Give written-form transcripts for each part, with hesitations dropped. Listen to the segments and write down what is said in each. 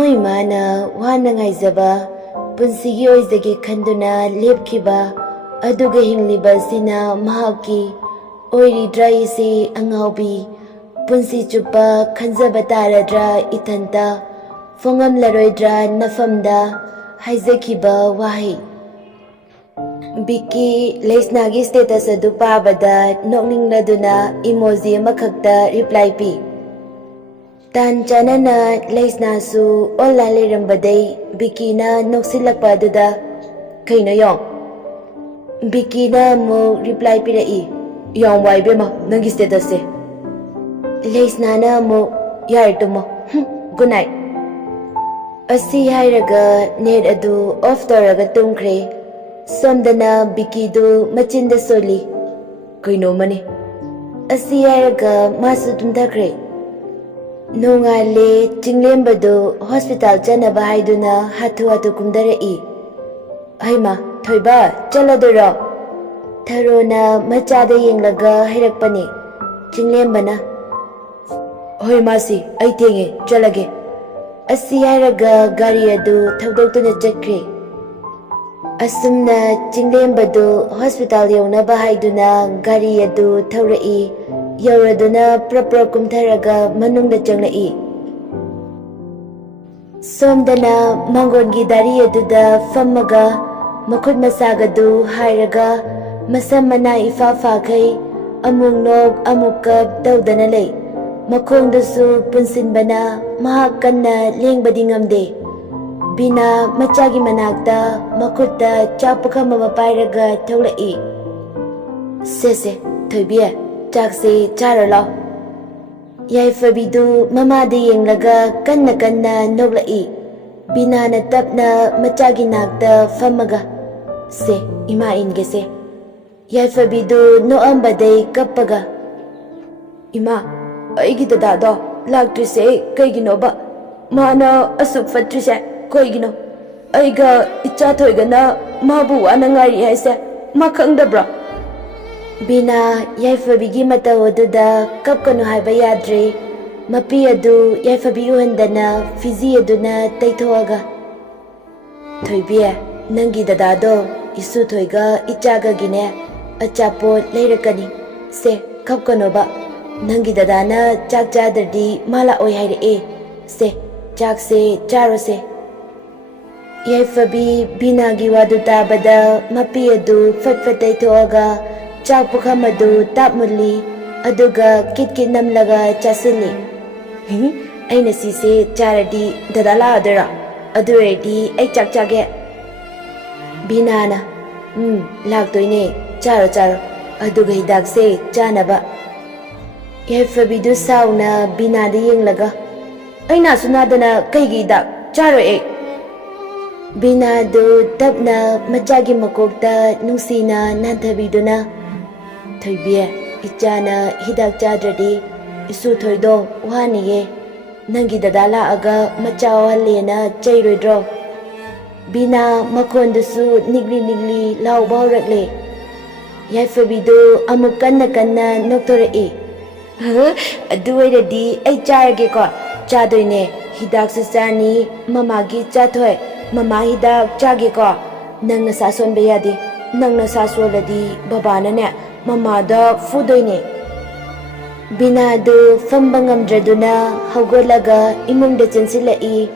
Moi mana wana ngaizaba punsigi oizagi khanduna lepkhiba aduga hingliba sina mahaki oiridra isi angaubi punsi chupa khanjaba taradra ithanta fongamlaroidra nafamda haizakhiba wahi Biki leisnagi status adu pabada nokningladuna emoji amakhakta reply pi Tan chanana leisna su online lerambadai Bikina noksilakpa aduda kaino yong Bikina mo reply pirai yong waibema nangi status se leisna na mo yar tumo good night Asi hairaga net adu off toraga tumkhre Somdana Bikidu machinda soli kaino mani Asi hairaga masu tumthakre Nongale chinglembadu hospital chanaba haiduna hatu kumdarai Haima Thoiba chaladuro Tharona machada yenglaga hairakpani Chinglembana Hoi masi ai tenge chalage Asi hairaga gari adu thawdoktuna chatkre Asumna chinglembadu hospital yawnaba haiduna gari adu thawrai Yauraduna prapra kumtharaga manungda changlai Somdana mangongi dari aduda fammaga makhut masagadu hairaga masamana ifa fakai amung nok amukap tawdana lay makhongdasu punsinbana mahakanna lengbadi ngamde bina machagi manakta makhutta chapukama mapairaga thawlai Sese Thoibi Chakse charalo Yaifabidu mamada yenglaga kanna noglai Binana tapna machagi nakta famaga Se ima inge se Yaifabidu no ambadai kappaga Ima aigi dadado laktrise kaiginoba Mana asuk fatrise koigino Aiga icha thoigana mabu anangari haise makhangdabra Bina yaifabigi mata oduda kapkanu haiba yadre mapi adu yaifabi uhandana fizi aduna taithoaga Thoibi nangi dadado isu thoiga ichaga gine achapot leirakani se kapkanoba nangi dadana chak chadardi mala oi haire se chak se charo se Yaifabi bina gi wadu tabada mapi adu fatfat taithoaga Chak pukhamadu tapmuli aduga kit namlaga chasili Aina sise charadi dadala adara aduredi ai chak chage Binana laktoine charo aduga hidakse chanaba Yaifabidu sauna binada yenglaga Aina sunadana kaigi dak charo Binadu tapna machagi makokta nungsina nanthabiduna Thoibi ichana hidak chadradi isu thoido waniye nangi dadala aga machao halena chairoidro Bina makhondusu nigli lau baurakle Yaifabidu amuk kanna noktorai Aduwairadi ai charage ko chadoine hidak sasani mamagi chathoi mama hidak chage ko nangna sason beyadi nangna sasoladi babana ne Mamada fudoine Binadu fambangamdraduna hawgolaga imungda chansilai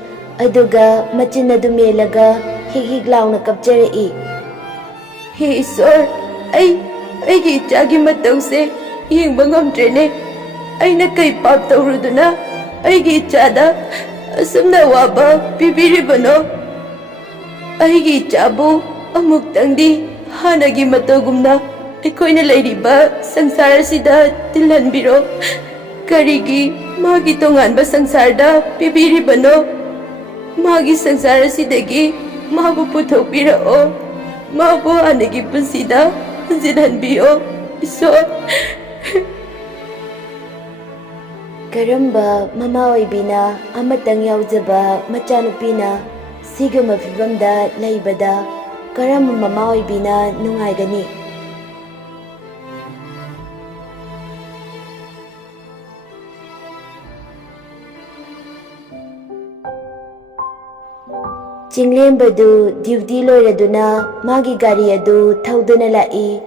aduga machinadu melaga hig launa kapcharai Hey sir ai chagi matause yengbangamdrene aina kai pap tawruduna aigi chada asumna waba pibiribano aigi chabu amuktangdi hanagi matagumna Ekoina lairiba sangsara sida tilhanbiro karigi magi tonganba sangsarda pibiribano magi sangsara sidagi mabu puthokpirao mabu anagi punsida hanjinhanbiyo iso Karamba mama oibina amatang yaujaba machanupina sigama fibamda laibada karamba mama oibina nungaigani Chinglembadu duty loiraduna magi gari adu thauduna lai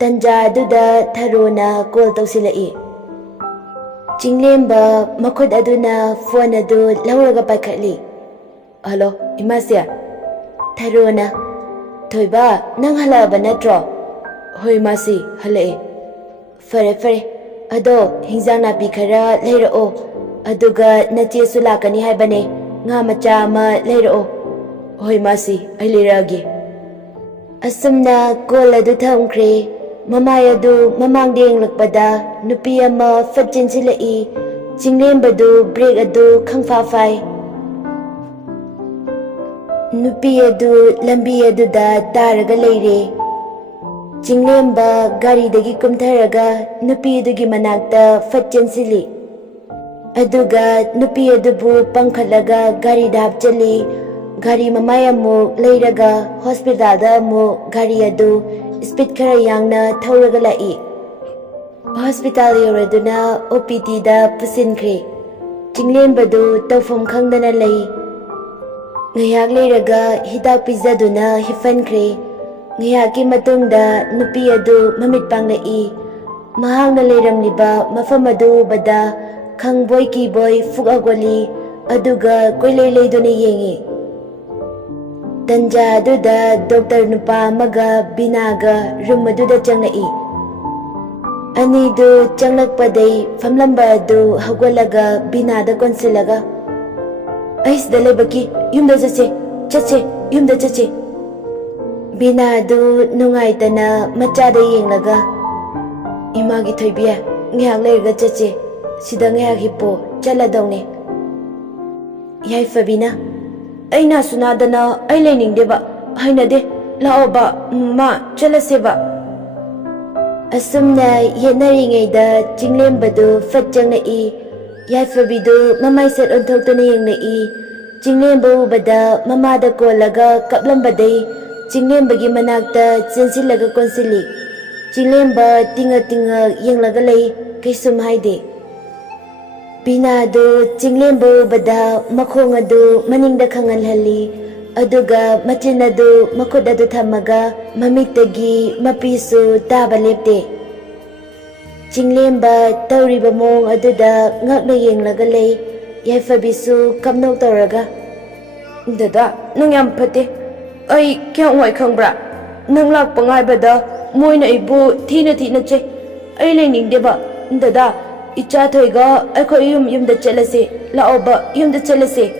tanja aduda tharona call tausilai Chinglemba makhut aduna phone adu lauraga paikhatli Hello Imasia Tharona Thoiba nang halaba natro Hoi masi halae Fare fare ado hinjang napi khara leirao aduga nache su lakani haibane nga macha ama leirao Hoi masi ai leiragi Asumna call adu thamkhre Mamay adu mamangda yenglakpada nupi ama fatchinsilai Chinglembadu break adu khongfafai Nupi adu lambi aduda taraga leire Chinglemba gari dagi kumtharaga nupi adugi manakta fatchinsili Aduga nupi adubu pangkhalaga gari da hapchali gari mamay amuk leiraga hospital da amuk gari adu speed khara yangna thauraga lai hospital yoraduna OPD da pusinkhre Chinglembadu tawfam khangdana lai ngayak leiraga hidak pizaduna hifankhre ngayaki matungda nupi adu mamit panglai mahangna leiramliba mafam adu bada khangboy ki boy fugagwali aduga koilei leiduna yengi Tanja aduda Dr. Nupa maga binaga room aduda changlai Anidu changlakpaday famlamba adu hagwalaga binada konsilaga Ais dalebaki yumda chache yumda chache Binadu nungaitana machada yenglaga Imagi Thoibiya ngihak leirga chache sida ngihak hipo chaladawne Yaifabina Aina sunadana ai leningningdeba hainade laoba ma chalaseba Asumna yennaringaida Chinglembadu fatchanglai Yaifabidu mamai set onthoktuna yenglai Chinglemba ubada mamada kolaga kaplambadai Chinglembagi manakta chensilaga konsili Chinglemba tinga yenglaga lei kaisum haide Binadu Chinglemba ubada makhong adu maningda khangalhali aduga machin adu makhut adu thamaga mamiktagi mapisu taba lepte Chinglemba tawriba mong aduda ngakna yenglaga lei Yaifabisu kapnok tawraga Dada nang yam phate ai kyang wai khangbra nang lakpa ngaibada moina ibu thina che ai leningdeba dada Icha thoiga akhoi yumda chalase laoba yumda chalase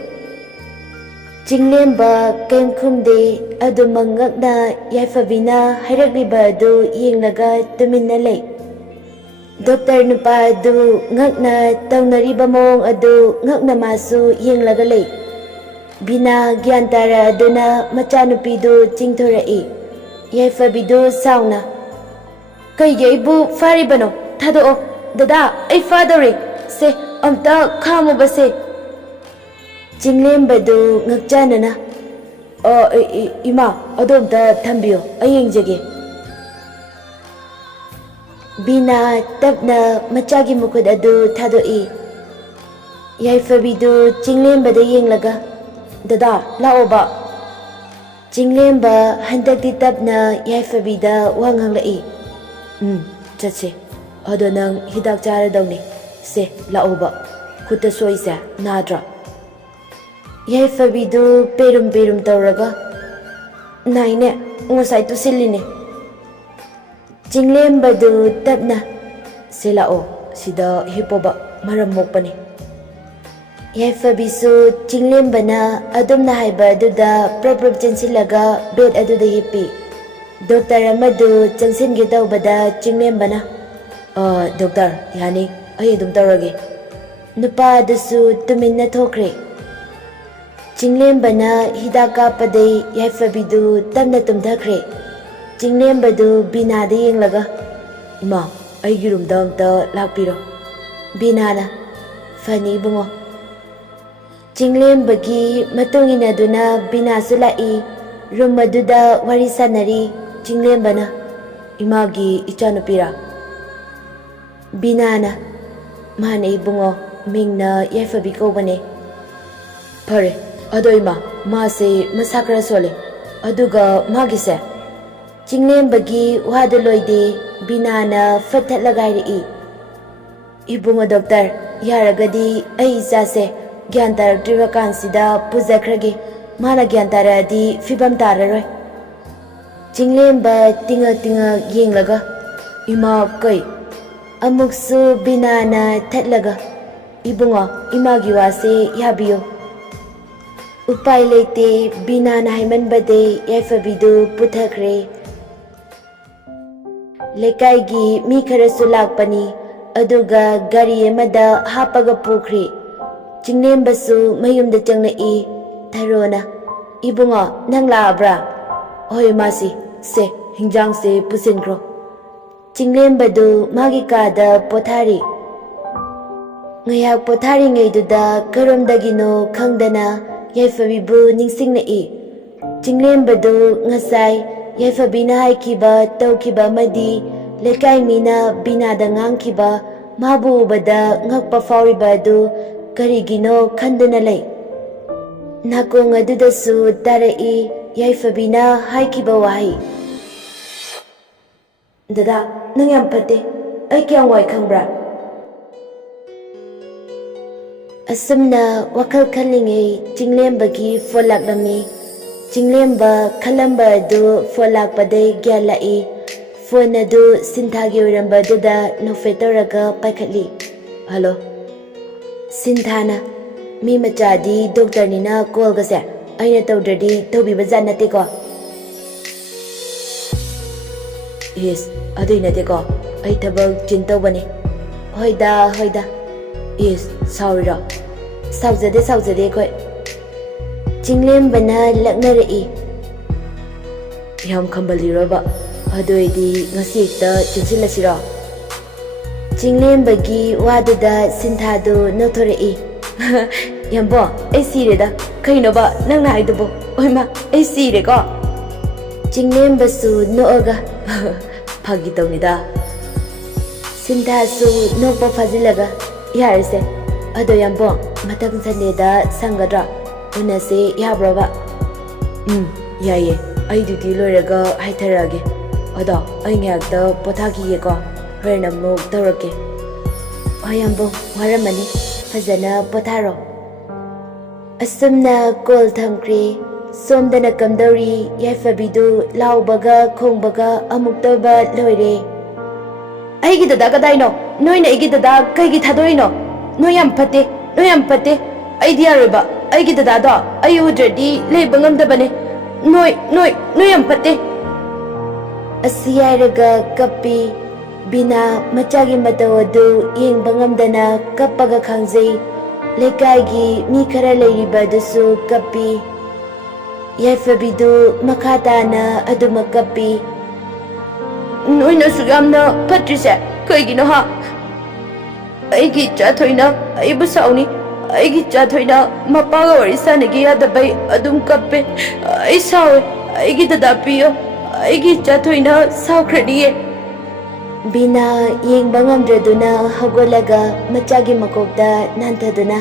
Chinglemba kemkhumde adu mangakna Yaifabina hairakliba adu yenglaga tuminna lei Dr. Nupa adu ngakna tawnariba mong adu ngakna masu yenglaga lei Bina gyantara aduna machanupidu chingthorai Yaifabidu sauna Kaiga ibu faribano thadoo Dada ai father se amta khamu base Chinglembadu ngakchanana ima adomta thambiyo ayengjage Bina tapna machagi mukhud adu thadoi Yaifabidu Chinglembada yenglaga Dada laoba Chinglemba handakti tapna Yaifabida wanganglai chache Ado nang hidak charadawni se laoba khuta soisa nadra Yaifabidu perum tawraga naine ngosai tu silline Chinglembadu tapna se lao sida hipoba maram mokpani Yaifabisu Chinglembana adumna haiba aduda prap chensilaga bed aduda hipi Doctor amadu changsingi tawbada Chinglembana Doctor yani ai dum tawrage nupa dasu tuminna thokre Chinglembana hidaka padai Yaifabidu tamna tumthakre Chinglembadu binada yenglaga Ima ai girumda amta lakpiro Binana fani bungo Chinglembagi matunginaduna binasu lai room aduda wari sanari Chinglembana imagi ichanupira Binana mane ibungo mingna Yaifabi kobane Pare ado ima ꯃꯥꯁꯦ ꯃꯁꯥ ꯈꯔ ꯁꯣꯜꯂꯦ ꯑꯗꯨꯒ ꯃꯥꯒꯤꯁꯦ ꯆꯤꯡꯂꯦꯝꯕꯒꯤ ꯋꯥꯗꯨ ꯂꯣꯏꯗꯦ ꯕꯤꯅꯥꯅ ꯐꯠꯊꯠꯂꯒ ꯍꯥꯏꯔꯛꯏ ꯏꯕꯨꯡꯉꯣ doctor ꯌꯥꯔꯒꯗꯤ ꯑꯩ ꯏꯆꯥꯁꯦ ꯒ꯭ꯌꯥꯟ ꯇꯥꯔꯛꯇ꯭ꯔꯤꯕ ꯀꯥꯟꯁꯤꯗ ꯄꯨꯖꯈ꯭ꯔꯒꯦ ꯃꯥꯅ ꯒ꯭ꯌꯥꯟ ꯇꯥꯔꯛꯑꯗꯤ ꯐꯤꯕꯝ ꯇꯥꯔꯔꯣꯏ ꯆꯤꯡꯂꯦꯝꯕ ꯇꯤꯡꯉꯛ ꯌꯦꯡꯂꯒ ꯏꯃꯥ ꯀꯩ ꯑꯃꯨꯛꯁꯨ ꯕꯤꯅꯥꯅ ꯊꯠꯂꯒ ꯏꯕꯨꯡꯉꯣ ꯏꯃꯥꯒꯤ ꯋꯥꯁꯦ ꯌꯥꯕꯤꯌꯨ ꯎꯄꯥꯏ ꯂꯩꯇꯦ ꯕꯤꯅꯥꯅ ꯍꯥꯏꯃꯟꯕꯗꯩ ꯌꯥꯏꯐꯕꯤꯗꯨ ꯄꯨꯊꯈ꯭ꯔꯦ ꯂꯩꯀꯥꯏꯒꯤ ꯃꯤ ꯈꯔꯁꯨ ꯂꯥꯛꯄꯅꯤ ꯑꯗꯨꯒ ꯒꯥꯔꯤ ꯑꯃꯗ ꯍꯥꯞꯄꯒ ꯄꯨꯈ꯭ꯔꯦ ꯆꯤꯡꯂꯦꯝꯕꯁꯨ ꯃꯌꯨꯝꯗ ꯆꯪꯂꯛꯏ ꯊꯔꯣꯅ ꯏꯕꯨꯡꯉꯣ ꯅꯪ ꯂꯥꯛꯑꯕ꯭ꯔꯥ ꯍꯣꯏ ꯃꯥꯁꯤ ꯁꯦ ꯍꯤꯟꯖꯥꯡꯁꯦ ꯄꯨꯁꯤꯟꯈ꯭ꯔꯣ ꯆꯤꯡꯂꯦꯝꯕꯗꯨ ꯃꯥꯒꯤ ꯀꯥꯗ ꯄꯣꯊꯥꯔꯤ ꯉꯥꯏꯍꯥꯛ ꯄꯣꯊꯥꯔꯤꯉꯩꯗꯨꯗ ꯀꯔꯣꯝꯗꯒꯤꯅꯣ ꯈꯪꯗꯅ ꯌꯥꯏꯐꯕꯤꯕꯨ ꯅꯤꯡꯁꯤꯡꯂꯛꯏ ꯆꯤꯡꯂꯦꯝꯕꯗꯨ ꯉꯁꯥꯏ ꯌꯥꯏꯐꯕꯤꯅ ꯍꯥꯏꯈꯤꯕ ꯇꯧꯈꯤꯕ ꯑꯃꯗꯤ ꯂꯩꯀꯥꯏ ꯃꯤꯅ ꯕꯤꯅꯥꯗ ꯉꯥꯡꯈꯤꯕ ꯃꯥꯕꯨ ꯎꯕꯗ ꯉꯛꯄ ꯐꯥꯎꯔꯤꯕ ꯑꯗꯨ ꯀꯔꯤꯒꯤꯅꯣ ꯈꯟꯗꯨꯅ ꯂꯩ ꯅꯥꯀꯣꯡ ꯑꯗꯨꯗꯁꯨ ꯇꯥꯔꯛꯏ ꯌꯥꯏꯐꯕꯤꯅ ꯍꯥꯏꯈꯤꯕ ꯋꯥꯍꯩ ꯗꯗꯥ ꯅꯪ ꯌꯥꯝ ꯐꯠꯇꯦ ꯑꯩ ꯀꯌꯥꯝ ꯋꯥꯏ ꯈꯪꯕ꯭ꯔꯥ ꯑꯁꯨꯝꯅ ꯋꯥꯈꯜ ꯈꯜꯂꯤꯉꯩ ꯆꯤꯡꯂꯦꯝꯕꯒꯤ ꯐꯣꯟ ꯂꯥꯛꯂꯝꯃꯤ ꯆꯤꯡꯂꯦꯝꯕ ꯈꯜꯂꯝꯕ ꯑꯗꯨ ꯐꯣꯟ ꯂꯥꯛꯄꯗꯩ ꯒ꯭ꯌꯥꯟ ꯂꯥꯛꯏ ꯐꯣꯟ ꯑꯗꯨ ꯁꯤꯟꯊꯥꯒꯤ ꯑꯣꯏꯔꯝꯕꯗꯨꯗ ꯅꯣꯛꯐꯦꯠ ꯇꯧꯔꯒ ꯄꯥꯏꯈꯠꯂꯤ ꯍꯜꯂꯣ ꯁꯤꯟꯊꯥꯅ ꯃꯤ ꯃꯆꯥꯗꯤ ꯗꯣꯛꯇꯔꯅꯤꯅ ꯀꯣꯜꯒꯁꯦ ꯑꯩꯅ ꯇꯧꯗ꯭ꯔꯗꯤ ꯇꯧꯕꯤꯕꯖꯥꯠ ꯅꯠꯇꯦꯀꯣ ꯏꯁ ꯑꯗꯨꯏ ꯅꯠꯇꯦꯀꯣ ꯑꯩ ꯊꯕꯛ ꯆꯤꯟ ꯇꯧꯕꯅꯤ ꯍꯣꯏꯗ ꯏꯁ ꯁꯥꯎꯔꯤꯔꯣ ꯁꯥꯎꯖꯗꯦ ꯑꯩꯈꯣꯏ ꯆꯤꯡꯂꯦꯝꯕꯅ ꯂꯛꯅꯔꯛꯏ ꯌꯥꯝ ꯈꯝꯕꯜꯂꯤꯔꯣꯕ ꯑꯗꯨ ꯑꯣꯏꯗꯤ ꯉꯁꯤ ꯍꯦꯛꯇ ꯆꯦꯟꯁꯤꯜꯂꯁꯤꯔꯣ ꯆꯤꯡꯂꯦꯝꯕꯒꯤ ꯋꯥꯗꯨꯗ ꯁꯤꯟꯊꯥꯗꯨ ꯅꯣꯛꯊꯣꯔꯛꯏ ꯌꯥꯝꯕꯣ ꯑꯩ ꯁꯤꯔꯦꯗ ꯀꯩꯅꯣꯕ ꯅꯪꯅ ꯍꯥꯏꯗꯨꯕꯣ ꯑꯣꯏꯃꯥ ꯑꯩ ꯁꯤꯔꯦꯀꯣ ꯆꯤꯡꯂꯦꯝꯕꯁꯨ ꯅꯣꯛꯑꯒ ꯐꯥꯒꯤ ꯇꯧꯅꯤꯗ ꯁꯤꯟꯊꯥꯁꯨ ꯅꯣꯛꯄ ꯐꯥꯖꯤꯜꯂꯒ ꯌꯥꯔꯁꯦ ꯑꯗꯣ ꯌꯥꯝꯕꯣ ꯃꯊꯪ ꯁꯟꯗꯦꯗ ꯁꯪꯒꯗ꯭ꯔꯥ ꯎꯅꯁꯦ ꯌꯥꯕ꯭ꯔꯣꯕ ꯌꯥꯏꯌꯦ ꯑꯩ ꯗ꯭ꯌꯨꯇꯤ ꯂꯣꯏꯔꯒ ꯍꯥꯏꯊꯔꯛꯑꯒꯦ ꯑꯗꯣ ꯑꯩ ꯉꯥꯏꯍꯥꯛꯇ ꯄꯣꯊꯥꯈꯤꯒꯦꯀꯣ ꯍꯣꯔꯦꯟ ꯑꯃꯨꯛ ꯇꯧꯔꯛꯀꯦ ꯍꯣꯏ ꯌꯥꯝꯕꯣ ꯋꯥꯔꯝꯃꯅꯤ ꯐꯖꯅ ꯄꯣꯊꯥꯔꯣ ꯑꯁꯨꯝꯅ ꯀꯣꯜ ꯊꯝꯈ꯭ꯔꯦ ꯁꯣꯝꯗꯅ ꯀꯝꯗꯧꯔꯤ ꯌꯥꯏꯐꯕꯤꯗꯨ ꯂꯥꯎꯕꯒ ꯈꯣꯡꯕꯒ ꯑꯃꯨꯛꯇꯣꯏꯕ ꯂꯣꯏꯔꯦ ꯑꯩꯒꯤ ꯗꯗꯥ ꯀꯗꯥꯏꯅꯣ ꯅꯣꯏꯅ ꯑꯩꯒꯤ ꯗꯗꯥ ꯀꯩꯒꯤ ꯊꯥꯗꯣꯛꯏꯅꯣ ꯅꯣꯏ ꯌꯥꯝ ꯐꯠꯇꯦ ꯑꯩꯗꯤ ꯌꯥꯔꯣꯏꯕ ꯑꯩꯒꯤ ꯗꯗꯥꯗꯣ ꯑꯩ ꯎꯗ꯭ꯔꯗꯤ ꯂꯩꯕ ꯉꯝꯗꯕꯅꯦ ꯅꯣꯏ ꯌꯥꯝ ꯐꯠꯇꯦ ꯑꯁꯤ ꯍꯥꯏꯔꯒ ꯀꯞꯄꯤ ꯕꯤꯅꯥ ꯃꯆꯥꯒꯤ ꯃꯇꯧ ꯑꯗꯨ ꯌꯦꯡꯕ ꯉꯝꯗꯅ ꯀꯞꯄꯒ ꯈꯥꯡꯖꯩ ꯂꯩꯀꯥꯏꯒꯤ ꯃꯤ ꯈꯔ ꯂꯩꯔꯤꯕ ꯑꯗꯨꯁꯨ ꯀꯞꯄꯤ ꯌꯥꯏꯐꯕꯤꯗꯨ ꯃꯈꯥ ꯇꯥꯅ ꯑꯗꯨꯃꯛ ꯀꯞꯄꯤ ꯅꯣꯏꯅꯁꯨ ꯌꯥꯝꯅ ꯐꯠꯇ꯭ꯔꯤꯁꯦ ꯀꯩꯒꯤꯅꯣ ꯑꯩꯒꯤ ꯏꯆꯥ ꯊꯣꯏꯅ ꯑꯩꯕꯨ ꯁꯥꯎꯅꯤ ꯑꯩꯒꯤ ꯏꯆꯥ ꯊꯣꯏꯅ ꯃꯄꯥꯒ ꯋꯥꯔꯤ ꯁꯥꯟꯅꯒꯦ ꯌꯥꯗꯕꯩ ꯑꯗꯨꯝ ꯀꯞꯄꯦ ꯑꯩ ꯁꯥꯎꯋꯦ ꯑꯩꯒꯤ ꯗꯗꯥ ꯄꯤꯌꯣ ꯑꯩꯒꯤ ꯏꯆꯥ ꯊꯣꯏꯅ ꯁꯥꯎꯈ꯭ꯔꯅꯤꯌꯦ ꯕꯤꯅꯥ ꯌꯦꯡꯕ ꯉꯝꯗ꯭ꯔꯗꯨꯅ ꯍꯧꯒꯠꯂꯒ ꯃꯆꯥꯒꯤ ꯃꯀꯣꯛꯇ ꯅꯥꯟꯊꯗꯨꯅ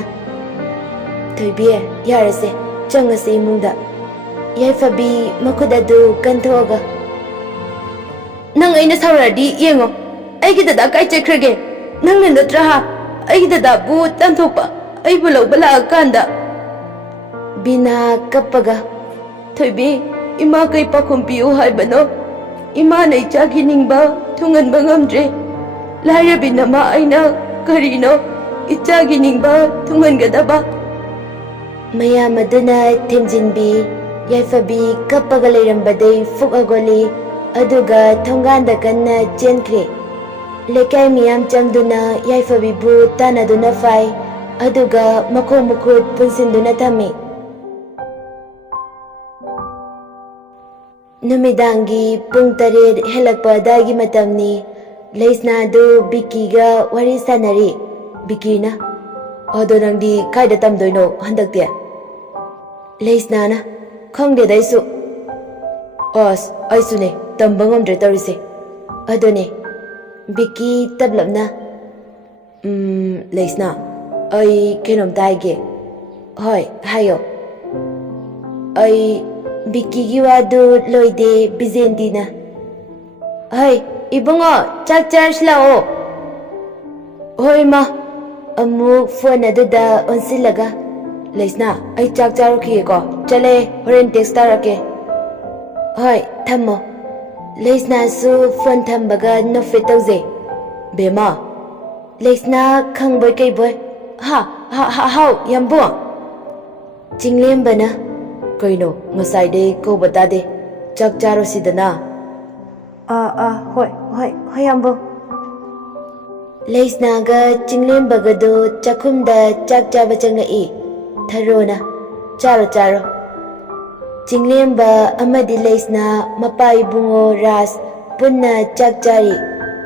ꯊꯣꯏꯕꯤ ꯌꯥꯔꯁꯦ ꯆꯪꯉꯁꯦ ꯏꯃꯨꯡꯗ ꯌꯥꯏꯐꯕꯤ ꯃꯈꯨꯠ ꯑꯗꯨ ꯀꯟꯊꯣꯛꯑꯒ ꯅꯪ ꯑꯩꯅ ꯁꯥꯎꯔꯛꯑꯗꯤ ꯌꯦꯡꯉꯣ ꯑꯩꯒꯤ ꯗꯗꯥ ꯀꯥꯏ ꯆꯠꯈ꯭ꯔꯒꯦ ꯅꯪꯅ ꯅꯠꯇ꯭ꯔꯥ ꯑꯩꯒꯤ ꯗꯗꯥꯕꯨ ꯇꯥꯟꯊꯣꯛꯄ ꯑꯩꯕꯨ ꯂꯧꯕ ꯂꯥꯛꯑꯀꯥꯟꯗ ꯕꯤꯅꯥ ꯀꯞꯄꯒ ꯊꯣꯏꯕꯤ ꯏꯃꯥ ꯀꯩ ꯄꯥꯈꯨꯝ ꯄꯤꯌꯨ ꯍꯥꯏꯕꯅꯣ ꯏꯃꯥꯅ ꯏꯆꯥꯒꯤ ꯅꯤꯡꯕ ꯊꯨꯡꯍꯟꯕ ꯉꯝꯗ꯭ꯔꯦ ꯂꯥꯏꯔꯕꯤ ꯅꯃꯥ ꯑꯩꯅ ꯀꯔꯤꯅꯣ ꯏꯆꯥꯒꯤ ꯅꯤꯡꯕ ꯊꯨꯡꯍꯟꯒꯗꯕ ꯃꯌꯥꯝ ꯑꯗꯨꯅ ꯊꯦꯝꯖꯤꯟꯕꯤ ꯌꯥꯏꯐꯕꯤ ꯀꯞꯄꯒ ꯂꯩꯔꯝꯕꯗꯩ ꯐꯨꯛ ꯍꯧꯒꯠꯂꯤ ꯑꯗꯨꯒ ꯊꯣꯡꯒꯥꯟꯗ ꯀꯟꯅ ꯆꯦꯟꯈ꯭ꯔꯦ ꯂꯩꯀꯥꯏ ꯃꯤꯌꯥꯝ ꯆꯪꯗꯨꯅ ꯌꯥꯏꯐꯕꯤꯕꯨ ꯇꯥꯟꯅꯗꯨꯅ ꯐꯥꯏ ꯑꯗꯨꯒ ꯃꯈꯣꯡ ꯃꯈꯨꯠ ꯄꯨꯟꯁꯤꯟꯗꯨꯅ ꯊꯝꯃꯤ ꯅꯨꯃꯤꯗꯥꯡꯒꯤ ꯄꯨꯡ 7 ꯍꯦꯜꯂꯛꯄ ꯑꯗꯥꯏꯒꯤ ꯃꯇꯝꯅꯤ ꯂꯩꯁꯅꯥꯗꯨ ꯕꯤꯛꯀꯤꯒ ꯋꯥꯔꯤ ꯁꯥꯟꯅꯔꯤ ꯕꯤꯛꯀꯤꯅ ꯑꯗꯣ ꯅꯪꯗꯤ ꯀꯥꯏꯗ ꯇꯝꯗꯣꯏꯅꯣ ꯍꯟꯗꯛꯇꯤ ꯂꯩꯁꯅꯥꯅ ꯈꯪꯗꯦꯗ ꯑꯩꯁꯨ ꯑꯁ ꯑꯩꯁꯨꯅꯦ ꯇꯝꯕ ꯉꯝꯗ꯭ꯔꯦ ꯇꯧꯔꯤꯁꯦ ꯑꯗꯨꯅꯦ ꯕꯤꯛꯀꯤ ꯇꯞꯂꯞꯅ ꯂꯩꯁꯅꯥ ꯑꯩ ꯀꯩꯅꯣꯝꯇ ꯍꯥꯏꯒꯦ ꯍꯣꯏ ꯍꯥꯏꯌꯣ Ai Biki wadu loide Bizendina. Hai, ibungo, chak charge lao. Hoi ma, amu phone aduda onsilaga. Leisna, ai chak charuki ko. Chale, horen text tarake. Hoi, thammo. Leisna su phone thambaga no fitauze. Bema. Leisna khangboy kay boy. How, yambo. Jinglem bana. Kaino, ngasay de ko batade. Chak charo sidana. Hoi yambo. Leisna ga jinglem bagado chakumda chak chaba changai. Tharona, charo. Jinglem ba amadi leisna mapai bungo ras punna chak chari.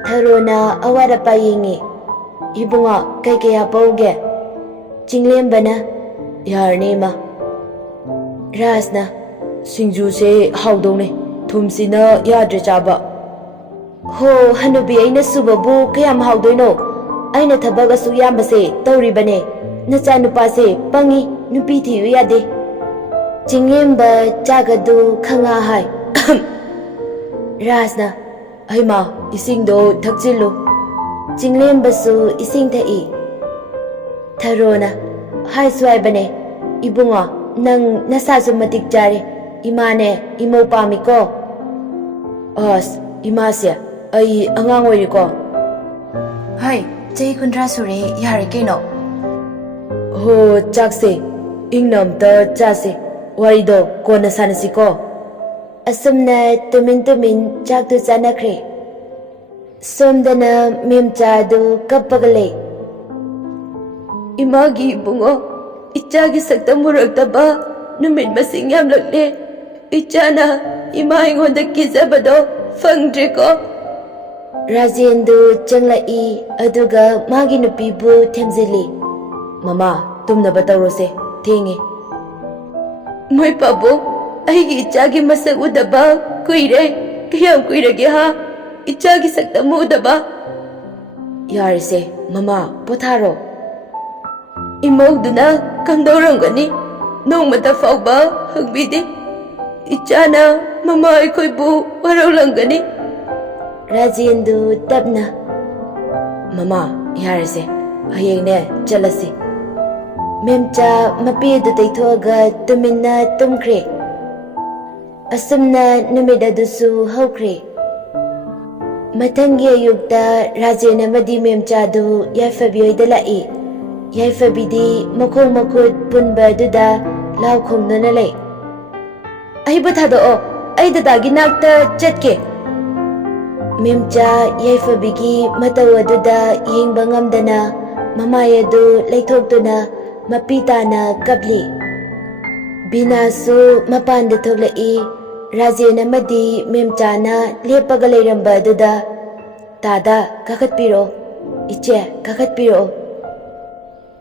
Tharona awara payingi. Ibunga kay hapauge. Jinglem bana yarne ma. Rasna singju se haudone thumsina yadre chaba. Ho hanubi aina subabu kayam haudoino. Aina thabaga su yambase tauribane. Nacha nupa se pangi nupi thiyu yade. Jinglem ba chagadu khanga hai. Rasna aima ising do thakchilu. Jinglem basu ising thai. Tharona hai swai bane ibunga nang nasasu matik jare imane imo pami ko. As imasya ai angang oiri ko. Hai chai kundra sure yare keno. Ho chakse ingnam ta chase wari do kona sanasi ko. Asumna tumin chak tu chanakre. Somdana memcha do kapagale. Imagi bungo ichagi sakta murakdaba numit masing yam lakne. Ichana ima ingonda kizabado fangdre ko. Rajendu changlai aduga magi nupibu temzili. Mama tumnaba tawrose thengi. Moi pabo aigi ichagi masak udaba kuire kayam kuirage ha. Ichagi sakta mudaba. Yarise mama potharo. Imauduna kamdaurangani nongmata fauba hagbide. Ichana mama aikoibu waraulangani. Rajendu tapna. Mama yarise hayengne chalasi. Memcha mapidu taithoga tuminna tumkre. Asumna numidadusu haukre. Mathangi ayukta Rajen amadi memchadu yaifabiyoida lai. Yaifabidi makong makut punba duda lau khongduna lai. Ai bathado o, ai dadagi nakta chatke. Memcha yaifabigi mataw aduda yengba ngamdana mamayadu laithoktuna mapitana kapli. Binasu mapanda thoglai. Rajen amadi memchana lepaga leiramba aduda tada kakatpiro. Iche kakatpiro.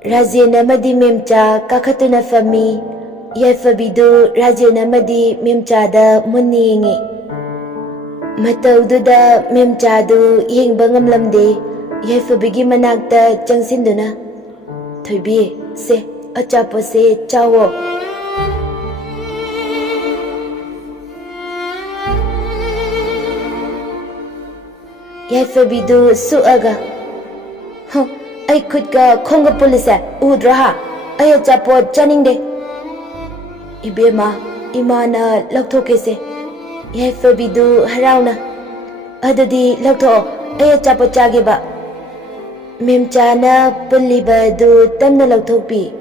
Rajen amadi memcha kakatuna fami. Yaifabidu Rajen amadi memchada munni yengi. Matawduda memchadu yengba ngamlamde. Yaifabigi manakta changsinduna. Thoibi se achapo se chawo. Yaifabidu suaga. Ai khutga khonga pulisa udraha. Ai achapot chaningde. Ibema imana laktokese. Yaifabidu harauna. Adadi lakto ai achapot chageba. Memchana puliba du tamna laktokpi.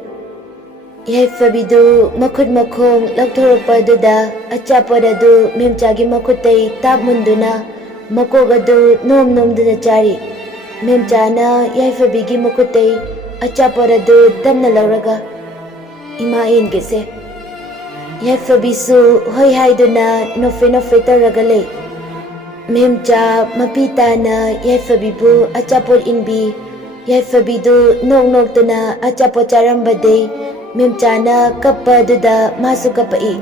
Yaifabidu makhut makhong laktorakpa duda achapot adu memchagi makhutai tap munduna. Makogadu nom duna chari. Memchana yaifabigi makutai achaporadu damna lauraga. Ima ingese. Yaifabisu hoi haiduna nofe taragale. Memcha mapitana yaifabibu achapor inbi. Yaifabidu nok tuna achapor charambade. Memchana kappa duda masu kapai.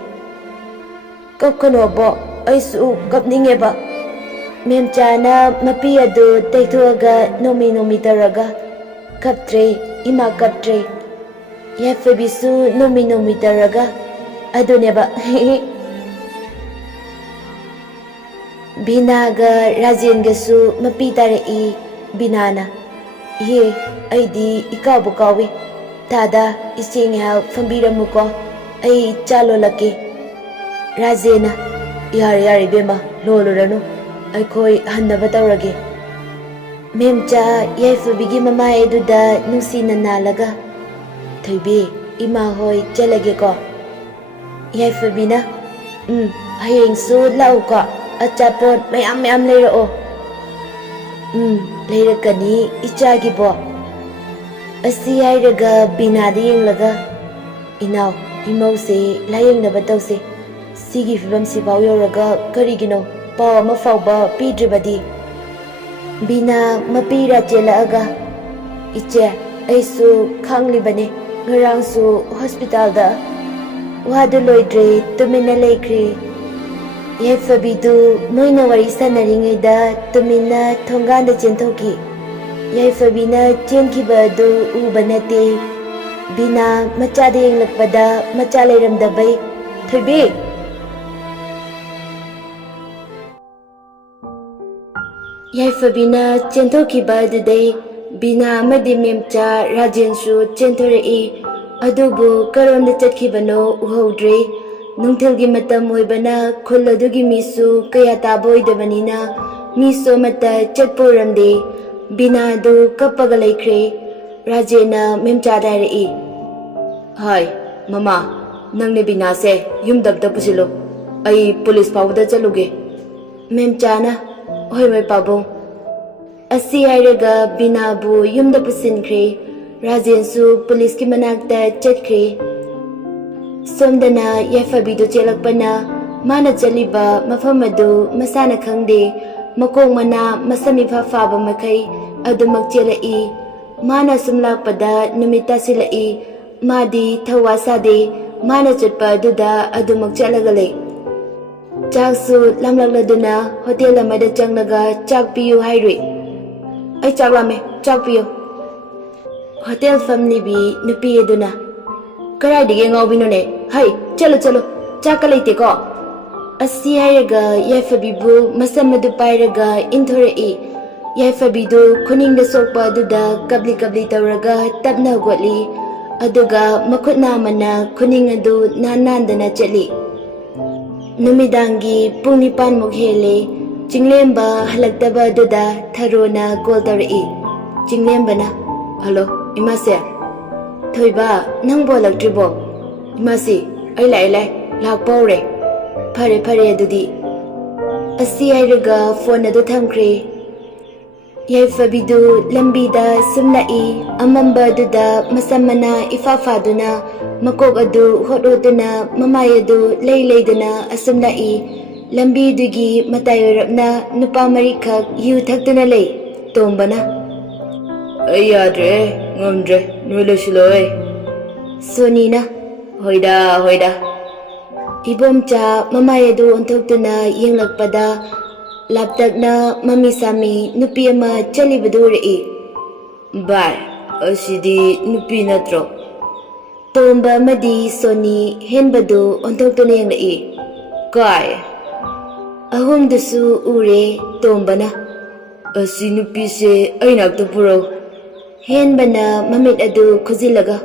Kapkanobo aisu kapningeba. Memchana mapiyadu taithuaga nomi taraga. Kaptre ima kaptre. Yaifabisu nomi taraga. aduneba. Binaga Rajengasu mapi tarai binana. Ye aidi ikabu kawi. Tada isingha fambiramuko ai chalo laki. Rajena yari bema loluranu aikoi hannaba taurage. Memcha yaifabigi mama eduda nusina nalaga. Thoibi ima hoi chalage ko. Yaifabina hayeng su lau ko. Achapot mayam leiro. Leirakani ichagi bo. Asi hairaga binada yenglaga. Inaw imause layengna batause. Sigi fibam sipao yoraga karigino paw ama fawba pidribadi. Bina mapira chelaaga. Iche aisu khanglibane ngarangsu hospital da. Wadu loidre tumina leikri. Yaifabidu moina wari sanaringaida tumina thonganda chentoki. Yaifabina chenkhiba adu uba nate. Bina machada yenglakpada macha leiramdabai. Thoibi Yaifabina chentokiba adudai Bina amadi memcha Rajensu chentorai. Adubu karonda chatkibano uhaudre. Nungthilgi matam oibana khuladugi misu kaya tabo oidabanina miso mata chatpuramde. Bina adu kappaga laikre. Rajena memcha darai. Hai mama nangne bina se yumdabda pusilo. Ai police pawda chaluge. Memchana hoi mai pabong. Asi hairaga bina bu yumda pusinkre. Rajensu police ki manakta chatkre. Somdana yaifabidu chelakpana mana chaliba mafamadu masana khangde makong mana masamifa faba makai adumak chelai mana sumlakpada numita silai madi thawasade mana chutpa duda adumak chalagale chaksu lamlakladuna hotel amada changlaga chkpiyu hairui ai chaklame chkpiyu hotel family bi nupi eduna karai dige ngawbinone hai chalo chaka leite ko asi hairaga yaifabibu masamadu pairaga inthorei yaifabidu khuningda sokpa aduda kabli tauraga tapna gotli aduga makhutna mana khuning adu nandana chatli numidangi pung 9 muk hele chinglemba halaktaba aduda tharona call taurei chinglembana hello imase Thoiba nang bolaktribo imasi ai lai lakpore phare adudi asi hairaga phone adu thamkre yaifabidu lambida sumlai amamba aduda masamana ifafaduna makok adu hododuna mamai adu leiduna asumlai lambi dugi matayorapna nupa marikhak yu thaktuna lei tombana ayadre ngamdre nulosiloi sonina hoida ibomcha mamayadu ontoktuna yenglakpada laptakna mamisami nupi ama chalibadurei bai asidi nupi natro tomba madi soni henbadu ontoktuna yenglai kai ahumdusu ure tombana asi nupi se ainakta puro henbana mamit adu khuzilaga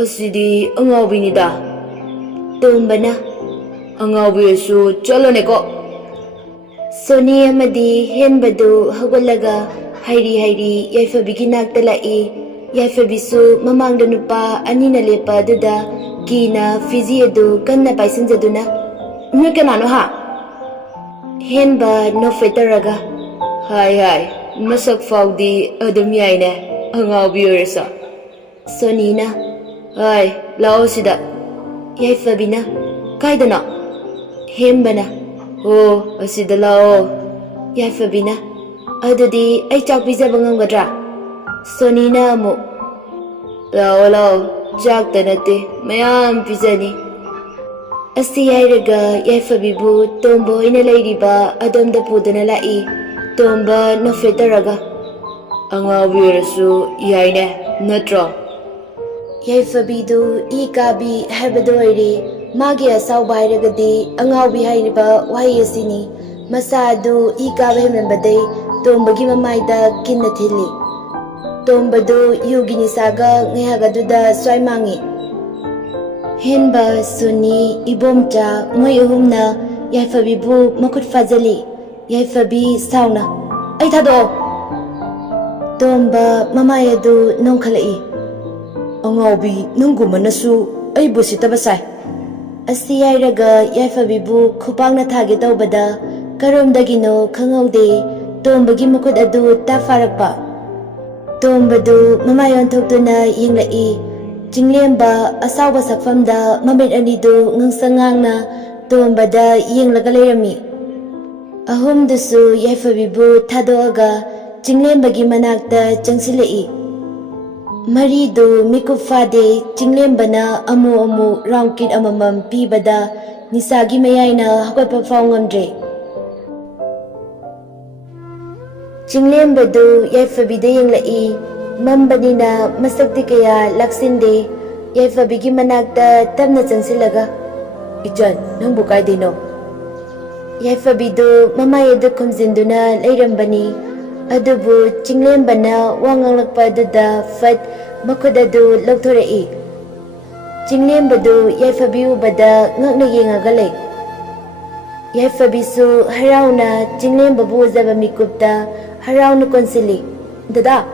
asidi angawbinida tombana angawbisu chalone ko soni amadi henbadu hagolaga hairi yaifabigi nakta lai yaifabisu mamangda nupa anina lepa duda kina fizi adu kanna paisinjaduna nukanano ha henba no fetaraga hai masak faudi adum yaine angawbirasa sonina hai lao sida yaifabina kaidana hembana oh asida lao yaifabina adudi ai chak pijaba ngamgadra sonina amu lao chak tanate mayam pijani asi hairaga yaifabibu tombo ina leiriba adomda pudana lai tomba no fetaraga angawbirasu yaine natro yaifabidu ikabi haibado oire Magi asauba hairagadi angaubi hairiba wahai asini masa adu hi kaba hemrambadai tombagi mamaida kinna thili. Tombadu yugi nisaga ngayagaduda swai mangi. Henba suni ibomcha moy ahumna yaifabibu makut fazali. Yaifabi sauna. Ay thado! Tomba mamayadu nongkhalai. Angaubi nungumanasu ay busitaba sai. Asi hairaga yaifabibu khupangna thage tawbada karomdagino khangaude tombagi makut adu tafarakpa. Tombadu mamayon thoktuna yinglai. Jinglemba asauba sakfamda mamit anidu ngangsangang tombada yinglaga leirami. Ahumdusu yaifabibu thadoaga jinglembagi manakta changsilai. Maridu mikup fade jinglembana amu roundkit amamam pibada nisagi mayaina hagwatpa faw ngamdre. Jinglembadu yaifabida yinglai. Mambanina masakti kaya laksinde yaifabigi manakta tamna changsilaga. Ichan, nang bukay dino. Yaifabidu mamayadu kumzinduna lairambani. Adubu jinglembana wanganglakpa aduda fat makudadu lagthorai. Jinglembadu yaifabi ubada ngakna yengagalay. Yaifabisu harauna jinglembabu uzaba mikupta harauna konsili. Dada!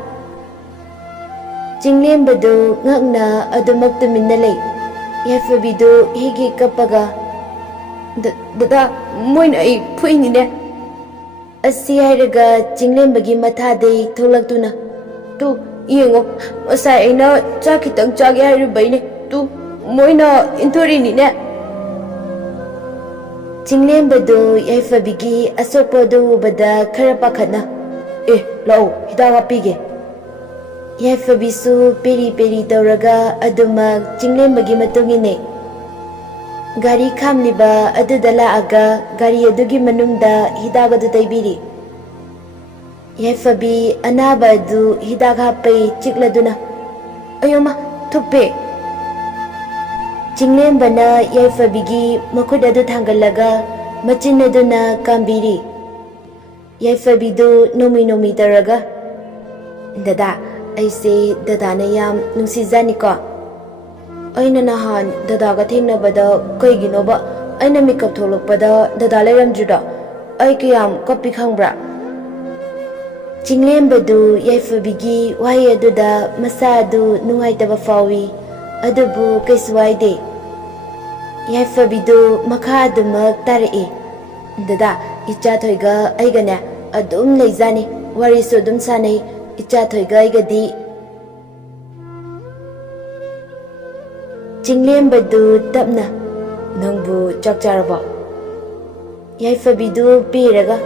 Jinglembadu ngakna adumak tuminalay. Yaifabidu higi kapaga. Dada, moina ay puinine. Asi hairaga jinglembagi mathadai tholaktuna. Tu, yengo, masai aina chak khitang chage hairibaine. Tu, moina intorinine. Jinglembadu yaifabigi asokpadu ubada khara pakhatna. Lau, hidang hapige. Yaifabisu peri tauraga adumak jinglembagi matungine. Gari khamliba aduda laaga gari adugi manungda hidag adu taibiri. Yaifabi anaba adu hidag hapai chikladuna. Ayoma, thuppe. Jinglembana yaifabigi makut adu thangalaga machin aduna kambiri. Yaifabidu nomi taraga. Dada, aise dadana yam nungsijani ko. Aina nahan dadaga thengnabada kaiginoba aina makeup tholokpada dada lairamjida ai kayam kapi khangbra. Jinglembadu yaifabigi wahai aduda masa adu nungaitaba fawi adubu kaiswaide. Yaifabidu makha adumak tarai. Dada, icha thoiga aigane adum leizani warisu adum sanai icha thoiga aigadi. Jinglembadu tapna nangbu chak charabo. Yaifabidu piraga.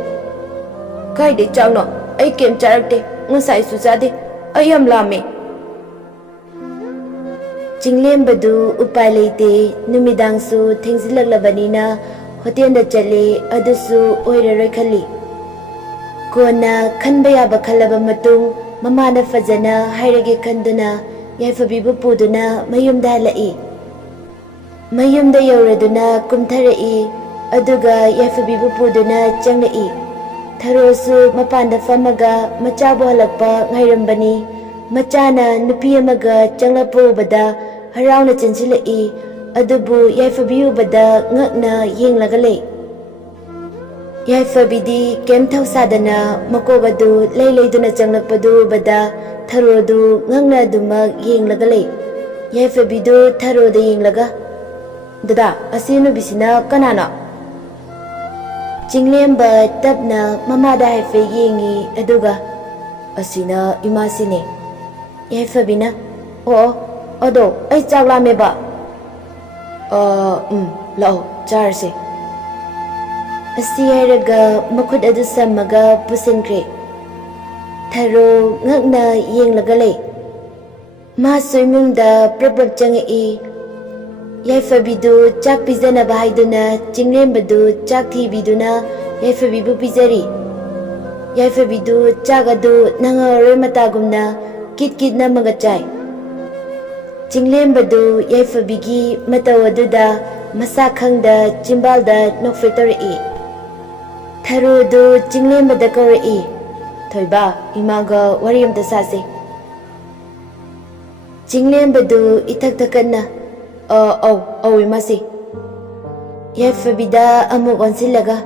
Kaide chakno ai kem charakte ngasai su chade ai yam lame. Jinglembadu upai leite numidangsu thengsilaklabanina hotel da chale adusu oiraroi khali. Kona khanba yaba khalaba matung mamana fajana hairage khanduna yaifabibu puduna mayumda halai. Mayumda yauraduna kumtharai aduga yaifabibu puduna changlai. Tharosu mapanda famaga machabu halakpa ngairambani. Machana nupi amaga changlapo ubada harauna chansilai adubu yaifabi ubada ngakna yenglagalay. Yaifabidi kem thausadana makogadu layduna changlakpadu ubada tharodu ngakna adumak yenglagalay. Yaifabidu tharoda yenglaga. Dada, asinu bisina kanana? Jinglemba tapna mamada haife yengi aduga asina imasine. Yaifabina, ado, ay chaklame ba? Lao, charse. Asi hairaga makut adu samaga pusinkre. Tharo ngakna yenglagalay. Masoimungda prabab changai. Yaifabidu chak pizana bahaiduna jinglembadu chak thibiduna yaifabibu pizari. Yaifabidu chak adu nangaroy matagumna kit na mga chay. Jinglembadu yaifabigi mataw aduda masa khangda chimbalda nokfetori. Tharudu jinglembada kauri. Thoiba imaga wari amta sase. Jinglembadu itak takana. Au imasi. Yaifabida amuk onsilaga.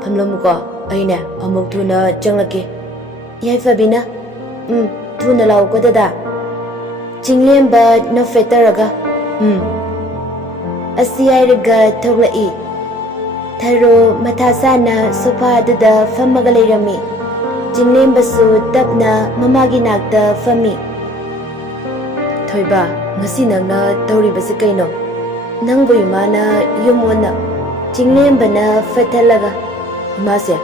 Pamlamuko aina amuk thuna changlake. Yaifabina. Thuna lau ko dada. Jinglemba nokfetaraga. Asiyairaga thoglai. Tharo mathasana sofa duda fammaga leirami. Jinglembasu tapna mamagi nakta fami. Thoiba ngasi nangna tauribasi kaino. Nangbu imana yumona. Jinglembana fatalaga. Imase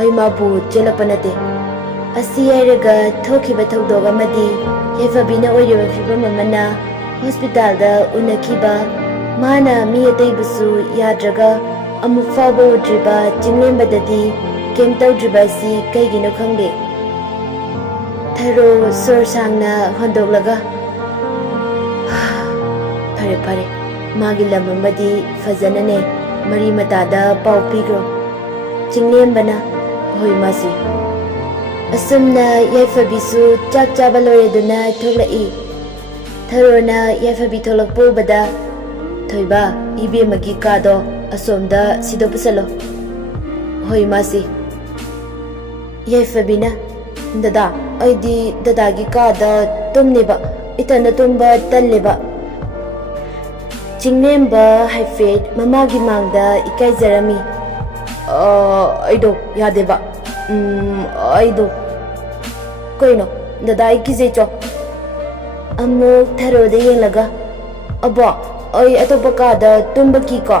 ay mabu chelapanate. Asiyairaga thokiba thokdoga madi. Yaifabina oiriba fibam amana hospitalda unakhiba. Mana mi ataibusu yadraga. Amuk fauba udriba jinglembadadi kem tawdriba si kaigino khangde. Tharo sor sangna hondoglaga. Pare magi lamamadi fazanane mari matada pau pigro. Jinglembana hoi masi. Asumna yaifabisu chak chaba loreduna thoglai. Tharona yaifabi tholakpo bada. Thoiba ibe magi kado asomda sido pusalo. Hoi masi. Yaifabina dada aidi dadagi kada tumniba itana tumba talliba. Jinglemba haifet mamagi mangda ikaizarami. Aido yadeba. Aido koino dada ikizecho. Amuk tharode yenglaga. Aba ay atopa kada tumba kiko.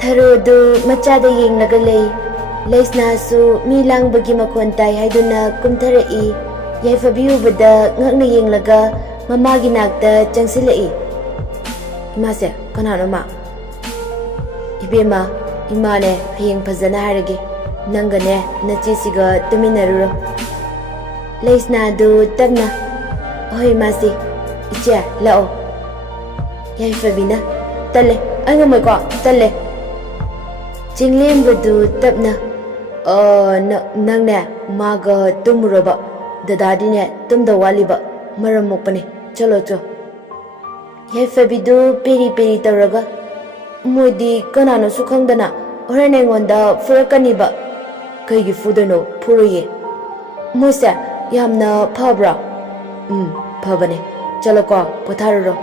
Tharodu machada yenglaga lei. Leisnasu mi langbagi makon tai haiduna kumtharai. Yaifabiyu bada ngakna yenglaga mamagi nakta changsilai. Imase kanano ma? Ibema imane hayeng phazana harage. Nangane nachisiga tuminaruro. Leisnadu tabna. Hoi masi. Iche lao. Yaifabina tale angamay ko tale. Jinglembadu tapna. Nangne maga tumuraba. Dadadine tumda waliba. Maramukpane. Chalo cho. Yaifabidu peri taraga. Moidi kanano sukhangdana. Oranengonda furakaniba. Kaigi fudano puruye. Moise yamna phabra. Phabane. Chalo ko potharuro.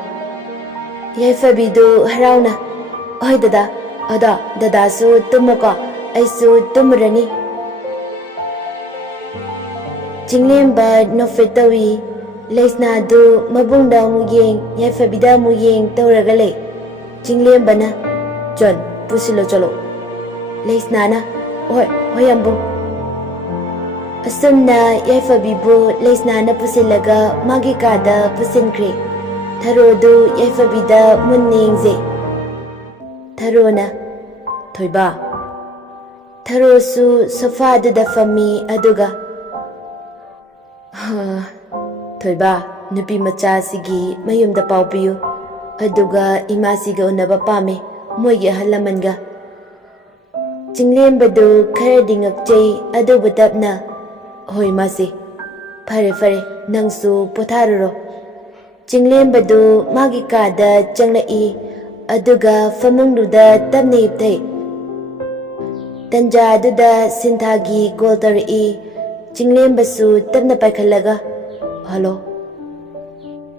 Yaifabidu harauna. Oi dada. Dadasu tumuko. Aisu tumurani. Jinglemba nofetawi. Leisnadu mabungda muyeng. Yaifabida muyeng tauragale. Jinglembana. John pusilo chalo. Leisnana. Oi ambu. Asumna yaifabibu leisnana pusilaga magi kada pusinkre. Tharodu yaifabida munningze. Tharona. Thoiba. Tharosu sofaduda fami aduga. Thoiba nupi macha sigi mayumda paupiyu. Aduga imasiga unaba pame moigi ahalamanga. Jinglembadu kharadi ngakjay aduba tapna. Hoi masi. Fare nangsu potharuro. Jinglembadu magi kada changlai. Aduga famungduda tapna ipthai. Tanjaduda sinthagi goltarai. Jinglembasu tapna paikhalaga. Hello.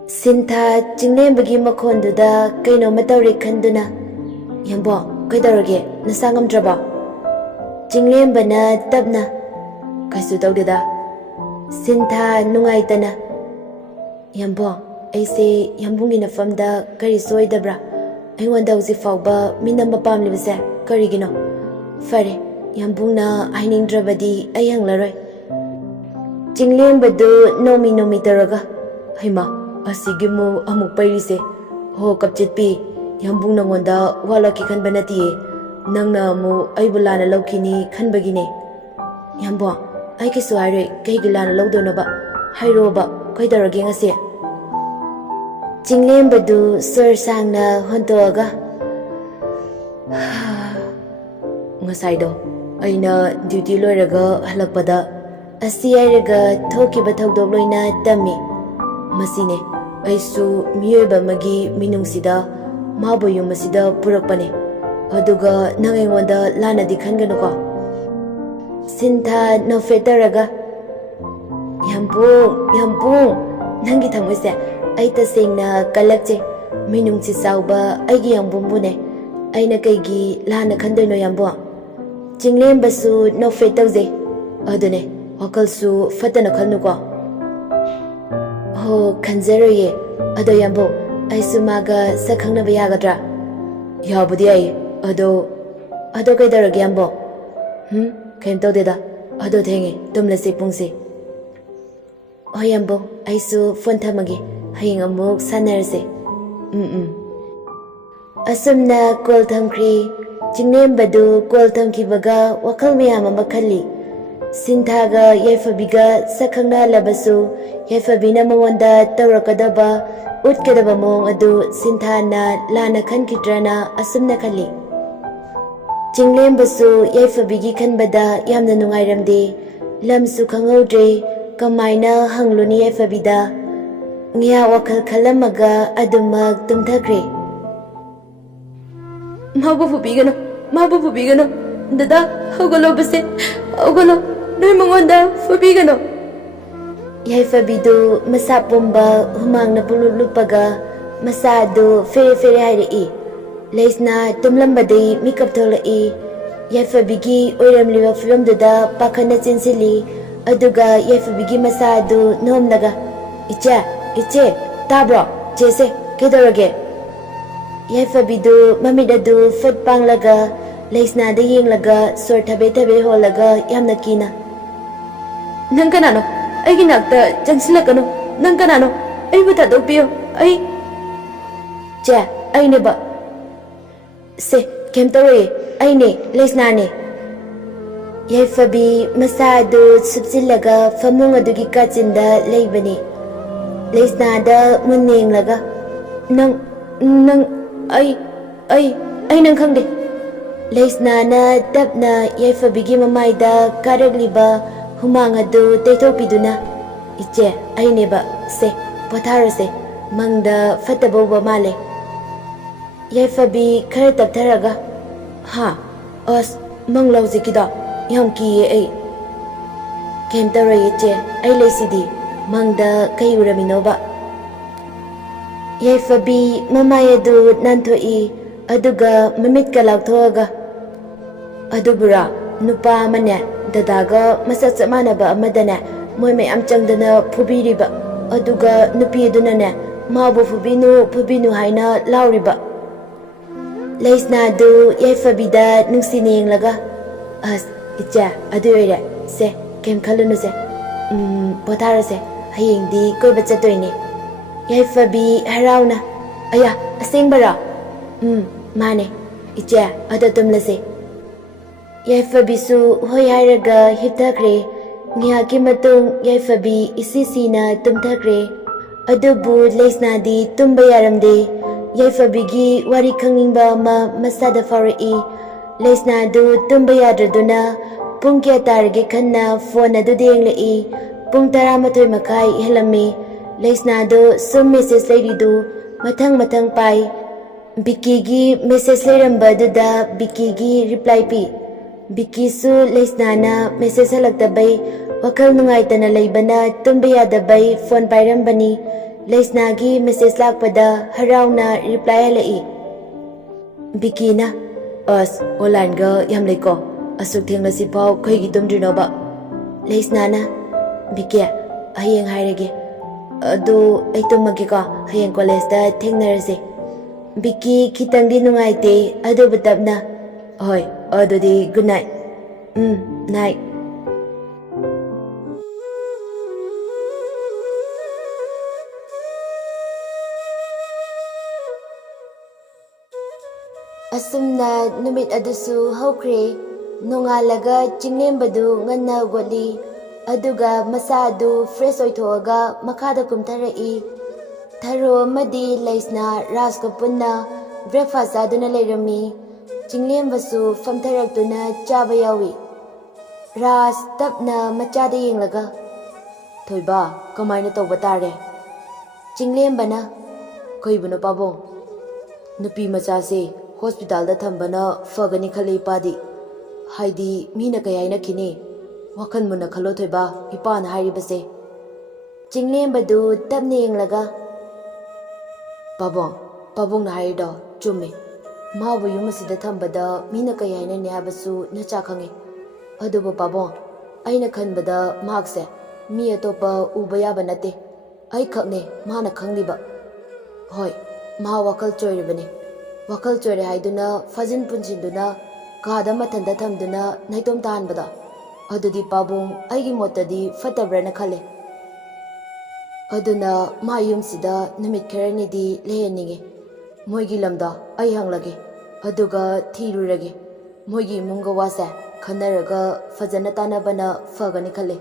Sintha jinglembagi makhonduda kaino matawri khanduna. Yambo kaidarage nasangamdraba. Jinglembana tapna. Kaisu tawdeda. Sintha nungaitana. Yambo aise yambungi nafamda kari soidabra. Aingwanda hauzik fauba minamba pamlibase karigino. Fare yambungna hainingdrabadi ai hanglaroi. Jinglembadu nomi taraga. Haima asigimu amuk pairise. Ho kapchitpi yambung nangonda walaki khanba natiye. Nangna amu aibu lana laukini khanbagine. Yambo ai kisu haire kaigi lana laudonaba. Hairoba kaidarage ngase. Chinglembadu sor sangna hontoaga. Ngasaido aina duty loiraga halakpada asi airaga thokiba thodok loina tami masine aisu miyoiba magi minungsida mabu yumasida purakpane aduga nang engonda lanadi khangano ko sintha no fetaraga yampu nangi thamoise ai tasengna kalakche minungchi sauba aigi yambumbune aina kaigi lana khandoino yambo Chinglembadu no fetauze adune wakalsu fatana khalnuko ho khanjaroye ado yambo aisu maga sakhangnaba yagadra yabudi ai ado kaidarage yambo kaim tawdeda ado thenge tumlase pungse ho yambo aisu phone thamage hayeng amuk sanarase asumna call thamkri Chinglembadu call thamkibaga wakal miyam ama khali sinthaga yaifabiga sakhangna labasu yaifabina mamonda tawrakadaba utkadaba mong adu sinthana lana khankidrana asumna khali Chinglembadu yaifabigi khanbada yamna nungairamde lamsu khanghaudre kamaina hangluni yaifabida ngiya wakal khalamaga adumak tumthakre Mabu fubigano dada hogolo base hogolo noi mangonda fubigano yaifabidu masa pumba humangna pululupaga masadu fere hairi leisna tumlambadi mikap tholai yaifabigi oiramliba filamduda pakhana chinsili aduga yaifabigi masadu nomlaga iche tabro jese kedorage Yaifabidu mamidadu fat panglaga leisna da yenglaga sor thabe holaga yamna kina nang kanano aigi nakta jangsilakano nang kanano ai buta dokpiyo ai cha ai ne ba se kem tawe ai ne leisna ne Yaifabi masadu subsilaga famung adugi kachinda leibani leisna da munnenglaga nang ai nang khangde leisna na tapna yaifabigi mamaida karagliba humang adu teithopiduna iche ai neba se potharase mangda fataboba male yaifabi khara taptharaga ha as manglawjikida yam kiye ai kem taraye che ai leisidi mangda kai uraminoba Yaifabi mamayadu nanthoi aduga mamit kalawthoga adubura nupa amane dadaga masak chamanaba amadane moi mayam changdana phubiriba aduga nupi ne mabu phubinu haina lauriba leisna du yaifabida nungsinenglaga as icha aduire se kem khalunu se potharase hayengdi koiba chatoine Yaifabi harauna aya asengbara mane iche ado tumlase Yaifabisu hoi hairaga hipthakre ngihaki matung Yaifabi isisina tumthakre adubu leisnadi tumba yaramde Yaifabigi wari khangningba ama masada farai leisnadu tumba yadraduna pung kya tarage khanna phone adu denglai pung 12 makai helame leisnado sum message leiridu mathang pai Biki gi message leiramba duda Biki gi reply pi Biki su leisnana message halaktabai wakal nungaitana leibana tumba yadabai phone pairambani leisna gi message lakpada harauna reply halai Biki na as online ga yam leiko asuk thenglasi pau khoigi tumdrinoba leisnana Biki hayeng hairage adu ai tumagi ko hayeng college da thengnarase Biki khitangdi nungaite adu batapna hoi adudi good night night asumna numit adusu hokre nongalaga Chinglembadu nganna goli aduga masadu fresh oithoga makada kumtharai Tharo amadi Leisna Raska punna breakfast aduna leirami Chinglem-basu famtharakduna chaba yawi Ras tapna machada yenglaga Thoiba kamaina tawba tare Chinglem-bana Koibuno pabong Nupi machase hospital da thambana fagani khale ipadi Haidi mina kayaina kini Wakan muna khalo Thoiba ipana hairibase Chinglem-badu tapna yenglaga Pabong na hairido chumme Mabu yumasida thambada mina kayaina ne habasu nacha khange Adubo pabong aina khanbada mahakse mi atopa uba yaba nate ai khakne mana khangliba hoi ma wakal choiribane wakal choire haiduna fajin punjinduna kada mathanda thamduna naitom tanbada adudi pabong aigi motadi fatabrana khale aduna mayumsida numit kharanidi leheninge moigi lamda ai hanglage aduga thirurage moigi munga wasa khanaraga fajana tanabana fagani khale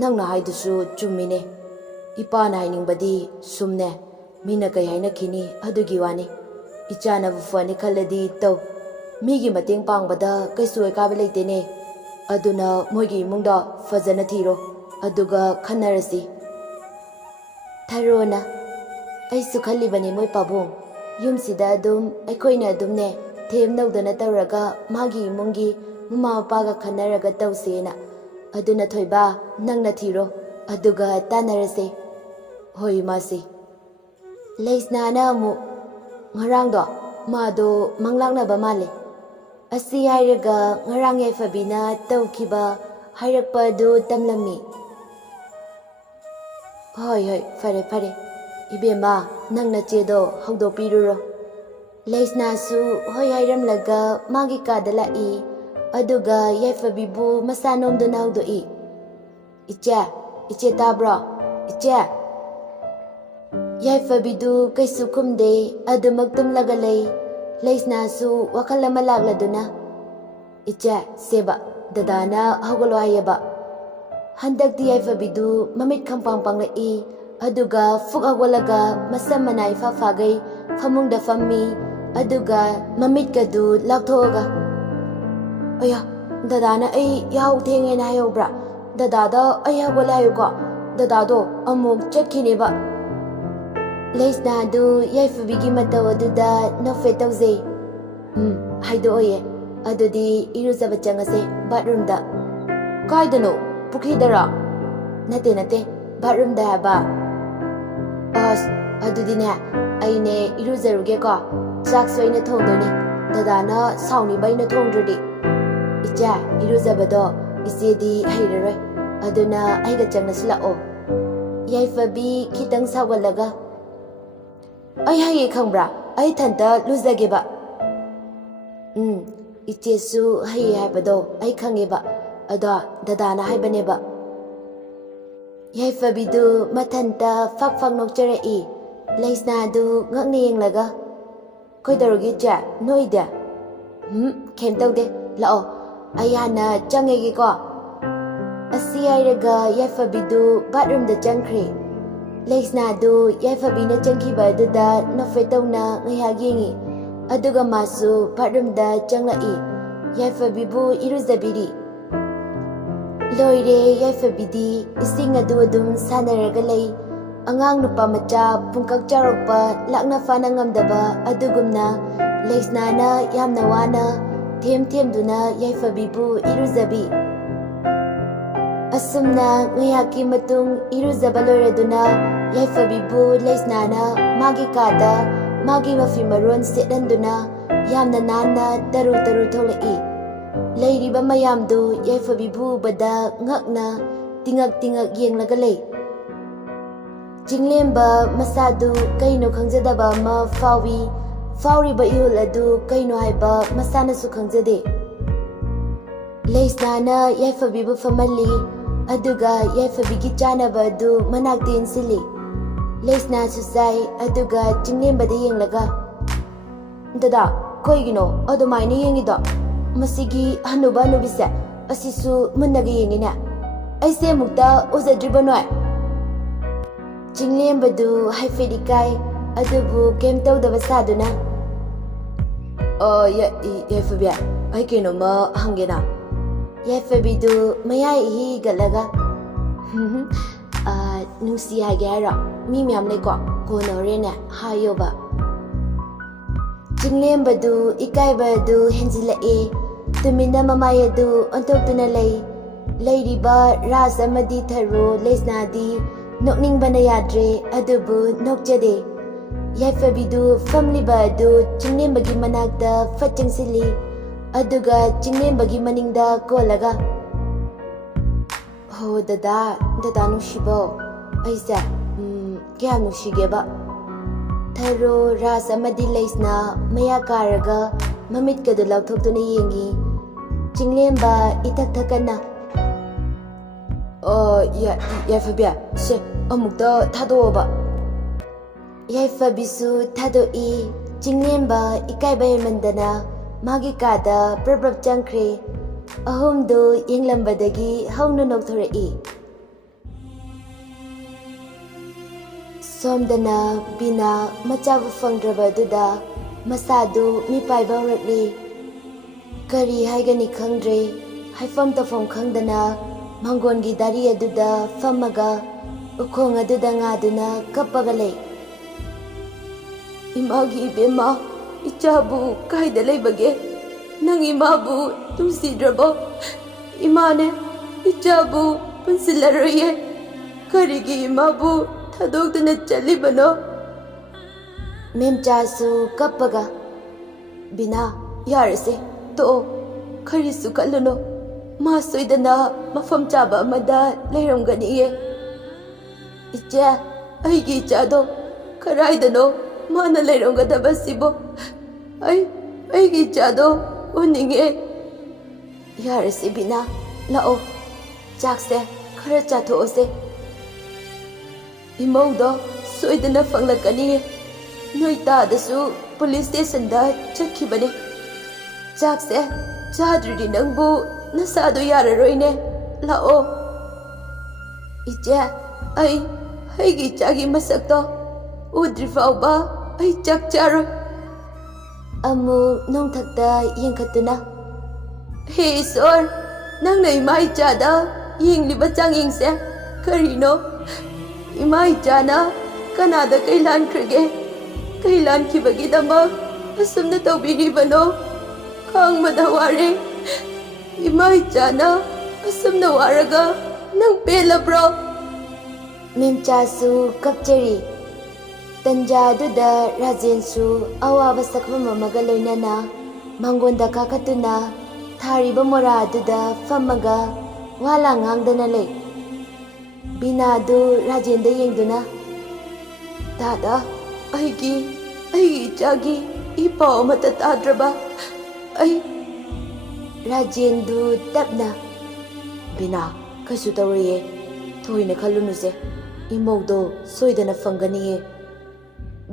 nangna haidusu chumine ipana hainingbadi sumne mina kai haina khini adugi wani ichana bu fani khaladi taw migi mateng pangbada kaisu ekaba leitene aduna moigi mungda fajana thiro aduga khanarasi tharona aisu khalibani moi pabong yumsida adum aikoina adumne them nawdana tawraga magi mungi mama paga khanaraga tawsena aduna Thoiba nangna thiro aduga tanarase hoi masi Leisna na mu ngarangdo mado manglakna ba male asi hairaga ngarang yaifabina tawkhiba hairakpa du tamlami hoi fare ibema nangna chedo haudo piruro Leisna su hoi hairamlaga magi kadala I aduga yaifabibu masanomduna haudo I iche tabra iche yaifabidu kaisu kumde adumak tumlaga lay Leisna su wakalama lagladuna iche seba dadana hawgalo hayaba handakti yaifabidu mamit khampang panglai aduga fugawalaga masamana ifa fagai famungda fammi aduga mamit kadu lakthoga aya dadana ai yaw thenge na hayobra dadada ai hawala hayuko dadado amuk chakhineba Leisna du yaifabigi mataw aduda nofe tawze haido oye adudi iruzaba changase bathroom da kaidano pukhidara nate bathroom da haba as adudine aine iruzaruge ko chak soina thongdoni dadana sauni baina thongdrodi icha iruzabado isedi hairaroi aduna aiga changaslao yaifabi khitang sawalaga ai haye khangbra ai thanta luzageba ichesu haye habado ai khangeba ada dadana haibaneba yaifabidu mathanta fakfak nokchare I Leisna du ngakne yenglaga koidarogi cha noida khem tawde lao ayana changegi ko asi airaga yaifabidu bathroom da changkhre Leisna du yaifabina changkhiba aduda nofetawna ngayhagengi aduga masu bathroom da changlai yaifabibu iruzabiri loire yaifabidi ising adu adum sanaraga lay angang nupa macha pungkak charokpa lakna fana ngamdaba adugumna Leisna na yamna wana them duna yaifabibu iruzabi asumna ngayaki matung iruzaba loiraduna yaifabibu Leisna na magi kada magi mafi maron setlanduna yamna nana taru tholai leiriba mayamdu yaifabibu bada ngakna tingak yenglaga lay Jinglemba masadu kaino khangjadaba ma fauriba ihul adu kaino haiba masana su khangjade Leisna na yaifabibu famali aduga yaifabigi chanaba adu manakte insili Leisna susai aduga jinglemba da yenglaga dada koigino adumaina yengida masigi hanuba nubise asisu munnaga yengina aise mukta uzadriba noi ꯆꯤꯡꯂꯦꯝꯕꯗꯨ ꯍꯥꯏꯐꯦꯠ ꯏꯀꯥꯏ ꯑꯗꯨꯕꯨ ꯀꯩꯝ ꯇꯧꯗꯕ ꯁꯥꯗꯨꯅ ꯌꯥꯏꯐꯕꯤ ꯑꯩ ꯀꯩꯅꯣꯝꯃ ꯍꯪꯒꯦꯅ ꯌꯥꯏꯐꯕꯤꯗꯨ ꯃꯌꯥꯏ ꯏꯍꯤꯒꯠꯂꯒ ꯅꯨꯡꯁꯤ ꯍꯥꯏꯒꯦ ꯍꯥꯏꯔꯣ ꯃꯤ ꯃꯌꯥꯝ ꯂꯩꯀꯣ ꯀꯣꯟꯅ ꯍꯣꯔꯦꯟꯅꯦ ꯍꯥꯏꯌꯣꯕ ꯆꯤꯡꯂꯦꯝꯕꯗꯨ ꯏꯀꯥꯏꯕ ꯑꯗꯨ ꯍꯦꯟꯖꯤꯜꯂꯛꯑꯦ ꯇꯨꯃꯤꯟꯅ ꯃꯃꯥꯏ ꯑꯗꯨ ꯑꯣꯟꯊꯣꯛꯇꯨꯅ ꯂꯩꯔꯤꯕ ꯔꯥꯖ ꯑꯃꯗꯤ ꯊꯔꯣ ꯂꯩꯁꯅꯥꯗꯤ ꯅꯣꯛꯅꯤꯡꯕꯅ ꯌꯥꯗ꯭ꯔꯦ ꯑꯗꯨꯕꯨ ꯅꯣꯛꯆꯗꯦ ꯌꯥꯏꯐꯕꯤꯗꯨ ꯐꯝꯂꯤꯕ ꯑꯗꯨ ꯆꯤꯡꯂꯦꯝꯕꯒꯤ ꯃꯅꯥꯛꯇ ꯐꯠ ꯆꯪꯁꯤꯜꯂꯤ ꯑꯗꯨꯒ ꯆꯤꯡꯂꯦꯝꯕꯒꯤ ꯃꯅꯤꯡꯗ ꯀꯣꯜꯂꯒ ꯍꯣ ꯗꯗꯥ ꯅꯨꯡꯁꯤꯕꯣ ꯑꯩꯁꯦ ꯀꯌꯥꯝ ꯅꯨꯡꯁꯤꯒꯦꯕ ꯊꯔꯣ ꯔꯥꯖ ꯑꯃꯗꯤ ꯂꯩꯁꯅꯥ ꯃꯌꯥ ꯀꯥꯔꯒ ꯃꯃꯤꯠꯀꯗꯨ ꯂꯥꯎꯊꯣꯛꯇꯨꯅ ꯌꯦꯡꯉꯤ ꯆꯤꯡꯂꯦꯝꯕ ꯏꯊꯛ ꯊꯛꯀꯠꯅ ꯌꯥꯏꯐꯕꯤ ꯁꯦ ꯑꯃꯨꯛꯇ ꯊꯥꯗꯣꯛꯑꯣꯕ ꯌꯥꯏꯐꯕꯤꯁꯨ ꯊꯥꯗꯣꯛꯏ ꯆꯤꯡꯂꯦꯝꯕ ꯏꯀꯥꯏꯕ ꯍꯦꯟꯃꯟꯗꯅ ꯃꯥꯒꯤ ꯀꯥꯗ ꯄ꯭ꯔꯞ ꯆꯪꯈ꯭ꯔꯦ ꯑꯍꯨꯝꯗꯨ ꯌꯦꯡꯂꯝꯕꯗꯒꯤ ꯍꯧꯅ ꯅꯣꯛꯊꯣꯔꯛꯏ ꯁꯣꯝꯗꯅ ꯕꯤꯅꯥ ꯃꯆꯥꯕꯨ ꯐꯪꯗ꯭ꯔꯕ ꯑꯗꯨꯗ ꯃꯁꯥꯗꯨ ꯃꯤꯄꯥꯏꯕ ꯍꯧꯔꯛꯂꯤ ꯀꯔꯤ ꯍꯥꯏꯒꯅꯤ ꯈꯪꯗ꯭ꯔꯦ ꯍꯥꯏꯐꯝ ꯇꯧꯐꯝ ꯈꯪꯗꯅ ꯃꯥꯡꯒꯣꯟꯒꯤ ꯗꯥꯔꯤ ꯑꯗꯨꯗ ꯐꯝꯃꯒ ꯎꯈꯣꯡ ꯑꯗꯨꯗ ꯉꯥꯗꯨꯅ ꯀꯞꯄꯒ ꯂꯩ ꯏꯃꯥꯒꯤ ꯏꯕꯦꯝꯃ ꯏꯆꯥꯕꯨ ꯀꯥꯏꯗ ꯂꯩꯕꯒꯦ ꯅꯪ ꯏꯃꯥꯕు ꯅꯨꯡꯁꯤꯗ꯭ꯔꯕꯣ ꯏꯃꯥꯅꯦ ꯏꯆꯥꯕꯨ ꯄꯨꯟꯁꯤꯜꯂꯔꯣꯏꯌꯦ ꯀꯔꯤꯒꯤ ꯏꯃꯥꯕು ꯊꯥꯗꯣꯛꯇꯨꯅ ꯆꯠꯂꯤꯕꯅꯣ ꯃꯦꯝꯆꯥꯁꯨ ꯀꯞꯄꯒ ꯕꯤꯅꯥ ꯌꯥꯔꯁꯦ ꯇꯣꯛꯑꯣ ꯀꯔꯤꯁꯨ ꯈꯜꯂꯨꯅꯣ ꯃꯥ ꯁꯣꯏꯗꯅ ꯃꯐꯝ ꯆꯥꯕ ꯑꯃꯗ ꯂꯩꯔꯝꯒꯅꯤꯌꯦ ꯏꯆꯦ ꯑꯩꯒꯤ ꯏꯆꯥꯗꯣ ꯀꯔꯥꯏꯗꯅꯣ ꯃꯥꯅ ꯂꯩꯔꯝꯒꯗꯕꯁꯤꯕꯣ ꯑꯩꯒꯤ ꯏꯆꯥꯗꯣ ꯎꯅꯤꯡꯉꯦ ꯌꯥꯔꯁꯤ ꯕꯤꯅꯥ ꯂꯥꯛꯑꯣ ꯆꯥꯛꯁꯦ ꯈꯔ ꯆꯥꯊꯣꯛꯑꯁꯦ ꯏꯃꯧꯗꯣ ꯁꯣꯏꯗꯅ ꯐꯪꯂꯛꯀꯅꯤꯌꯦ ꯅꯣꯏ ꯇꯥꯗꯁꯨ ꯄꯨꯂꯤꯁ ꯁ꯭ꯇꯦꯁꯟꯗ ꯆꯠꯈꯤꯕꯅꯦ ꯆꯥꯛꯁꯦ ꯆꯥꯗ꯭ꯔꯗꯤ ꯅꯪꯕꯨ ꯅꯁꯥꯗꯣ ꯌꯥꯔꯔꯣꯏꯅꯦ ꯂꯥꯛꯑꯣ ꯏꯆꯦ ꯑꯩꯒꯤ ꯏꯆꯥꯒꯤ ꯃꯁꯛꯇꯣ ꯎꯗ꯭ꯔꯤ ꯐꯥꯎꯕ ꯑꯩ ꯆꯥꯛ ꯆꯥꯔꯣꯏ ꯑꯃꯨꯛ ꯅꯣꯡꯊꯛꯇ ꯌꯦꯡꯈꯠꯇꯨꯅ ꯍꯦ ꯏꯁꯣꯔ ꯅꯪꯅ ꯏꯃꯥ ꯏꯆꯥꯗ ꯌꯦꯡꯂꯤꯕ ꯆꯥꯡꯌꯦꯡꯁꯦ ꯀꯔꯤꯅꯣ ꯏꯃꯥ ꯏꯆꯥꯅ ꯀꯅꯥꯗ ꯀꯩ ꯂꯥꯟꯈ꯭ꯔꯒꯦ ꯀꯩ ꯂꯥꯟꯈꯤꯕꯒꯤꯗꯃꯛ ꯑꯁꯨꯝꯅ ꯇꯧꯕꯤꯔꯤꯕꯅꯣ ꯈꯥꯡꯕꯗ ꯋꯥꯔꯦ ꯏꯃꯥ ꯏꯆꯥꯅ ꯑꯁꯨꯝꯅ ꯋꯥꯔꯒ ꯅꯪ ꯄꯦꯜꯂꯕ꯭ꯔꯣ ꯃꯦꯝꯆꯥꯁꯨ ꯀꯞꯆꯔꯤ ꯇꯟꯖꯥ ꯑꯗꯨꯗ ꯔꯥꯖꯦꯟꯁꯨ ꯑꯋꯥꯕ ꯁꯛꯐꯝ ꯑꯃꯒ ꯂꯣꯏꯅꯅ ꯃꯥꯡꯒꯣꯟꯗ ꯀꯥꯈꯠꯇꯨꯅ ꯊꯥꯔꯤꯕ ꯃꯣꯔꯥ ꯑꯗꯨꯗ ꯐꯝꯃꯒ ꯋꯥ ꯂꯥꯡ ꯉꯥꯡꯗꯅ ꯂꯩ ꯕꯤꯅꯥꯗꯨ ꯔꯥꯖꯦꯟꯗ ꯌꯦꯡꯗꯨꯅ ꯗꯥꯗꯥ ꯑꯩꯒꯤ ꯏꯆꯥꯒꯤ ꯏ ꯄꯥꯎ ꯑꯃꯠꯇ ꯇꯥꯗ꯭ꯔꯕ ꯔꯥꯖꯦꯟꯗꯨ ꯇꯞꯅ ꯕꯤꯅꯥ ꯀꯩꯁꯨ ꯇꯧꯔꯣꯏꯌꯦ ꯊꯣꯏꯅ ꯈꯜꯂꯨꯅꯨꯁꯦ ꯏꯃꯧꯗꯣ ꯁꯣꯏꯗꯅ ꯐꯪꯒꯅꯤꯌꯦ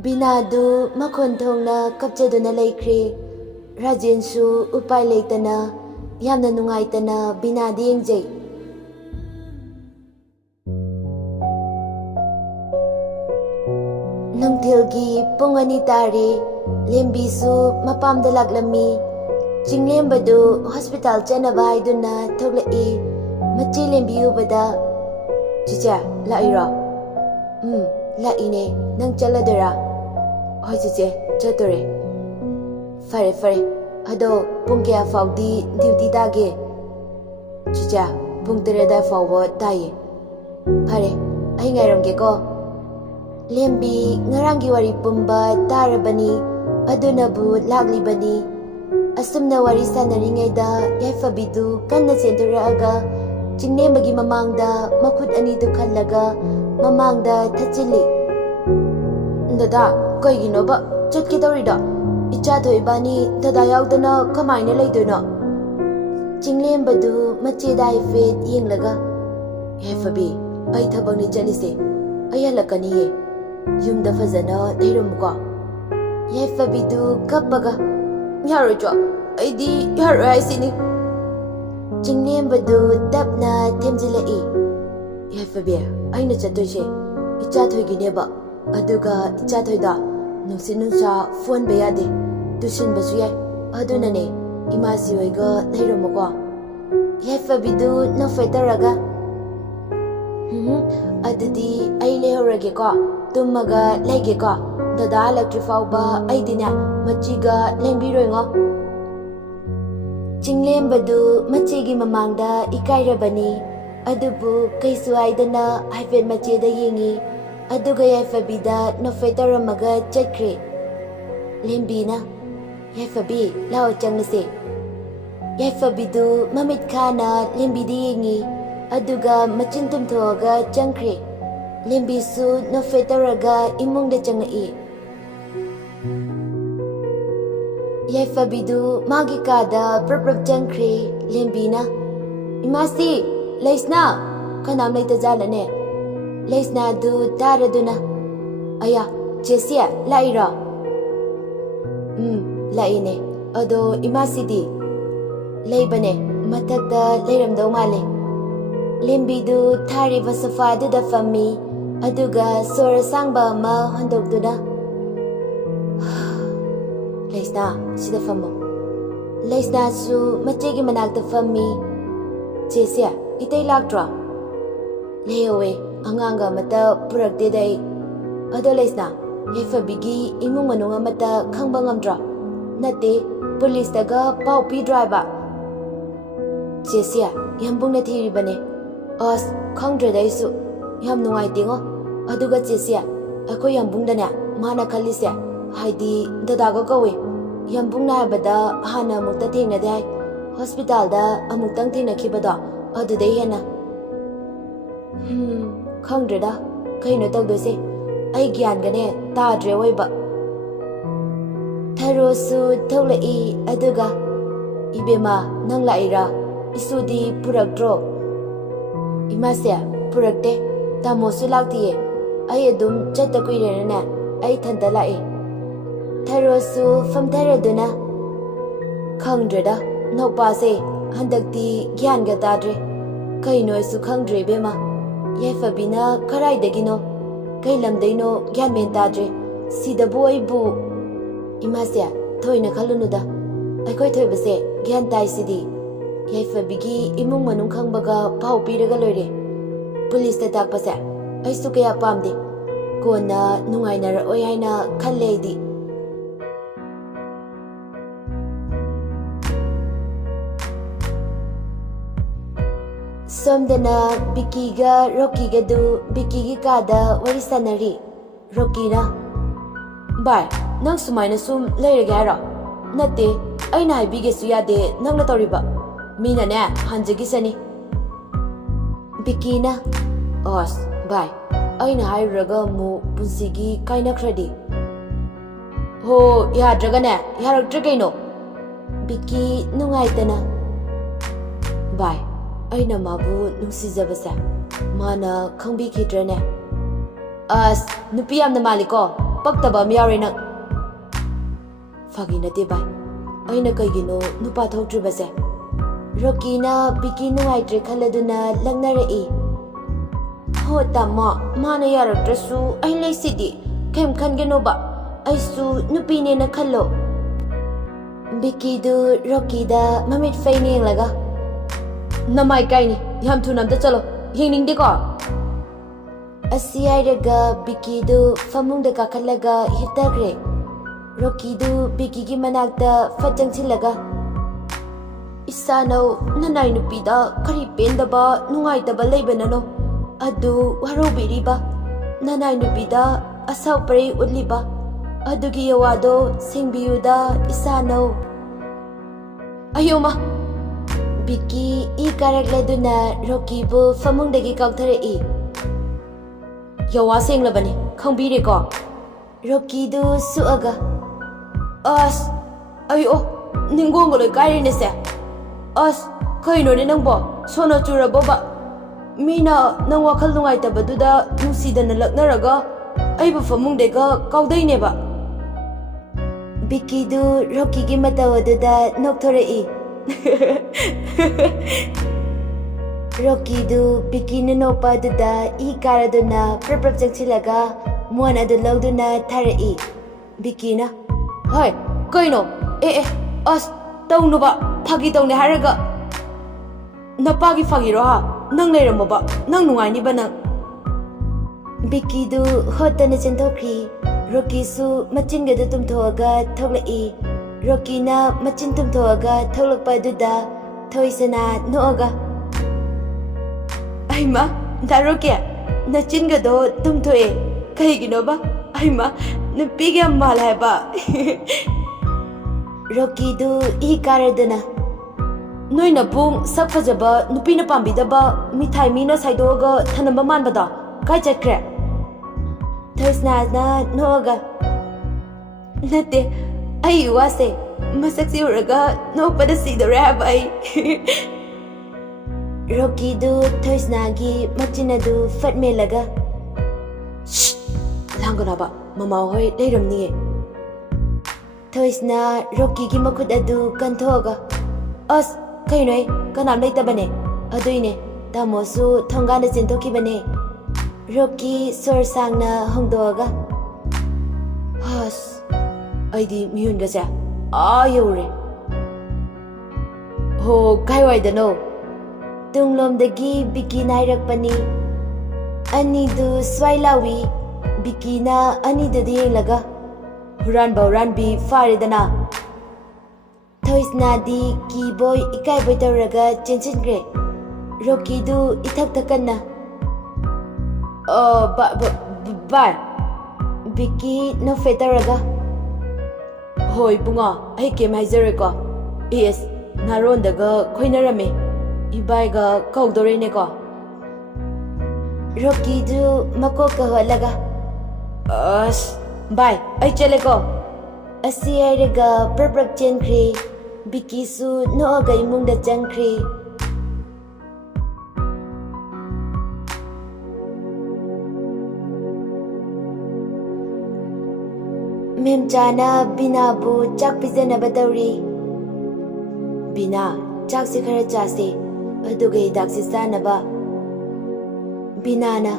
ꯕꯤꯅꯥꯗꯨ ꯃꯈꯣꯟ ꯊꯣꯡꯅ ꯀꯞꯆꯗꯨꯅ ꯂꯩꯈ꯭ꯔꯦ ꯔꯥꯖꯦꯟꯁꯨ ꯎꯄꯥꯏ ꯂꯩꯇꯅ ꯌꯥꯝꯅ ꯅꯨꯡꯉꯥꯏꯇꯅ ꯕꯤꯅꯥꯗ ꯌꯦꯡꯖꯩ ꯅꯨꯡꯊꯤꯜꯒꯤ ꯄꯨꯡ 2 ꯇꯥꯔꯦ ꯂꯦꯝꯕꯤꯁꯨ ꯃꯄꯥꯝꯗ ꯂꯥꯛꯂꯝꯃꯤ ꯆꯤꯡꯂꯦꯝꯕꯗꯨ ꯍꯣꯁꯄꯤꯇꯥꯜ ꯆꯠꯅꯕ ꯍꯥꯏꯗꯨꯅ ꯊꯣꯛꯂꯛꯏ ꯃꯆꯦ ꯂꯦꯝꯕꯤ ꯎꯕꯗ ꯆꯤꯆꯦ ꯂꯥꯛꯏꯔꯣ ꯂꯥꯛꯏꯅꯦ ꯅꯪ ꯆꯠꯂꯗꯣꯏꯔꯥ ꯍꯣꯏ ꯆꯤꯆꯦ ꯆꯠꯇꯣꯔꯦ ꯐꯔꯦ ꯑꯗꯣ ꯄꯨꯡ ꯀꯌꯥ ꯐꯥꯎꯗꯤ ꯗ꯭ꯌꯨꯇꯤ ꯇꯥꯒꯦ ꯆꯤꯆꯦ ꯄꯨꯡ 3 ꯑꯗꯥꯏ ꯐꯥꯎꯕ ꯇꯥꯏꯌꯦ ꯐꯔꯦ ꯑꯩ ꯉꯥꯏꯔꯝꯒꯦꯀꯣ ꯂꯦꯝꯕꯤ ꯉꯔꯥꯡꯒꯤ ꯋꯥꯔꯤ ꯄꯨꯝꯕ ꯇꯥꯔꯕꯅꯤ ꯑꯗꯨꯅꯕꯨ ꯂꯥꯛꯂꯤꯕꯅꯤ ꯑꯁꯨꯝꯅ ꯋꯥꯔꯤ ꯁꯥꯟꯅꯔꯤꯉꯩꯗ ꯌꯥꯏꯐꯕꯤꯗꯨ ꯀꯟꯅ ꯆꯦꯟꯊꯣꯔꯛꯑꯒ ꯆꯤꯡꯂꯦꯝꯕꯒꯤ ꯃꯃꯥꯡꯗ ꯃꯈꯨꯠ ꯑꯅꯤꯗꯨ ꯈꯜꯂꯒ ꯃꯃꯥꯡꯗ ꯊꯠꯆꯤꯜꯂꯤ ꯗꯗꯥ ꯀꯩꯒꯤꯅꯣꯕ ꯆꯠꯀꯦꯗꯧꯔꯤꯗꯣ ꯏꯆꯥ ꯊꯣꯏꯕꯥꯅꯤ ꯗꯗꯥ ꯌꯥꯎꯗꯅ ꯀꯃꯥꯏꯅ ꯂꯩꯗꯣꯏꯅꯣ ꯆꯤꯡꯂꯦꯝꯕꯗꯨ ꯃꯆꯦꯗ ꯍꯥꯏꯐꯦꯠ ꯌꯦꯡꯂꯒ ꯌꯥꯏꯐꯕꯤ ꯑꯩ ꯊꯕꯛꯅꯤ ꯆꯠꯂꯤꯁꯦ ꯑꯩ ꯍꯜꯂꯛꯀꯅꯤꯌꯦ ꯌꯨꯝꯗ ꯐꯖꯅ ꯂꯩꯔꯝꯃꯨꯀꯣ ꯌꯥꯏꯐꯕꯤꯗꯨ ꯀꯞꯄꯒ ꯌꯥꯔꯣꯏꯗ꯭ꯔꯣ ꯑꯩꯗꯤ ꯌꯥꯔꯣꯏ ꯍꯥꯏꯁꯤꯅꯤ ꯆꯤꯡꯂꯦꯝꯕꯗꯨ ꯇꯞꯅ ꯊꯦꯝꯖꯤꯜꯂꯛꯏ ꯌꯥꯏꯐꯕꯤ ꯑꯩꯅ ꯆꯠꯇꯣꯏꯁꯦ icha thoigineba aduga icha thoida nungsin nungsa phone ba yade tusin basu yai adunane imasi oiga leiromoko yaifabidu na faitaraga adudi ai lehorage ko tummaga lege ko dada lakri fauba aidina machiga lengbiroi ngo Chinglembadu machigi mamangda ikairabani adubu kaisu aidana haifet macheda yengi aduga yaifabida nofetaramaga chakre lembina yaifabi lao changnase yaifabidu mamit khana lembidi yengi aduga machin tumthoga changkre lembisu nofetaraga imungda changai Yaifabidu magi kada prap jangkre lembina imasi leisna kanam leita jalane leisna du taraduna aya chesia laira laine ado imasi di leibane matakta leiramdau male lembidu thari vasafadu da fammi aduga sora sangba ma handokduna Leisna sida famo Leisna su machegi manakta fammi Chesia itay lakdra Leowe anganga mata purakde day Ado Leisna Yefabigi imung manunga mata khangba ngamdra Nate police daga pau pi driver Chesia yambung na thiri bane Os khangdra day su Yam nungai tingo Aduga Chesia Ako yambung dana mana khalise Haidi dadaga kawe Yambung na bada hana mukta thengna dai hospital da amuktang thengnakhibada adudai hena khangdreda kaino tawdose ai gyan gane tadre oiba tharosu tholai aduga ibema nang laira isudi purakdro imasya purakte tamosu laktiye ai adum chatta kuirena ai thanda lai Tharosu famtharaduna khangdreda nopase handakti gyan ga tadre kaino su khangdre bema yaifabina kharai dagino kailamdaino gyan men tadre sida boy bu imasya thoina khalunuda aikoi thoibase gyan tai sidi yaifabigi imung manung khangbaga pau piraga loire police ta takpase aisu kaya pamde kona nungainara oi haina khalleidi Somdana Bikiga Rockiga du Bikigi kada wari sanari Rockina Bai nang sumaina sum leiragara Nate aina haibige suyade nang natoriba Mina ne hanjagi sani Bikina Os bai aina hairaga mu punsigi kaina kradi Ho yadraga ne yaraktra kaino Biki nungaitana Bai Aina mabu nungsijabase mana khangbi khidrane as nupi amna maliko paktaba miyare nak fagina te bai aina kaigino nupa thoktribase Rokina Biki nungaitri khaladuna langnarei ho tamma mana yaraktrasu ai leisidi kem khangeno ba aisu nupi ne na khallo Biki du Rokida mamit faineng laga Namai kaini yam thunamda chalo hingning diko Asiairaga Biki du famungda kakhallaga hitagre Roki du Biki gi manakta fajang chilaga Isano nanai nupida kari pendaba nungaitaba leibanano adu warobiriba nanai nupida asau pare udliba adugi yawado singbiyuda isano Ayoma Biki I karakladuna Roki bu famungdagi kautharei Yawa senglabani khangbire ko Roki du suaga As ayo ningongoloi kairine se As kaino ne nangbo sono churaboba Mina nang wakhal nungaitabaduna nungsidana laknaraga aibu famungdega kaudaineba Biki du Roki gi matawaduda nokthorei Rokidu bikini nopa duda I karaduna prap changchilaga muan adu lauduna tharai. Bikina. Hoi, kaino? As, taunuba, phagi taune haraga. Napagi phagiro ha, nang leiramoba, nang nungainiba nang. Bikidu hotana chentokri. Rokisu machingadu tumthoaga thoglai. Rokina machin tumthoaga thoglakpa duda thoisana noaga. Aima, Narokia, Nachingado, Tumtoe, Kaiginoba, Aima, Napiga Malaba. Rokidu I karaduna. Noina boom, Sapajaba, Nupina Pambidaba, Mitai Mina Saidoga, Tanamaman Bada, Kajacre. Thoisna noaga. Nate, Ayuase, Masaxi Uraga, no Padasi the rabbi. Rokidu thoisnagi machinadu fatmelaga. Shh! Langanaba, Mama Hoi, Leiramni. Thoisna Rokigi makut adu kanthoga. As, Kainoi, Kanam Leitabane, Aduine, Tamosu, Tongana Zentokibane. Roki sor sangna hongdoga. Has, Id Mungaza, Ayore. Oh, Kaiwai the no. Tunglomdagi bikinairakpani. Anidu swailawi. Bikina anidadu yenglaga. Huranba Ranbi Faridana. Thoisnadi kiboy ikaiboy tawraga chenchingre. Rokidu ithaktakana. Bye. Biki no fetaraga. Hoi bunga, I came Hizereka. Yes, Narondaga, Koinarame. Ibaiga, Kaudoreneko. Rokidu makoka holaga. Bye, I cheleko. Asiairaga prap chenkri. Bikisu nooga imungda changkri. Memchana binabu chak pijanaba tawri. Bina, chak si khara chase. Aduga hidakse sanaba. Binana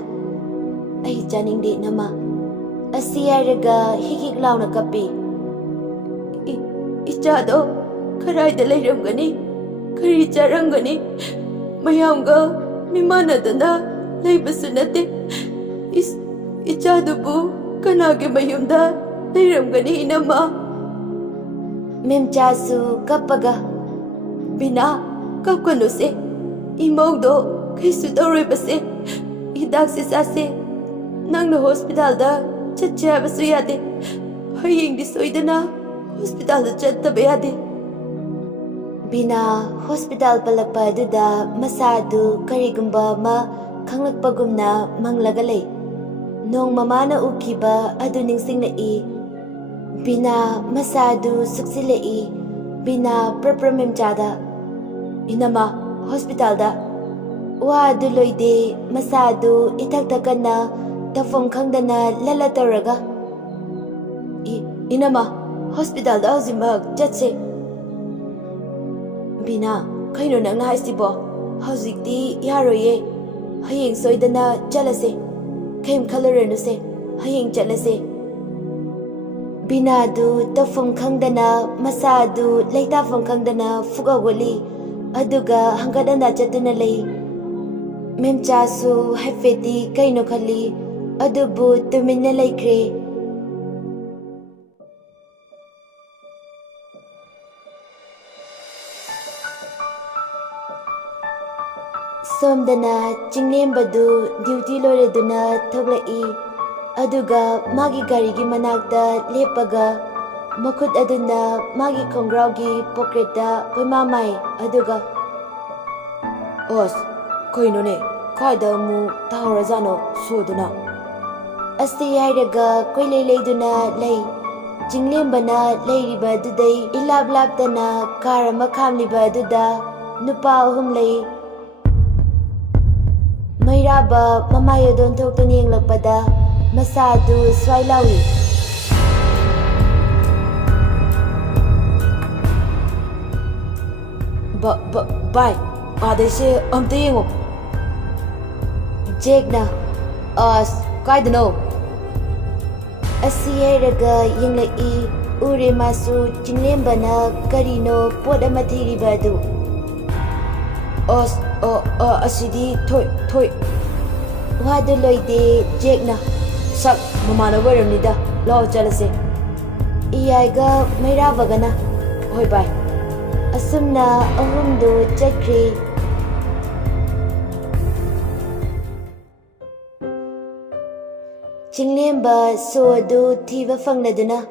ai chaningde nama. Asiairaga hikik launa kapi. Ichado karaida leiramgani. Kari charangani. Mayamga mimanadana leibasu nate. Ichadubu kanage mayumda leiramgani inama. Memchasu kapaga. Bina kapkano se. Imaudo kaisu tawribase. Hidakse sase. Nangna hospital da chachabasu yade. Hayeng di soidana hospital da chattaba yade. Bina hospital palakpa duda masadu karigumba ma khanglakpagumna manglaga lei. Nong mamana ukiba adu ningsinglai. Bina masadu suksilai. Bina memchada. Inama hospital da. Wa duloide masadu ithaktakana tafom khangdana lalataraga. Inama hospital da hauzimbak chatse. Bina kaino nangna haisibo. Hauzikti yaroye. Hayeng soidana chalase. Kaim kalarenuse. Hayeng chalase. Binadu tafom khangdana masadu leitafom khangdana fugawali. Aduga hanggadana chatuna lei. Memchasu haifeti kaino khali. Adubu tumina laikre. Somdana chinglembadu duty loreduna thoglai. Aduga magi garigi manakta lepaga. Makut aduna magi khongraugi pocketa koimamai aduga. Os, koino ne, kaida mu tahorazano soduna. Asiairaga koileiduna lei. Jinglembana leiriba dudai ilablabdana karama khamliba duda nupa ahum lei. Mairaba mamayodon thokton yenglakpada masadu swailawi. Bye. Adese amte yengo. Jake-na, kaidano? Asi hairaga yenglai ure masu jinglembana karino pot ama thiriba adu. Asidi Thoi. Wadu loide Jake-na. Sak mamana waramnida, lao chalase. Iyaiga mairabagana. Hoi bye. Asumna ahumdu chakri. Jinglemba so adu thiba fangladuna.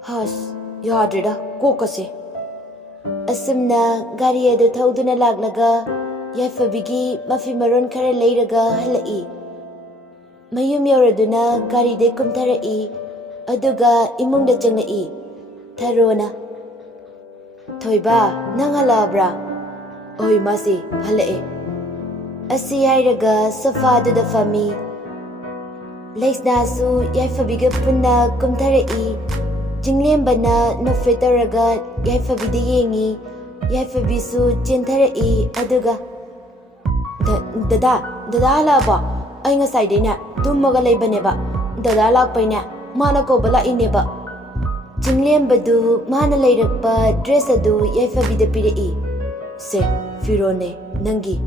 Has, yadrida, kokase. Asumna gari adu thauduna laglaga yaifabigi mafi maron khara leiraga halai. Mayum yauraduna gari de kumtharai aduga imungda changai. Tharona. Thoiba, nang halabra. Oi masi, halae. Asi hairaga sofa duda fami. Leisnasu yaifabiga punna kumtharai. Jinglembana nofetaraga yaifabida yengi. Yaifabisu chentharai aduga. Dada halaba. Ay ngasaydayna tummaga laybaneba. Dada lakpayna mana ko bala ineba. Jinglembadu mana layrakpa dress adu yaifabida pirai. Se, firone, nangi.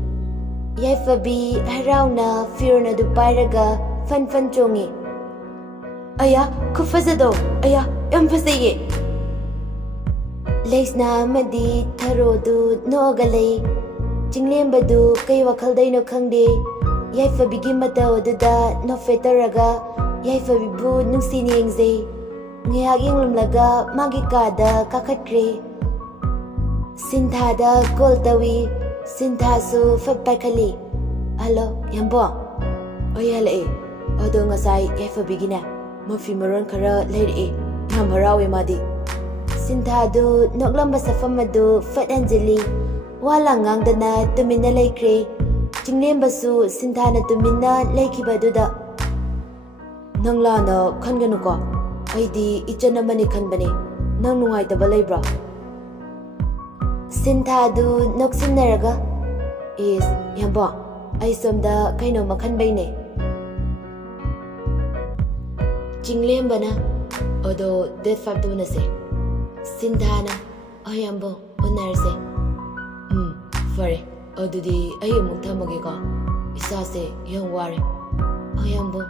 Yaifabi harauna firona du pairaga fan chongi. Aya, kufazado. Aya, yam fazaye. Leisna amadi tharodu noogalay. Jinglembadu kay wakaldayno khangde. Yaifabigi mataw aduda nofetaraga yaifabibu nungsini yengzay. Ngayak yenglumlaga magi kada kakhatkre. Sinthada call tawi. Sinthasu fatpaikali. Hello, yambo. Oy halae. Ado ngasay yaifabigina. Mafi maron khara leire. Yam harawe madi. Sinthadu noklamba safamadu fat anjali. Wala ngangdana tumina laikre. Jinglembasu sinthana tumina laikhiba duda. Nanglana khanganu ko. Aidi ichanamani khanbane. Nang nungaitaba leibra. Sinthadu noksinaraga. Is yambo. Ay somda kaino makhanbaine. Jinglembana. Odo death factor na se. Sinthana. Ayambo onarse. Fare. Odudi ayo muktamage ko. Isase yung wari. Ayambo.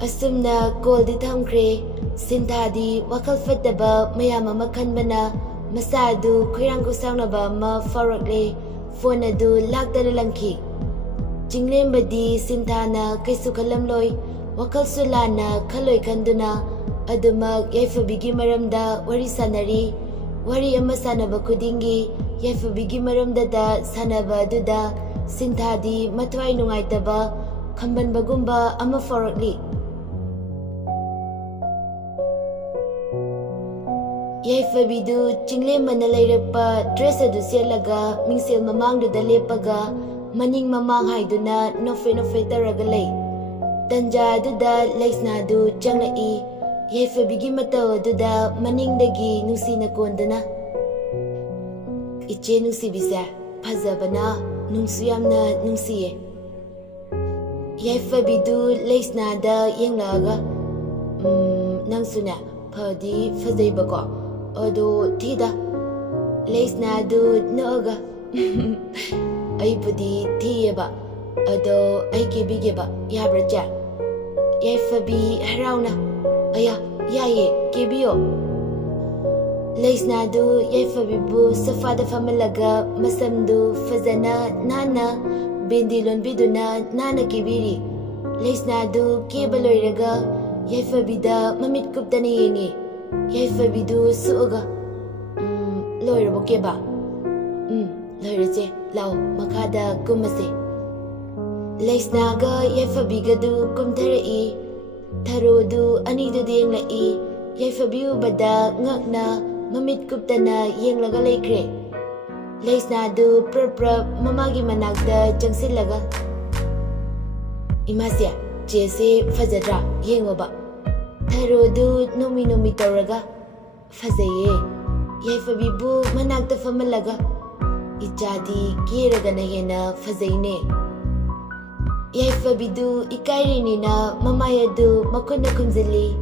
Asumna call di thamkre. Sinthadi wakal fataba mayama makhanbana. Masadu khirang kusangnaba ma farakle. Phone adu lakdana langki. Jinglembadi sinthana kaisu khalamloi. Wakal sulana khaloi khanduna. Adumak yaifabigi maramda wari sanari. Wari ama sanaba kudingi. Yaifabigi maramda da sanaba aduda. Sinthadi mathwai nungaitaba. Khambanbagumba ama farakli. Yaifabidu jinglembana layrakpa dress adu selaga mingsel mamangduda lepaga maning mamang haiduna nofe taraga lay. Tanja aduda leisnadu changai. Yaifabigi mataw aduda maningdagi nungsina kondana. Iche nungsibisa phazabana nungsu yamna nungsiye. Yaifabidu leisnada yenglaga. Nangsuna phadi fazaibako. Odo thida. Leisnadu nooga. Ay budi thiyeba. Odo ay kibigeba yabracha. Yaifabi harauna. Aya, yaye, kibiyo. Leisnadu yaifabibu safada famalaga masamdu fazana nana bendilon biduna nana kibiri. Leisnadu kibaloiraga yaifabida mamit kuptana yengi. Yaifabidu suuga. Loirabo keba. Loirache, lao makada kumase. Leisnaga yaifabigadu kumtarai. Tharodu anidu yenglai. Yaifabiu bada ngakna mamit kuptana yenglaga laikre. Leisnadu prap mamagi manakda jangsilaga. Imasya, jese fazadra yengoba. Tharodu nomi tawraga. Fazaye. Yaifabibu manakta famalaga. Ichadi keragana hena fazaine. Yaifabidu ikairinina mamayadu makuna kumzili.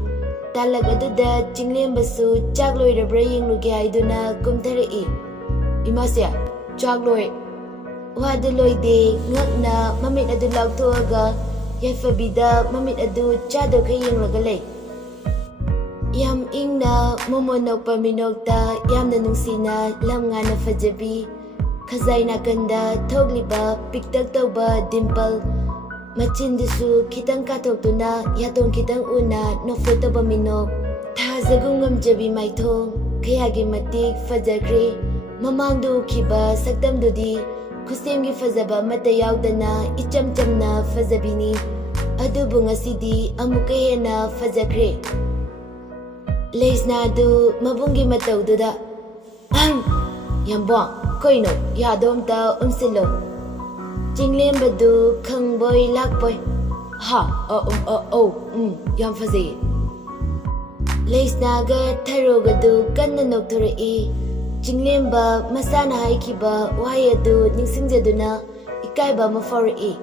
Talagaduda chinglembasu chagloirabra yingluge haiduna kumtharei. Imasya chagloi. Wadu loide ngakna mamit adu laugthoaga yaifabida mamit adu chadokha yinglaga lei. Yam ingna momonokpa minokta yamna nungsina lamngana fajabi. Khazai nakanda thogliba piktak tauba dimple. Machindisu kitang katoktuna yatong kitang una nofotaba minok. Thazagum ngamjabi maithong kayagi matik fajakre. Mamangdu khiba saktamdudi khusemgi fazaba mata yaudana icham chamna fazabini. Adubu ngasidi amuka hena fajakre. Leisna du mabungi mataududa. Yambong koino yadomta umsilo. Jinglembadu khangboy lakboy. Ha yam fazay. Leisnaga tharogadu kanna nokthorei. Jinglemba masana haikiba wahayadu ningsingjaduna ikaiba mafaurei.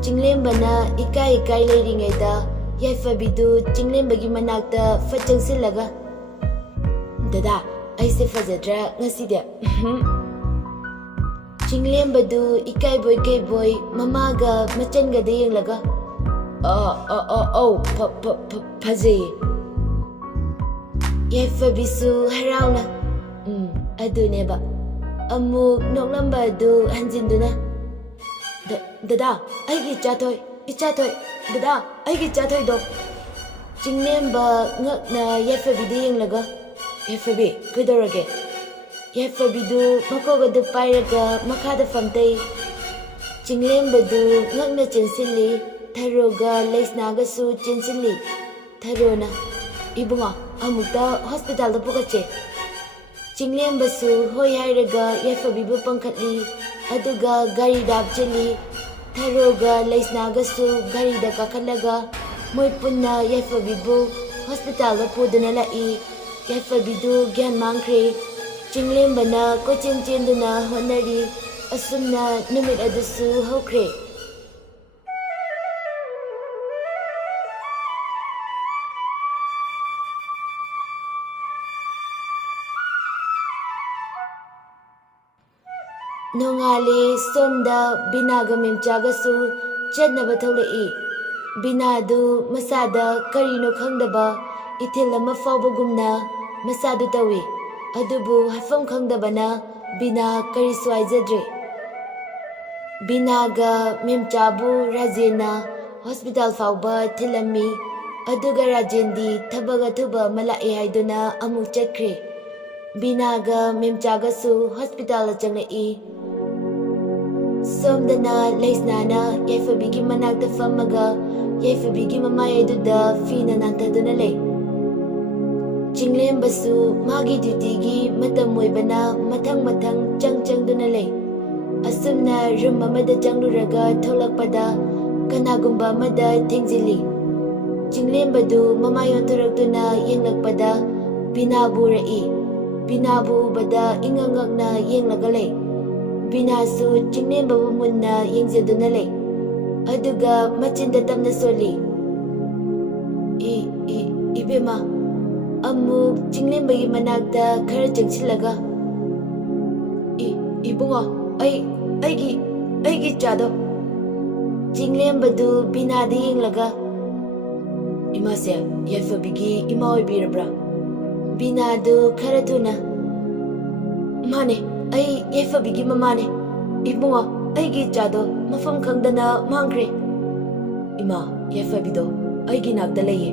Jinglemba na ikai leiringaida yaifabidu jinglembagi manakta fachangsilaga. Dada aise fazadra ngasida. Jinglembadu ikaiboy kaiboy mamaga machangada yenglaga. Fazay. Yaifabisu harauna. Aduneba. Amuk noklamba du hanjinduna. Dada, aigi chatoy, ichatoy. Dada, aigi chatoy do. Jinglemba ngakna yaifabidu yenglaga. Yaifabi, kudorage. Yaifabidu makogadu pairaga makada famtay. Jinglembadu ngakna chinsili. Tharoga leisnagasu chinsili. Tharona. Ibunga, amukta hospital da pukache. Jinglembasu hoi hairaga yaifabibu pangkhatli. Aduga gari dabchili. Tharoga leisnagasu gari da kakalaga. Moy punna yaifabibu hospital da puduna lai. Yaifabidu gyan mangkre. Jinglembana kochen chenduna honari. Asumna numit adusu hokre. Nongali somda binaga memchagasu chetnaba tholei. Binadu masada karino khangdaba ithil ama fawbagumna masadu tawi. Adubu hafam khangdabana bina kari swaijadre. Binaga memchabu rajena hospital fawba thilami. Aduga rajendi thabaga thuba malai haiduna amuk chatkre. Binaga memchagasu hospital changlei. Somdana leisnana yaifabigi manakta famaga yaifabigi mamayaduda fina nantaduna lei. Jinglembasu magi dutigi matam moibana mathang changduna lei. Asumna room amada changluraga tholakpada kanagumba amada thengzili. Jinglembadu mamayon thoraktuna yenglakpada binabu rai. Binabu bada ingangakna yenglaga lei. Binasu jinglemba munna yengzaduna lei. Aduga machinda tamna soli. Ibema amuk jinglembagi manakta khara changsilaga. Ibunga aigi chado. Jinglembadu binada yenglaga. Imasya yaifabigi ima oibirabra. Binadu khara thuna. Mane ai yaifabigi mamane. Ibunga aigi chado mafam khangdana mangkre. Ima yaifabido aigi nakta leye.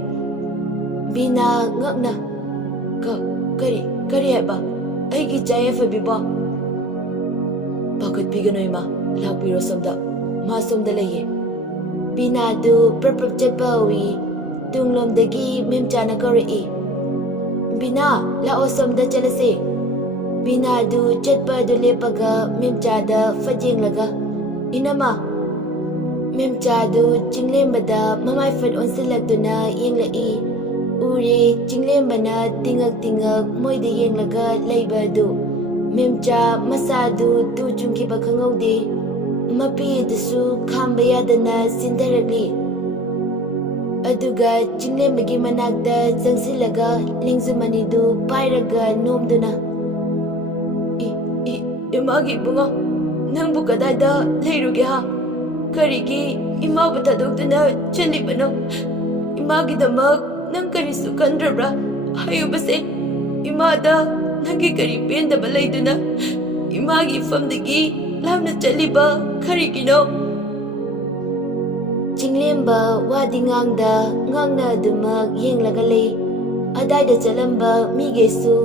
Bina ngakna. Kari haiba aigi cha yaifabiba. Pakat pigano ima lakpiro somda ma somda leye. Binadu praprak chatpawi tunglomdagi memchana kari. Bina lao somda chalase. Binadu chatpadu lepaga memchada fajenglaga. Inama memchadu jinglembada mamay fat onsilagduna yenglai. Uri jinglembana tingag moida yenglaga laibadu. ꯃꯦꯝꯆꯥ ꯃꯁꯥꯗꯨ ꯇꯨ ꯆꯨꯡꯈꯤꯕ ꯈꯪꯍꯧꯗꯦ꯫ ꯃꯄꯤ ꯑꯗꯨꯁꯨ ꯈꯥꯝꯕ ꯌꯥꯗꯅ ꯆꯤꯟꯊꯔꯛꯂꯤ꯫ ꯑꯗꯨꯒ ꯆꯤꯡꯂꯦꯝꯕꯒꯤ ꯃꯅꯥꯛꯇ ꯆꯪꯁꯤꯜꯂꯒ ꯂꯤꯡꯖꯨꯝ ꯑꯅꯤꯗꯨ ꯄꯥꯏꯔꯒ ꯅꯣꯝꯗꯨꯅ, ꯏꯃꯥꯒꯤ ꯏꯕꯨꯡꯉꯣ, ꯅꯪꯕꯨ ꯀꯗꯥꯏꯗ ꯂꯩꯔꯨꯒꯦ ꯍꯥ? ꯀꯔꯤꯒꯤ ꯏꯃꯥꯕꯨ ꯊꯥꯗꯣꯛꯇꯨꯅ ꯆꯠꯂꯤꯕꯅꯣ? ꯏꯃꯥꯒꯤꯗꯃꯛ ꯅꯪ ꯀꯔꯤꯁꯨ ꯈꯟꯗ꯭ꯔꯕ꯭ꯔꯥ? ꯍꯥꯏꯌꯨꯕꯁꯦ, ꯏꯃꯥꯗ ꯅꯪꯒꯤ ꯀꯔꯤ ꯄꯦꯟꯗꯕ ꯂꯩꯗꯨꯅ ꯏꯃꯥꯒꯤ ꯏꯐꯝꯗꯒꯤ ꯂꯥꯞꯅ ꯆꯠꯂꯤꯕ ꯀꯔꯤꯒꯤꯅꯣ? ꯆꯤꯡꯂꯦꯝꯕ ꯋꯥꯗꯤ ꯉꯥꯡꯅ ꯑꯗꯨꯃꯛ ꯌꯦꯡꯂꯒ ꯂꯩ꯫ ꯑꯗꯥꯏꯗ ꯆꯠꯂꯝꯕ ꯃꯤꯒꯩꯁꯨ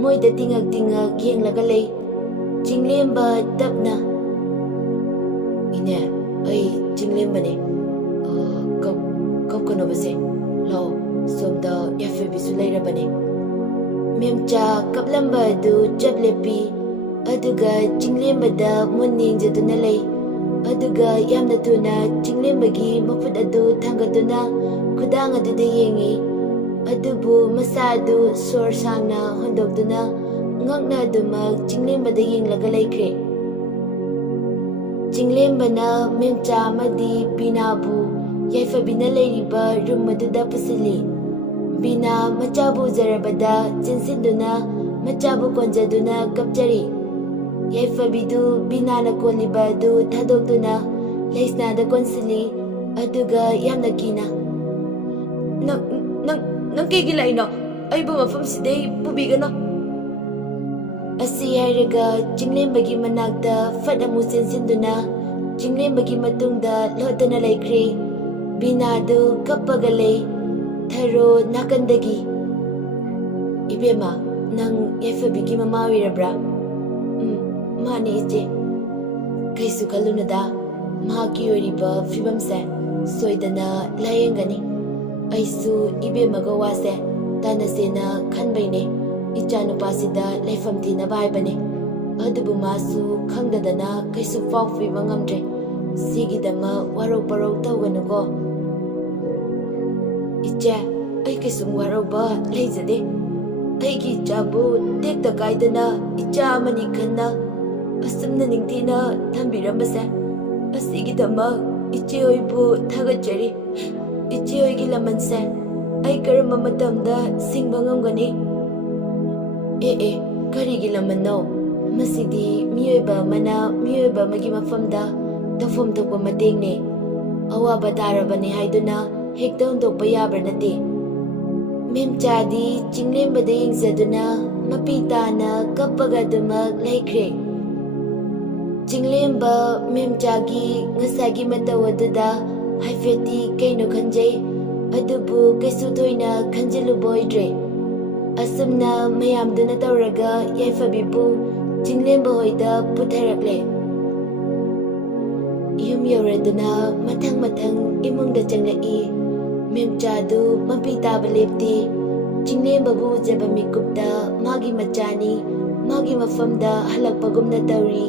ꯃꯣꯏꯗ ꯇꯤꯡꯉꯛ ꯌꯦꯡꯂꯒ ꯂꯩ꯫ ꯆꯤꯡꯂꯦꯝꯕ ꯇꯞꯅ, ꯏꯅꯦ, ꯑꯩ ꯆꯤꯡꯂꯦꯝꯕꯅꯦ꯫ ꯀꯞꯀꯅꯣꯕꯁꯦ, ꯂꯥꯛꯑꯣ, ꯁꯣꯝꯗ ꯌꯥꯏꯐꯕꯤꯁꯨ ꯂꯩꯔꯕꯅꯦ꯫ ꯃꯦꯝꯆꯥ ꯀꯞꯂꯝꯕ ꯑꯗꯨ ꯆꯞ ꯂꯦꯞꯄꯤ꯫ ꯑꯗꯨꯒ ꯆꯤꯡꯂꯦꯝꯕꯗ ꯃꯨꯟꯅ ꯌꯦꯡꯖꯗꯨꯅ ꯂꯩ꯫ ꯑꯗꯨꯒ ꯌꯥꯝꯅ ꯊꯨꯅ ꯆꯤꯡꯂꯦꯝꯕꯒꯤ ꯃꯈꯨꯠ ꯑꯗꯨ ꯊꯥꯡꯒꯠꯇꯨꯅ ꯈꯨꯗꯥꯡ ꯑꯗꯨꯗ ꯌꯦꯡꯉꯤ꯫ ꯑꯗꯨꯕꯨ ꯃꯁꯥ ꯑꯗꯨ ꯁꯣꯔ ꯁꯥꯡꯅ ꯍꯣꯟꯗꯣꯛꯇꯨꯅ ꯉꯛꯅ ꯑꯗꯨꯃꯛ ꯆꯤꯡꯂꯦꯝꯕꯗ ꯌꯦꯡꯂꯒ ꯂꯩꯈ꯭ꯔꯦ꯫ ꯆꯤꯡꯂꯦꯝꯕꯅ ꯃꯦꯝꯆꯥ ꯑꯃꯗꯤ ꯕꯤꯅꯥꯕꯨ ꯌꯥꯏꯐꯕꯤꯅ ꯂꯩꯔꯤꯕ ꯔꯨꯝ ꯑꯗꯨꯗ ꯄꯨꯁꯤꯜꯂꯤ꯫ ꯕꯤꯅꯥ ꯃꯆꯥꯕꯨ ꯎꯖꯔꯕꯗ ꯆꯦꯟꯁꯤꯟꯗꯨꯅ ꯃꯆꯥꯕꯨ ꯀꯣꯟꯖꯗꯨꯅ ꯀꯞꯆꯔꯤ꯫ ꯌꯥꯏꯐꯕꯤꯗꯨ ꯕꯤꯅꯥꯅ ꯀꯣꯜꯂꯤꯕ ꯑꯗꯨ ꯊꯥꯗꯣꯛꯇꯨꯅ ꯂꯩꯁꯅꯥꯗ ꯀꯣꯟꯁꯤꯜꯂꯤ꯫ ꯑꯗꯨꯒ ꯌꯥꯝꯅ ꯀꯤꯅ, ꯅꯪ ꯀꯩꯒꯤ ꯂꯥꯛꯏꯅꯣ? ꯑꯩꯕꯨ ꯃꯐꯝꯁꯤꯗꯩ ꯄꯨꯕꯤꯒꯅꯣ꯫ ꯑꯁꯤ ꯍꯥꯏꯔꯒ ꯆꯤꯡꯂꯦꯝꯕꯒꯤ ꯃꯅꯥꯛꯇ ꯐꯠ ꯑꯃꯨꯛ ꯆꯦꯟꯁꯤꯟꯗꯨꯅ ꯆꯤꯡꯂꯦꯝꯕꯒꯤ ꯃꯇꯨꯡꯗ ꯂꯣꯠꯇꯨꯅ ꯂꯩꯈ꯭ꯔꯦ꯫ ꯕꯤꯅꯥꯗꯨ ꯀꯞꯄꯒ ꯂꯩ꯫ ꯊꯔꯣ ꯅꯥꯀꯟꯗꯒꯤ, ꯏꯕꯦꯝꯃ, ꯅꯪ ꯌꯥꯏꯐꯕꯤꯒꯤ ꯃꯃꯥ ꯑꯣꯏꯔꯕ꯭ꯔꯥ? ꯃꯥꯅꯦ ꯏꯆꯦ꯫ ꯀꯩꯁꯨ ꯈꯜꯂꯨꯅꯨꯗ, ꯃꯍꯥꯛꯀꯤ ꯑꯣꯏꯔꯤꯕ ꯐꯤꯕꯝꯁꯦ ꯁꯣꯏꯗꯅ ꯂꯥꯌꯦꯡꯒꯅꯤ꯫ ꯑꯩꯁꯨ ꯏꯕꯦꯝꯃꯒ ꯋꯥꯁꯦ ꯇꯥꯟꯅꯁꯦꯅ ꯈꯟꯕꯩꯅꯦ ꯏꯆꯥ ꯅꯨꯄꯥꯁꯤꯗ ꯂꯩꯐꯝ ꯊꯤꯅꯕ ꯍꯥꯏꯕꯅꯦ꯫ ꯑꯗꯨꯕꯨ ꯃꯥꯁꯨ ꯈꯪꯗꯗꯅ ꯀꯩꯁꯨ ꯐꯥꯎ ꯄꯤꯕ ꯉꯝꯗ꯭ꯔꯦ꯫ ꯁꯤꯒꯤꯗꯃꯛ ꯋꯥꯔꯧ ꯄꯔꯧ ꯇꯧꯒꯅꯨꯀꯣ꯫ ꯏꯆꯦ, ꯑꯩ ꯀꯩꯁꯨꯝ ꯋꯥꯔꯧꯕ ꯂꯩꯖꯗꯦ꯫ ꯑꯩꯒꯤ ꯏꯆꯥꯕꯨ ꯇꯦꯛꯇ ꯀꯥꯏꯗꯅ ꯏꯆꯥ ꯑꯃꯅꯤ ꯈꯟꯅ ꯑꯁꯨꯝꯅ ꯅꯤꯡꯊꯤꯅ ꯊꯝꯕꯤꯔꯝꯕꯁꯦ, ꯑꯁꯤꯒꯤꯗꯃꯛ ꯏꯆꯦꯍꯣꯏꯕꯨ ꯊꯥꯒꯠꯆꯔꯤ꯫ ꯏꯆꯦꯍꯣꯏꯒꯤ ꯂꯃꯟꯁꯦ ꯑꯩ ꯀꯔꯝꯕ ꯃꯇꯝꯗ ꯁꯤꯡꯕ ꯉꯝꯒꯅꯤ? ꯀꯔꯤꯒꯤ ꯂꯃꯟꯅꯣ? ꯃꯁꯤꯗꯤ ꯃꯤꯑꯣꯏꯕ ꯑꯃꯅ ꯃꯤꯑꯣꯏꯕ ꯑꯃꯒꯤ ꯃꯐꯝꯗ ꯇꯧꯐꯝ ꯊꯣꯛꯄ ꯃꯇꯦꯡꯅꯦ꯫ ꯑꯋꯥꯕ ꯇꯥꯔꯕꯅꯤ ꯍꯥꯏꯗꯨꯅ ꯍꯦꯛꯇ ꯍꯨꯟꯗꯣꯛꯄ ꯌꯥꯕ ꯅꯠꯇꯦ꯫ ꯃꯦꯝꯆꯥꯗꯤ ꯆꯤꯡꯂꯦꯝꯕꯗ ꯌꯦꯡꯖꯗꯨꯅ ꯃꯄꯤ ꯇꯥꯅ ꯀꯞꯄꯒ ꯑꯗꯨꯃꯛ ꯂꯩꯈ꯭ꯔꯦ꯫ ꯆꯤꯡꯂꯦꯝꯕ ꯃꯦꯝꯆꯥꯒꯤ ꯉꯁꯥꯏꯒꯤ ꯃꯇꯧ ꯑꯗꯨꯗ ꯍꯥꯏꯐꯦꯠꯇꯤ ꯀꯩꯅꯣ ꯈꯟꯖꯩ꯫ ꯑꯗꯨꯕꯨ ꯀꯩꯁꯨ ꯊꯣꯏꯅ ꯈꯟꯖꯤꯜꯂꯨꯕ ꯑꯣꯏꯗ꯭ꯔꯦ꯫ ꯑꯁꯨꯝꯅ ꯃꯌꯥꯝꯗꯨꯅ ꯇꯧꯔꯒ ꯌꯥꯏꯐꯕꯤꯕꯨ ꯆꯤꯡꯂꯦꯝꯕ ꯍꯣꯏꯗ ꯄꯨꯊꯔꯛꯂꯦ꯫ ꯌꯨꯝ ꯌꯧꯔꯗꯨꯅ ꯃꯊꯪ ꯏꯃꯨꯡꯗ ꯆꯪꯂꯛꯏ꯫ ꯃꯦꯝꯆꯥꯗꯨ ꯃꯄꯤ ꯇꯥꯕ ꯂꯦꯞꯇꯦ꯫ ꯆꯤꯡꯂꯦꯝꯕꯕꯨ ꯎꯖꯕ ꯃꯤꯀꯨꯞꯇ ꯃꯥꯒꯤ ꯃꯆꯥꯅꯤ ꯃꯥꯒꯤ ꯃꯐꯝꯗ ꯍꯜꯂꯛꯄꯒꯨꯝꯅ ꯇꯧꯔꯤ꯫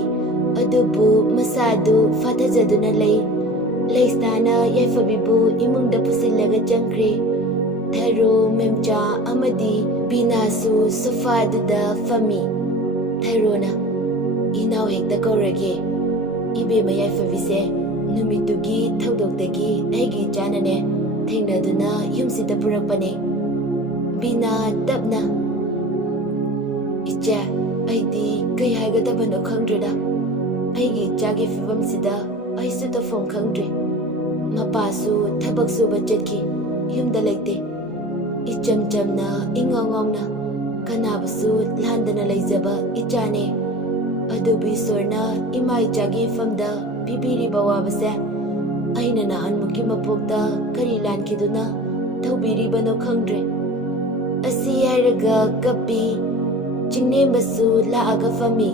ꯑꯗꯨꯕꯨ ꯃꯁꯥꯗꯨ ꯐꯥꯊꯖꯗꯨꯅ ꯂꯩ꯫ ꯂꯩꯁꯅꯥꯅ ꯌꯥꯏꯐꯕꯤꯕꯨ ꯏꯃꯨꯡꯗ ꯄꯨꯁꯤꯜꯂꯒ ꯆꯪꯈ꯭ꯔꯦ꯫ ꯊꯔꯣ, ꯃꯦꯝꯆꯥ ꯑꯃꯗꯤ ꯕꯤꯅꯥꯁꯨ ꯁꯣꯐꯥꯗꯨꯗ ꯐꯝꯃꯤ꯫ ꯊꯔꯣꯅ, ꯏꯅꯥꯎ ꯍꯦꯛꯇ ꯀꯧꯔꯒꯦ꯫ ꯏꯕꯦꯝꯃ ꯌꯥꯏꯐꯕꯤꯁꯦ ꯅꯨꯃꯤꯠꯇꯨꯒꯤ ꯊꯧꯗꯣꯛꯇꯒꯤ ꯑꯩꯒꯤ ꯏꯆꯥꯅꯅꯦ ꯊꯦꯡꯅꯗꯨꯅ ꯌꯨꯝꯁꯤꯗ ꯄꯨꯔꯛꯄꯅꯦ꯫ ꯕꯤꯅꯥ ꯇꯞꯅ, ꯏꯆꯦ, ꯑꯩꯗꯤ ꯀꯩ ꯍꯥꯏꯒꯗꯕꯅꯣ ꯈꯪꯗ꯭ꯔꯦꯗ꯫ ꯑꯩꯒꯤ ꯏꯆꯥꯒꯤ ꯐꯤꯕꯝꯁꯤꯗ ꯑꯩꯁꯨ ꯇꯧꯐꯝ ꯈꯪꯗ꯭ꯔꯦ꯫ ꯃꯄꯥꯁꯨ ꯊꯕꯛ ꯁꯨꯕ ꯆꯠꯈꯤ, ꯌꯨꯝꯗ ꯂꯩꯇꯦ꯫ ꯏꯆꯝ ꯆꯝꯅ ꯏꯉꯥꯎ ꯉꯥꯎꯅ ꯀꯅꯥꯕꯨꯁꯨ ꯂꯥꯟꯗꯅ ꯂꯩꯖꯕ ꯏꯆꯥꯅꯦ꯫ ꯑꯗꯨꯕꯨ ꯏꯁꯣꯔꯅ ꯏꯃꯥ ꯏꯆꯥꯒꯤ ꯏꯐꯝꯗ ꯄꯤꯕꯤꯔꯤꯕ ꯑꯋꯥꯕꯁꯦ ꯑꯩꯅ ꯅꯍꯥꯟꯃꯨꯛꯀꯤ ꯃꯄꯣꯛꯇ ꯀꯔꯤ ꯂꯥꯟꯈꯤꯗꯨꯅ ꯇꯧꯕꯤꯔꯤꯕꯅꯣ ꯈꯪꯗ꯭ꯔꯦ꯫ ꯑꯁꯤ ꯍꯥꯏꯔꯒ ꯀꯞꯄꯤ꯫ ꯆꯤꯡꯂꯦꯝꯕꯁꯨ ꯂꯥꯛꯑꯒ ꯐꯝꯃꯤ꯫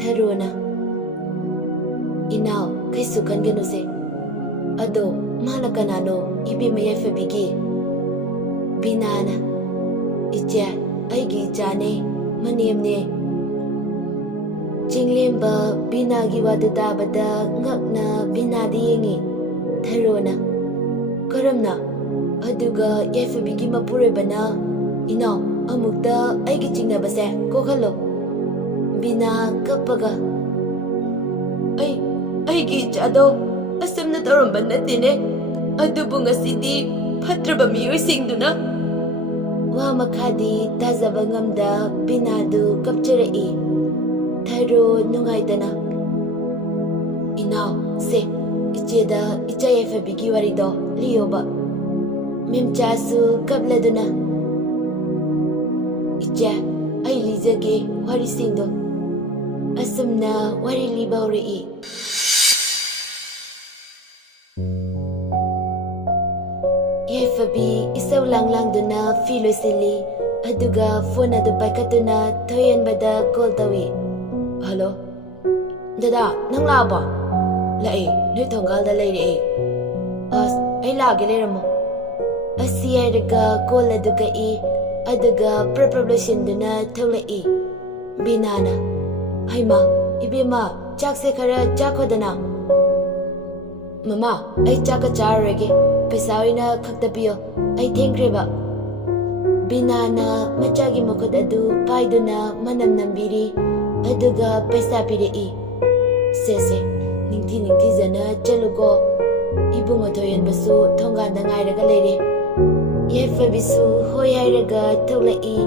ꯊꯔꯣꯅ, ꯏꯅꯥꯎ, ꯀꯩꯁꯨ ꯈꯟꯒꯅꯨꯁꯦ꯫ ꯑꯗꯣ ꯃꯥꯅ ꯀꯅꯥꯅꯣ ꯏꯕꯦꯝꯃ ꯌꯥꯏꯐꯕꯤꯒꯤ? ꯕꯤꯅꯥꯅ, ꯏꯆꯦ, ꯑꯩꯒꯤ ꯏꯆꯥꯅꯦ, ꯃꯅꯦꯝꯅꯦ꯫ ꯆꯤꯡꯂꯦꯝꯕ ꯕꯤꯅꯥꯒꯤ ꯋꯥꯗꯨ ꯇꯥꯕꯗ ꯉꯛꯅ ꯕꯤꯅꯥꯗ ꯌꯦꯡꯉꯤ꯫ ꯊꯔꯣꯅ, ꯀꯔꯝꯅ? ꯑꯗꯨꯒ ꯌꯥꯏꯐꯕꯤꯒꯤ ꯃꯄꯨꯔꯣꯏꯕꯅ? ꯏꯅꯥꯎ, ꯑꯃꯨꯛꯇ ꯑꯩꯒꯤ ꯆꯤꯡꯅꯕꯁꯦ ꯀꯣꯛꯍꯜꯂꯣ꯫ Bina kappaga Aigi ichado asumna tauramba nattene adubu ngasidi phatraba miyoisingduna wa makhadi tazaba ngamda binadu kapcharai thairo nungaidana Inaw se icheda ichaye fabigi warido liyoba Mimchasu kabladuna Icha ay lizage wari singdo Asumna wari libauri Yefabi isaw lang duna filo sili aduga phone adu paikatuna thoyan bada call tawi Hello Dada nang laba Lai noi thongal da leire As ay lage leramo Asiyarga call aduga aduga preparation duna tholai Binana Haima ibema chakse khara chakhodana Mama ay chaka charage Pesaoina khaktapiyo ay thengkreba Binana machagi makod adu paiduna manam nambiri aduga pesa pirei Sese ningthi jana chaluko ibungo thoyan basu thonganda ngairaga leire Yefabisu hoi hairaga tholai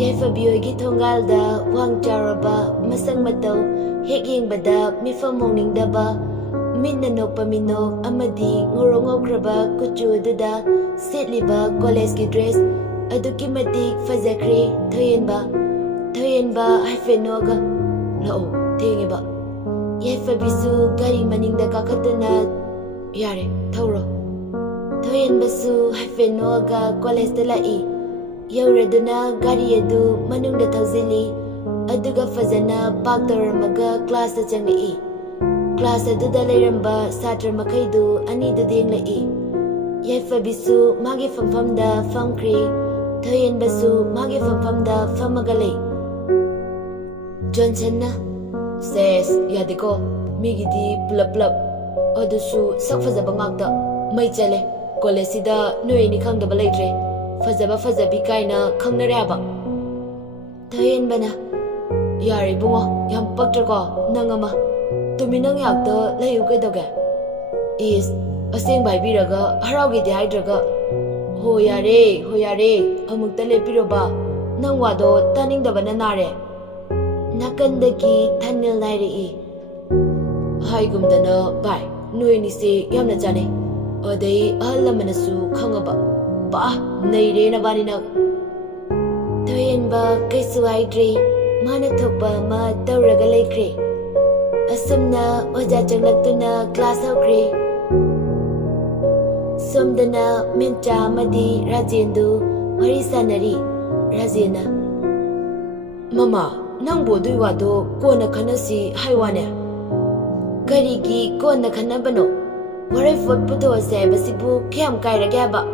Yefabiyogi thongalda wangcharaba masang matau hek yengbada mifam mongningdaba Minna nokpa minok amadi ngorongokraba kuchududa setliba college ki dress aduki matik fazakre thoyenba haifenoga lao thengeba Yefabisu gari maningda kakatuna yare thauro thoyenbasu haifenoga college da lai yauraduna gari adu manungda thawzili aduga fazana paktoramaga class da changi Class aduda leiramba satra makhaidu anidu denglai Yefabisu magi famfamda famkri thoyenbasu magi famfamda famagalei Johnson na Ses yadiko migidi plap adusu sakfazaba ngakta mai chale college sida noini khangdaba leitre fazabi kaina khangnareba thoyenbana yari bungo yam paktrako nangama Tuminang yakta layu kaidoga Is aseng baibiraga haraugi haidraga Ho yare amukta lepiroba Nang wado taningdabana nare Nakandagi thanil nairi Haigumdana bai Nuini se yamna jane Adai ahalamanasu khangaba Ba naire na banina Thoyenba kaisu haidri Mana thokpa ma tauraga laikre Asumna oja changlaktuna class hokre Somdana mincha amadi rajendu wari sanari Rajena Mama nang bodui wado kona khanasi haiwane Karigi kona khanabano Warai fot puto ase basibu kyam kairage ba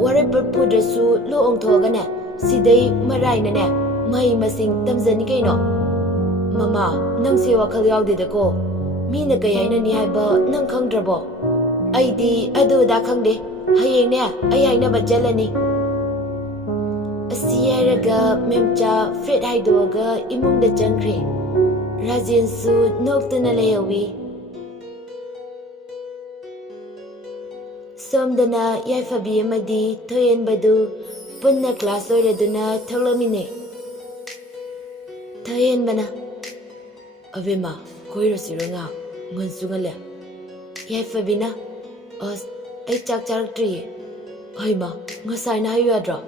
Warai fot pudrasu lo ongthogane sidai maraina ne mai masing tamjani kaino Mama nang se wakhal yaudedako mina kai hainani haiba nang khangdrabo aidi adu da khangde hayeng ne ai haina bajalani asiyaraga memcha fred haidoga imungda changkre Rajensu noktana layawi Somdana yaifabi amadi thoyenbadu punna class oiraduna tholamine Thoyenbana Avema koiro siranga ngonsunga Yaifabina As ay chakcharaktriye Haima ngasaina hayadra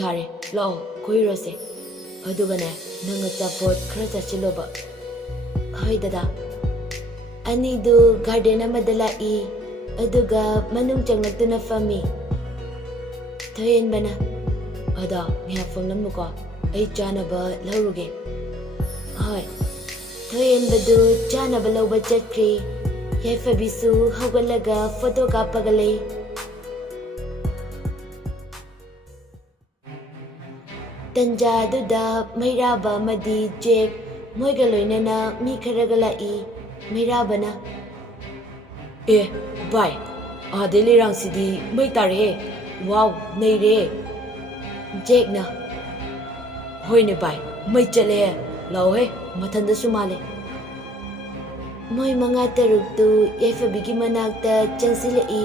Yare lao koiro se Adugane nanga chapot khara chachiloba Hai dada Anidu garden amadala Aduga manung changlaktuna fami Thoyenbana Ada ngayafamnamnuko ay chanaba lauruge Hai Thoyenbadu chanaba lauba chatkri Yaifabisu hawalaga photo kapagalei Tanja duda mairaba madi Jack moiga loinana mi kharaga lai mairabana Bye Adeli rang sidi mai tare Wow neire Jack na Hoine bye mai chale ꯂꯥꯎꯍꯦ ꯃꯊꯟꯗꯁꯨ ꯃꯥꯜꯂꯦ ꯃꯣꯏ ꯃꯉꯥ ꯇꯔꯨꯛꯇꯨ ꯌꯥꯏꯐꯕꯤꯒꯤ ꯃꯅꯥꯛꯇ ꯆꯪꯁꯤꯜꯂꯛꯏ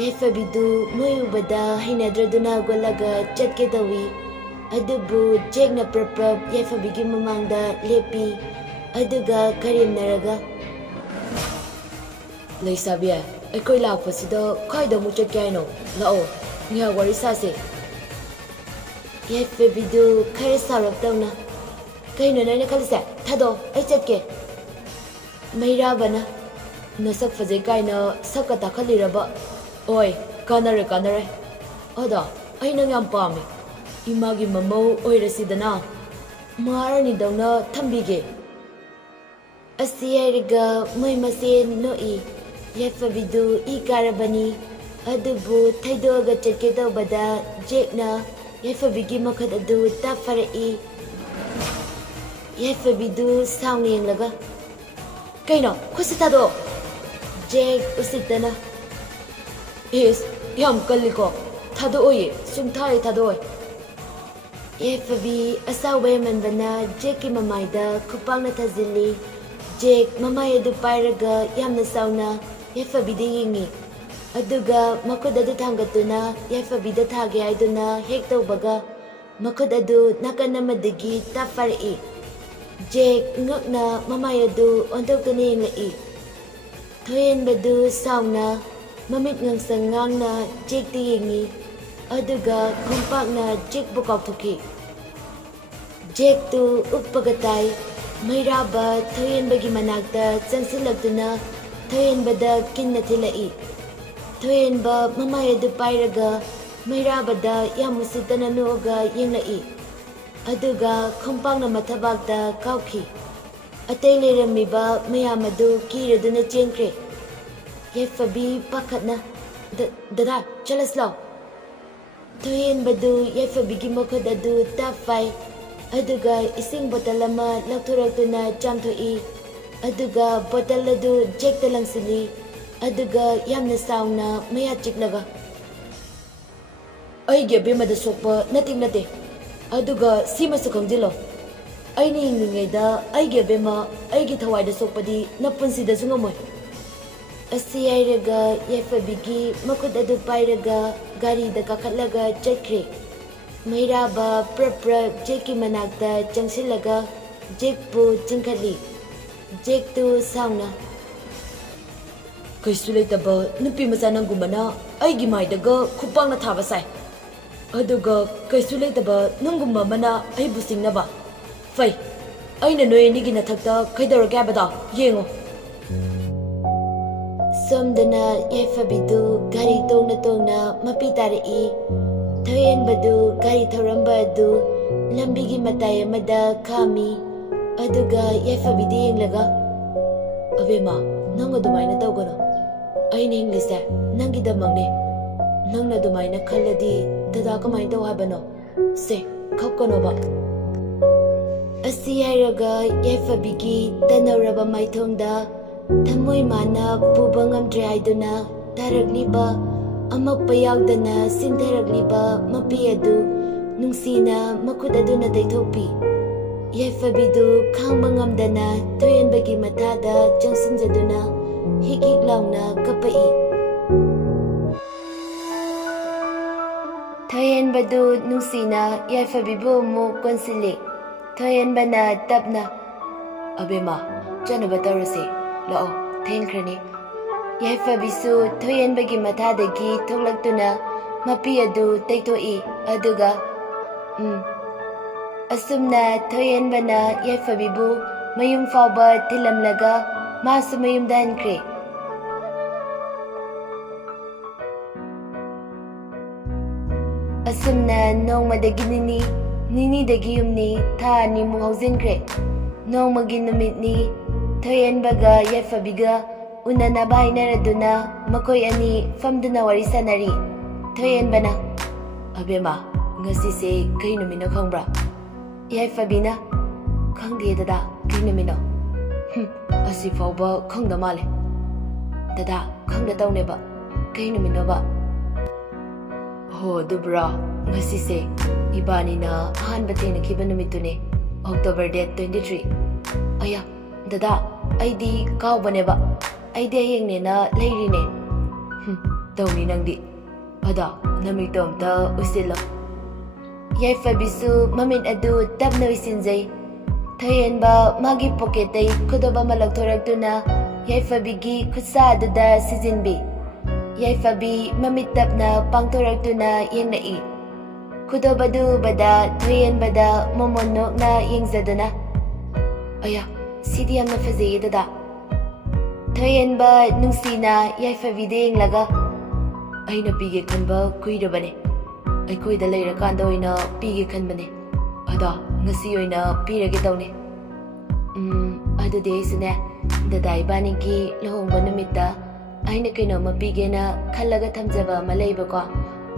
ꯌꯥꯏꯐꯕꯤꯗꯨ ꯃꯣꯏ ꯎꯕꯗ ꯍꯩꯅꯗ꯭ꯔꯗꯨꯅ ꯍꯧꯒꯠꯂꯒ ꯆꯠꯀꯦ ꯇꯧꯏ ꯑꯗꯨꯕꯨ ꯖꯦꯛꯅ ꯄ꯭ꯔꯞ ꯌꯥꯏꯐꯕꯤꯒꯤ ꯃꯃꯥꯡꯗ ꯂꯦꯞꯄꯤ ꯑꯗꯨꯒ ꯀꯔꯦꯝꯅꯔꯒ ꯂꯩꯁꯥꯕꯤ ꯑꯩꯈꯣꯏ ꯂꯥꯛꯄꯁꯤꯗ ꯀꯥꯏꯗ ꯑꯃꯨꯛ ꯆꯠꯀꯦ ꯍꯥꯏꯅꯣ ꯂꯥꯛꯑꯣ ꯉꯥꯏꯍꯥꯛ ꯋꯥꯔꯤ ꯁꯥꯁꯦ ꯌꯥꯏꯐꯕꯤꯗꯨ ꯈꯔ ꯁꯥꯎꯔꯞꯇꯧꯅ ꯀꯩꯅꯣ ꯅꯣꯏꯅ ꯈꯜꯂꯤꯁꯦ ꯊꯥꯗꯣꯛ ꯑꯩ ꯆꯠꯀꯦ ꯃꯩꯔꯥꯕꯅ ꯅꯁꯛ ꯐꯖꯩ ꯀꯥꯏꯅ ꯁꯛꯀ ꯇꯥꯈꯠꯂꯤꯔꯕ ꯑꯣꯏ ꯀꯥꯟꯅꯔꯦ ꯑꯗ ꯑꯩ ꯅꯪ ꯌꯥꯝ ꯄꯥꯝꯃꯦ ꯏꯃꯥꯒꯤ ꯃꯃꯧ ꯑꯣꯏꯔꯁꯤꯗꯅ ꯃꯍꯥꯔꯥꯅꯤꯗꯧꯅ ꯊꯝꯕꯤꯒꯦ ꯑꯁꯤ ꯍꯥꯏꯔꯒ ꯃꯣꯏ ꯃꯁꯦꯟ ꯅꯣꯛꯏ ꯌꯥꯏꯐꯕꯤꯗꯨ ꯏ ꯀꯥꯔꯕꯅꯤ ꯑꯗꯨꯕꯨ ꯊꯩꯗꯣꯛꯑꯒ ꯆꯠꯀꯦ ꯇꯧꯕꯗ ꯖꯦꯛꯅ ꯌꯥꯏꯐꯕꯤꯒꯤ ꯃꯈꯨꯠ ꯑꯗꯨ ꯇꯥꯞꯐꯔꯛꯏ ꯌꯥꯏꯐꯕꯤꯗꯨ ꯁꯥꯎꯅ ꯌꯦꯡꯂꯒ ꯀꯩꯅꯣ ꯈꯨꯠꯁꯤ ꯊꯥꯗꯣꯛꯑꯣ ꯖꯦꯛ ꯎꯁꯤꯠꯇꯅ ꯏꯁ ꯌꯥꯝ ꯀꯜꯂꯤꯀꯣ ꯊꯥꯗꯣꯛꯑꯣꯌꯦ ꯁꯨꯡꯊꯥ ꯊꯥꯗꯣꯛꯑꯣꯏ ꯌꯥꯏꯐꯕꯤ ꯑꯁꯥꯎꯕ ꯌꯥꯝꯃꯟꯕꯅ ꯖꯦꯛꯀꯤ ꯃꯃꯥꯏꯗ ꯈꯨꯄꯥꯛꯅ ꯊꯥꯖꯤꯜꯂꯤ ꯖꯦꯛ ꯃꯃꯥꯏ ꯑꯗꯨ ꯄꯥꯏꯔꯒ ꯌꯥꯝꯅ ꯁꯥꯎꯅ ꯌꯥꯏꯐꯕꯤꯗ ꯌꯦꯡꯉꯤ ꯑꯗꯨꯒ ꯃꯈꯨꯠ ꯑꯗꯨ ꯊꯥꯡꯒꯠꯇꯨꯅ ꯌꯥꯏꯐꯕꯤꯗ ꯊꯥꯒꯦ ꯍꯥꯏꯗꯨꯅ ꯍꯦꯛ ꯇꯧꯕꯒ ꯃꯈꯨꯠ ꯑꯗꯨ ꯅꯥꯀꯟ ꯑꯃꯗꯒꯤ ꯇꯥꯞꯐꯔꯛꯏ ꯖꯦꯛ ꯉꯛꯅ ꯃꯃꯥꯏ ꯑꯗꯨ ꯑꯣꯟꯊꯣꯛꯇꯨꯅ ꯌꯦꯡꯂꯛꯏ ꯊꯣꯏꯍꯦꯟꯕꯗꯨ ꯁꯥꯎꯅ ꯃꯃꯤꯠ ꯉꯥꯡꯁꯪ ꯉꯥꯡꯅ ꯖꯦꯛꯇ ꯌꯦꯡꯉꯤ ꯑꯗꯨꯒ ꯈꯣꯡꯄꯥꯛꯅ ꯖꯦꯛꯄꯨ ꯀꯥꯎꯊꯣꯛꯈꯤ ꯖꯦꯛꯇꯨ ꯎꯞꯄꯒ ꯇꯥꯏ ꯃꯩꯔꯥꯕ ꯊꯣꯏꯍꯦꯟꯕꯒꯤ ꯃꯅꯥꯛꯇ ꯆꯪꯁꯤꯜꯂꯛꯇꯨꯅ ꯊꯣꯏꯍꯦꯟꯕꯗ ꯀꯤꯟꯅ ꯊꯤꯜꯂꯛꯏ ꯊꯣꯏꯍꯦꯟꯕ ꯃꯃꯥꯏ ꯑꯗꯨ ꯄꯥꯏꯔꯒ ꯃꯩꯔꯥꯕꯗ ꯌꯥꯝ ꯎꯁꯤꯠꯇꯅ ꯅꯣꯛꯑꯒ ꯌꯦꯡꯂꯛꯏ ꯑꯗꯨꯒ ꯈꯣꯡꯄꯥꯛꯅ ꯃꯊꯕꯥꯛꯇ ꯀꯥꯎꯈꯤ ꯑꯇꯩ ꯂꯩꯔꯝꯃꯤꯕ ꯃꯌꯥꯝ ꯑꯗꯨ ꯀꯤꯔꯗꯨꯅ ꯆꯦꯟꯈ꯭ꯔꯦ ꯌꯥꯏꯐꯕꯤ ꯄꯥꯈꯠꯅ ꯗꯗꯥ ꯆꯠꯂꯁꯤ ꯂꯥꯎ ꯊꯣꯏꯍꯦꯟꯕꯗꯨ ꯌꯥꯏꯐꯕꯤꯒꯤ ꯃꯈꯨꯠ ꯑꯗꯨ ꯇꯥꯞꯐꯥꯏ ꯑꯗꯨꯒ ꯏꯁꯤꯡ ꯕꯣꯇꯜ ꯑꯃ ꯂꯧꯊꯣꯔꯛꯇꯨꯅ ꯆꯥꯝꯊꯣꯛꯏ ꯑꯗꯨꯒ ꯕꯣꯇꯜ ꯑꯗꯨ ꯖꯦꯛꯇ ꯂꯪꯁꯤꯜꯂꯤ ꯑꯗꯨꯒ ꯌꯥꯝꯅ ꯁꯥꯎꯅ ꯃꯌꯥ ꯆꯤꯛꯂꯒ ꯑꯩꯒꯤ ꯑꯕꯦꯝꯃꯗ ꯁꯣꯛꯄ ꯅꯠꯇꯦ ꯑꯗꯨꯒ ꯁꯤꯃꯁꯨ ꯈꯪꯖꯤꯜꯂꯣ ꯑꯩꯅ ꯍꯤꯡꯂꯤꯉꯩꯗ ꯑꯩꯒꯤ ꯑꯕꯦꯝꯃ ꯑꯩꯒꯤ ꯊꯋꯥꯏꯗ ꯁꯣꯛꯄꯗꯤ ꯅꯄꯨꯟꯁꯤꯗꯁꯨ ꯉꯝꯃꯣꯏ ꯑꯁꯤ ꯍꯥꯏꯔꯒ ꯌꯥꯏꯐꯕꯤꯒꯤ ꯃꯈꯨꯠ ꯑꯗꯨ ꯄꯥꯏꯔꯒ ꯒꯥꯔꯤꯗ ꯀꯥꯈꯠꯂꯒ ꯆꯠꯈ꯭ꯔꯦ ꯃꯩꯔꯥꯕ ꯄ꯭ꯔꯞ ꯖꯦꯛꯀꯤ ꯃꯅꯥꯛꯇ ꯆꯪꯁꯤꯜꯂꯒ ꯖꯦꯛꯄꯨ ꯆꯤꯡꯈꯠꯂꯤ ꯖꯦꯛꯇꯨ ꯁꯥꯎꯅ ꯀꯩꯁꯨ ꯂꯩꯇꯕ ꯅꯨꯄꯤ ꯃꯆꯥ ꯅꯪꯒꯨꯝꯕꯅ ꯑꯩꯒꯤ ꯃꯥꯏꯗꯒ ꯈꯨꯄꯥꯛꯅ ꯊꯥꯕ ꯁꯥꯏ ꯑꯗꯨꯒ ꯀꯩꯁꯨ ꯂꯩꯇꯕ ꯅꯪꯒꯨꯝꯕ ꯑꯃꯅ ꯑꯩꯕꯨ ꯁꯤꯡꯅꯕ ꯐꯩ ꯑꯩꯅ ꯅꯣꯏ ꯑꯅꯤꯒꯤ ꯅꯊꯛꯇ ꯀꯩꯗꯧꯔꯒꯦ ꯍꯥꯏꯕꯗꯣ ꯌꯦꯡꯉꯣ ꯁꯣꯝꯗꯅ ꯌꯥꯏꯐꯕꯤꯗꯨ ꯒꯥꯔꯤ ꯇꯣꯡꯅ ꯃꯄꯤ ꯇꯥꯔꯛꯏ ꯊꯣꯏꯍꯦꯟꯕꯗꯨ ꯒꯥꯔꯤ ꯊꯧꯔꯝꯕ ꯑꯗꯨ ꯂꯝꯕꯤꯒꯤ ꯃꯇꯥꯏ ꯑꯃꯗ ꯈꯥꯝꯃꯤ ꯑꯗꯨꯒ ꯌꯥꯏꯐꯕꯤꯗ ꯌꯦꯡꯂꯒ ꯑꯕꯦꯝꯃ ꯅꯪ ꯑꯗꯨꯃꯥꯏꯅ ꯇꯧꯒꯅꯨ ꯑꯩꯅ ꯍꯤꯡꯂꯤꯁꯦ ꯅꯪꯒꯤꯗꯃꯛꯅꯦ ꯅꯪꯅ ꯑꯗꯨꯃꯥꯏꯅ ꯈꯜꯂꯗꯤ ꯗꯗꯥ ꯀꯃꯥꯏꯅ ꯇꯧ ꯍꯥꯏꯕꯅꯣ ꯁꯦ ꯈꯞꯀꯅꯣꯕ ꯑꯁꯤ ꯍꯥꯏꯔꯒ ꯌꯥꯏꯐꯕꯤꯒꯤ ꯇꯅꯧꯔꯕ ꯃꯥꯏꯊꯣꯡꯗ ꯊꯃꯣꯏ ꯃꯥꯅ ꯄꯨꯕ ꯉꯝꯗ꯭ꯔꯦ ꯍꯥꯏꯗꯨꯅ ꯇꯥꯔꯛꯂꯤꯕ ꯑꯃꯛꯄ ꯌꯥꯎꯗꯅ ꯁꯤꯟꯊꯔꯛꯂꯤꯕ ꯃꯄꯤ ꯑꯗꯨ ꯅꯨꯡꯁꯤꯅ ꯃꯈꯨꯠ ꯑꯗꯨꯅ ꯇꯩꯊꯣꯛꯄꯤ ꯌꯥꯏꯐꯕꯤꯗꯨ ꯈꯥꯡꯕ ꯉꯝꯗꯅ ꯊꯣꯏꯍꯦꯟꯕꯒꯤ ꯃꯊꯥꯗ ꯆꯪꯁꯤꯟꯖꯗꯨꯅ ꯍꯤꯛ ꯂꯥꯎꯅ ꯀꯞꯄꯛꯏ ꯊꯣꯏꯍꯦꯟꯕꯗꯨ ꯅꯨꯡꯁꯤꯅ ꯌꯥꯏꯐꯕꯤꯕꯨ ꯑꯃꯨꯛ ꯀꯣꯟꯁꯤꯜꯂꯤ ꯊꯣꯏꯍꯦꯟꯕꯅ ꯇꯞꯅ ꯑꯕꯦꯝꯃ ꯆꯠꯅꯕ ꯇꯧꯔꯁꯤ ꯂꯥꯛꯑꯣ ꯊꯦꯡꯈ꯭ꯔꯅꯤ ꯌꯥꯏꯐꯕꯤꯁꯨ ꯊꯣꯏꯍꯦꯟꯕꯒꯤ ꯃꯊꯥꯗꯒꯤ ꯊꯣꯛꯂꯛꯇꯨꯅ ꯃꯄꯤ ꯑꯗꯨ ꯇꯩꯊꯣꯛꯏ ꯑꯗꯨꯒ ꯑꯁꯨꯝꯅ ꯊꯣꯏꯍꯦꯟꯕꯅ ꯌꯥꯏꯐꯕꯤꯕꯨ ꯃꯌꯨꯝ ꯐꯥꯎꯕ ꯊꯤꯜꯂꯝꯂꯒ ꯃꯥꯁꯨ ꯃꯌꯨꯝꯗ ꯍꯟꯈ꯭ꯔꯦ ꯑꯁꯨꯝꯅ ꯅꯣꯡꯃꯗꯒꯤ ꯅꯤꯅꯤꯗꯒꯤ ꯌꯨꯝꯅꯤ ꯊꯥ ꯑꯅꯤꯃꯨꯛ ꯍꯧꯖꯤꯟꯈ꯭ꯔꯦ ꯅꯣꯡꯃꯒꯤ ꯅꯨꯃꯤꯠꯅꯤ ꯊꯣꯏꯍꯦꯟꯕꯒ ꯌꯥꯏꯐꯕꯤꯒ ꯎꯅꯅꯕ ꯍꯥꯏꯅꯔꯗꯨꯅ ꯃꯈꯣꯏ ꯑꯅꯤ ꯐꯝꯗꯨꯅ ꯋꯥꯔꯤ ꯁꯥꯟꯅꯔꯤ ꯊꯣꯏꯍꯦꯟꯕꯅ ꯑꯕꯦꯝꯃ ꯉꯁꯤꯁꯦ ꯀꯩ ꯅꯨꯃꯤꯠꯅꯣ ꯈꯪꯕ꯭ꯔꯥ ꯌꯥꯏꯐꯕꯤꯅ ꯈꯪꯗꯦ ꯗꯗꯥ ꯀꯩ ꯅꯨꯃꯤꯠꯅꯣ ꯑꯁꯤ ꯐꯥꯎꯕ ꯈꯪꯗ ꯃꯥꯜꯂꯦ ꯗꯗꯥ ꯈꯪꯗ ꯇꯧꯅꯦꯕ ꯀꯩ ꯅꯨꯃꯤꯠꯅꯣꯕ ꯍꯣ ꯑꯗꯨꯕ꯭ꯔꯥ ꯉꯁꯤꯁꯦ ꯏꯕꯥꯅꯤꯅ ꯑꯍꯥꯟꯕ ꯊꯦꯡꯅꯈꯤꯕ ꯅꯨꯃꯤꯠꯇꯨꯅꯦ October date 23. Aya, dada, aidi kaubaneba. Aidi hayengnena leirine. Tawni nangdi. Ada, namitomta usilo. Yaifabisu mamin adu tapna usinjay. Thayenba magi pocketay kudoba malagthoraktuna Yaifabigi kutsa aduda sizinbi. Yaifabi mamit tapna pangthoraktuna yengnai. Kudobadu bada thoyenbada momonok na yengzaduna. Aya, sidi yamna fazeye dada. Thoyenba nungsina yaifabide yenglaga. Aina pige khanba kuirabane. Aikoida leirakanda oina pige khanbane. Ada ngasi oina pirage tawne. Adudi aisune dada ibanigi luhongba numita aina kainoma pigena khallaga thamjaba ama leibako.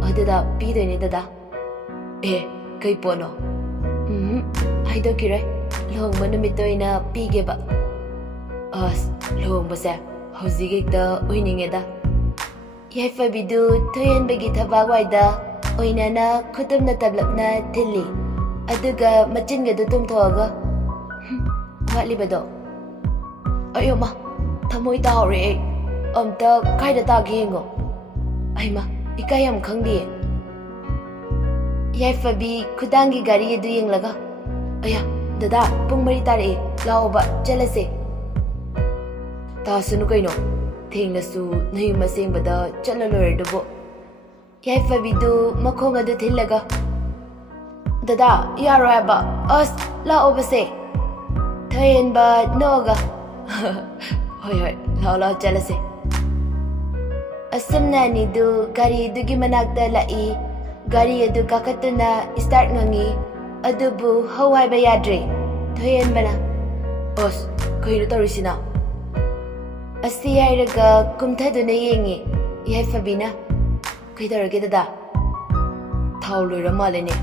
Aduda pidoine dada. Kai pono? Haidokire luhongba numita oina pigeba. Luhongba se hauzik hekta oiningeda. Yaifabidu thoyenbagi thabak waida oinana khutumna tablapna thilli. Aduga machingadu tumthoaga watlibado. Ayoma, thamoi taure amta kaida tagengo. Aima, ikayam khangdi. Yaifabi khudangi gari adu yenglaga. Aya, dada pung mari tare laoba chalase. Tasunu kaino thenglasu nayuma sengbada chalalordubo. Yaifabidu makhong adu thillaga. Dada, yaorabasu, laobase. Thoyenba noga. Hoi, lao chalase. Asumna nidu gari dugi manakta lai. Gari adu kakatuna start ngangi. Adubu hawaiba yadre. Thoyenbana. Kaino tarisina. Asi hairaga kumthaduna yengi. Yaifabina. Kaidarage dada. Thawlura malene.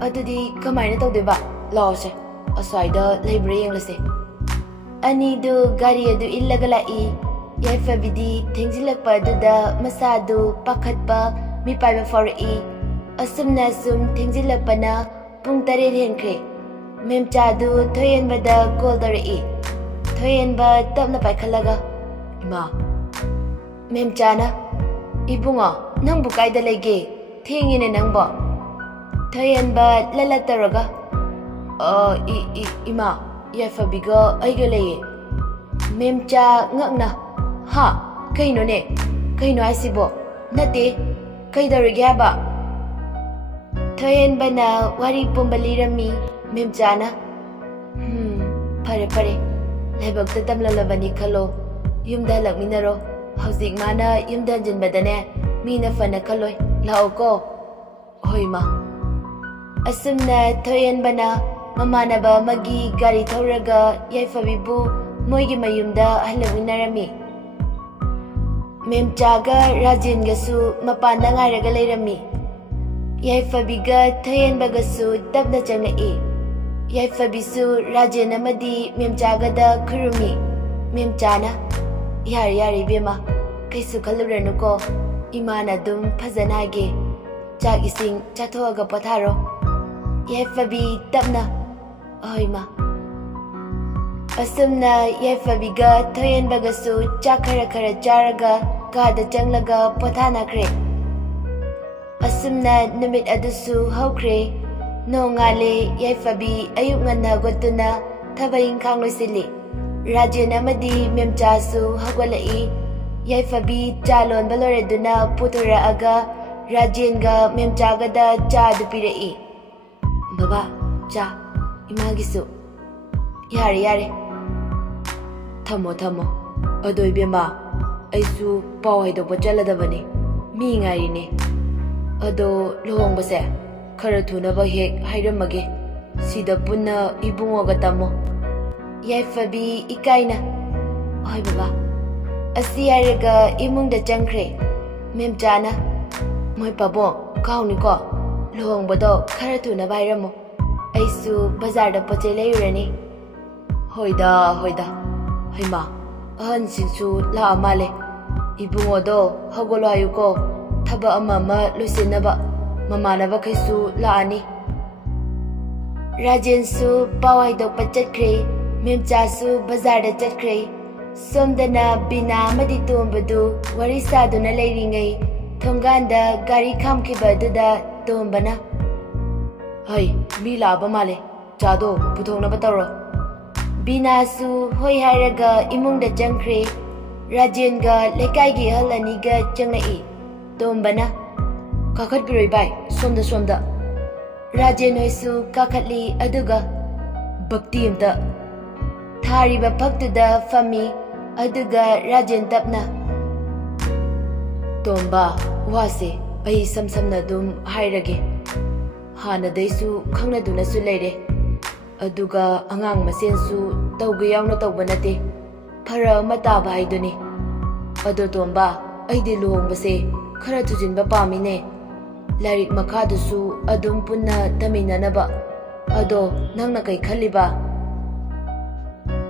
Adudi kamaina tawdeba laose aswaida leibra yenglase. Anidu gari adu illaga lai. Yaifabidi thengzilakpa aduda masadu pakhatpa mipaiba faurai. Asumna sum thengzilakpana pung 8 henkre. Memchadu thoyenbada call darai. Thoyenba tapna paikhalaga. Ima. Memchana. Ibunga nangbu kaida lege. Thengine nangbo. Thoyenba lalataraga. Ima, Yaifabiga aigalaye. Memcha ngakna. Ha, kaino ne? Kaino asibu? Nate, kaidarage haba? Thoyenba na wari pumbalirami. Memchana. Pare. Laibagta tamlalabani khalo. Yumda lakminaro. Hauzik mana yumda janbadane. Mina fana khaloi. Lao ko. Hoi ma. Asumna thoyenbana mamanaba magi gari thauraga yaifabibu moigi mayumda halawinarami. Memchaga rajengasu mapanda ngairaga leirami. Yaifabiga thoyenbagasu tapna changai. Yaifabisu rajen amadi memchagada khurumi. Memchana yari bema kaisu khaluranuko imana dum phazanage. Chak ising chathoaga patharo. Yaifabi tapna. Oima. Asumna yaifabiga thoyenbagasu chak khara charaga kada changlaga pothanakre. Asumna numit adusu haukre. No ngale yaifabi ayuk nganna gotuna thabaing khang loisili. Rajen amadi memchasu hagwalai. Yaifabi chalon baloreduna putura aga rajenga memchagada cha dupirai. Baba, cha, imagisu. Yare. Thamo. Adoi bema, aisu pawai do bachaladabani. Mi ngairine. Ado luhongbase. Khara thunaba hek hairamage. Sida punna ibungoga tamo. Yaifabi ikaina. Oi baba. Asi hairaga imungda changkre. Memchana. Moi pabo, kauni ko. Luhongbado khara thunaba hairamo. Aisu bazarda poche leirani. Hoida. Haima. Ahan sinsu la amale. Ibungodo hagolo hayuko. Thaba ama loisinaba. Mamanaba kaisu laani. Rajensu pawai-dokpa chatre, Memchasu bazarda chatre, Somdana bina amadi tombadu wari saduna leiringai, Thonganda gari khamkhiba aduda tombana. Hai, mi laba male, chado puthongnaba tawro. Binasu hoi hairaga imungda changkhre, Rajenga lekaigi ahal aniga changlai, tombana. Kakhatpiroi bai, somda. Rajen hoisu kakhatli aduga Bhakti amta. Thariba phaktuda fami aduga Rajen tapna. Tomba, wase, ai samna dum hairage. Hanadaisu khangnadunasu leire. Aduga angang masensu tawga yauna tawba nate. Phara ama taba haiduni. Ado tomba, aidi luhongbase khara thujinba pamine. Lairik makhadusu adum punna taminanaba. Ado nangna kai khaliba.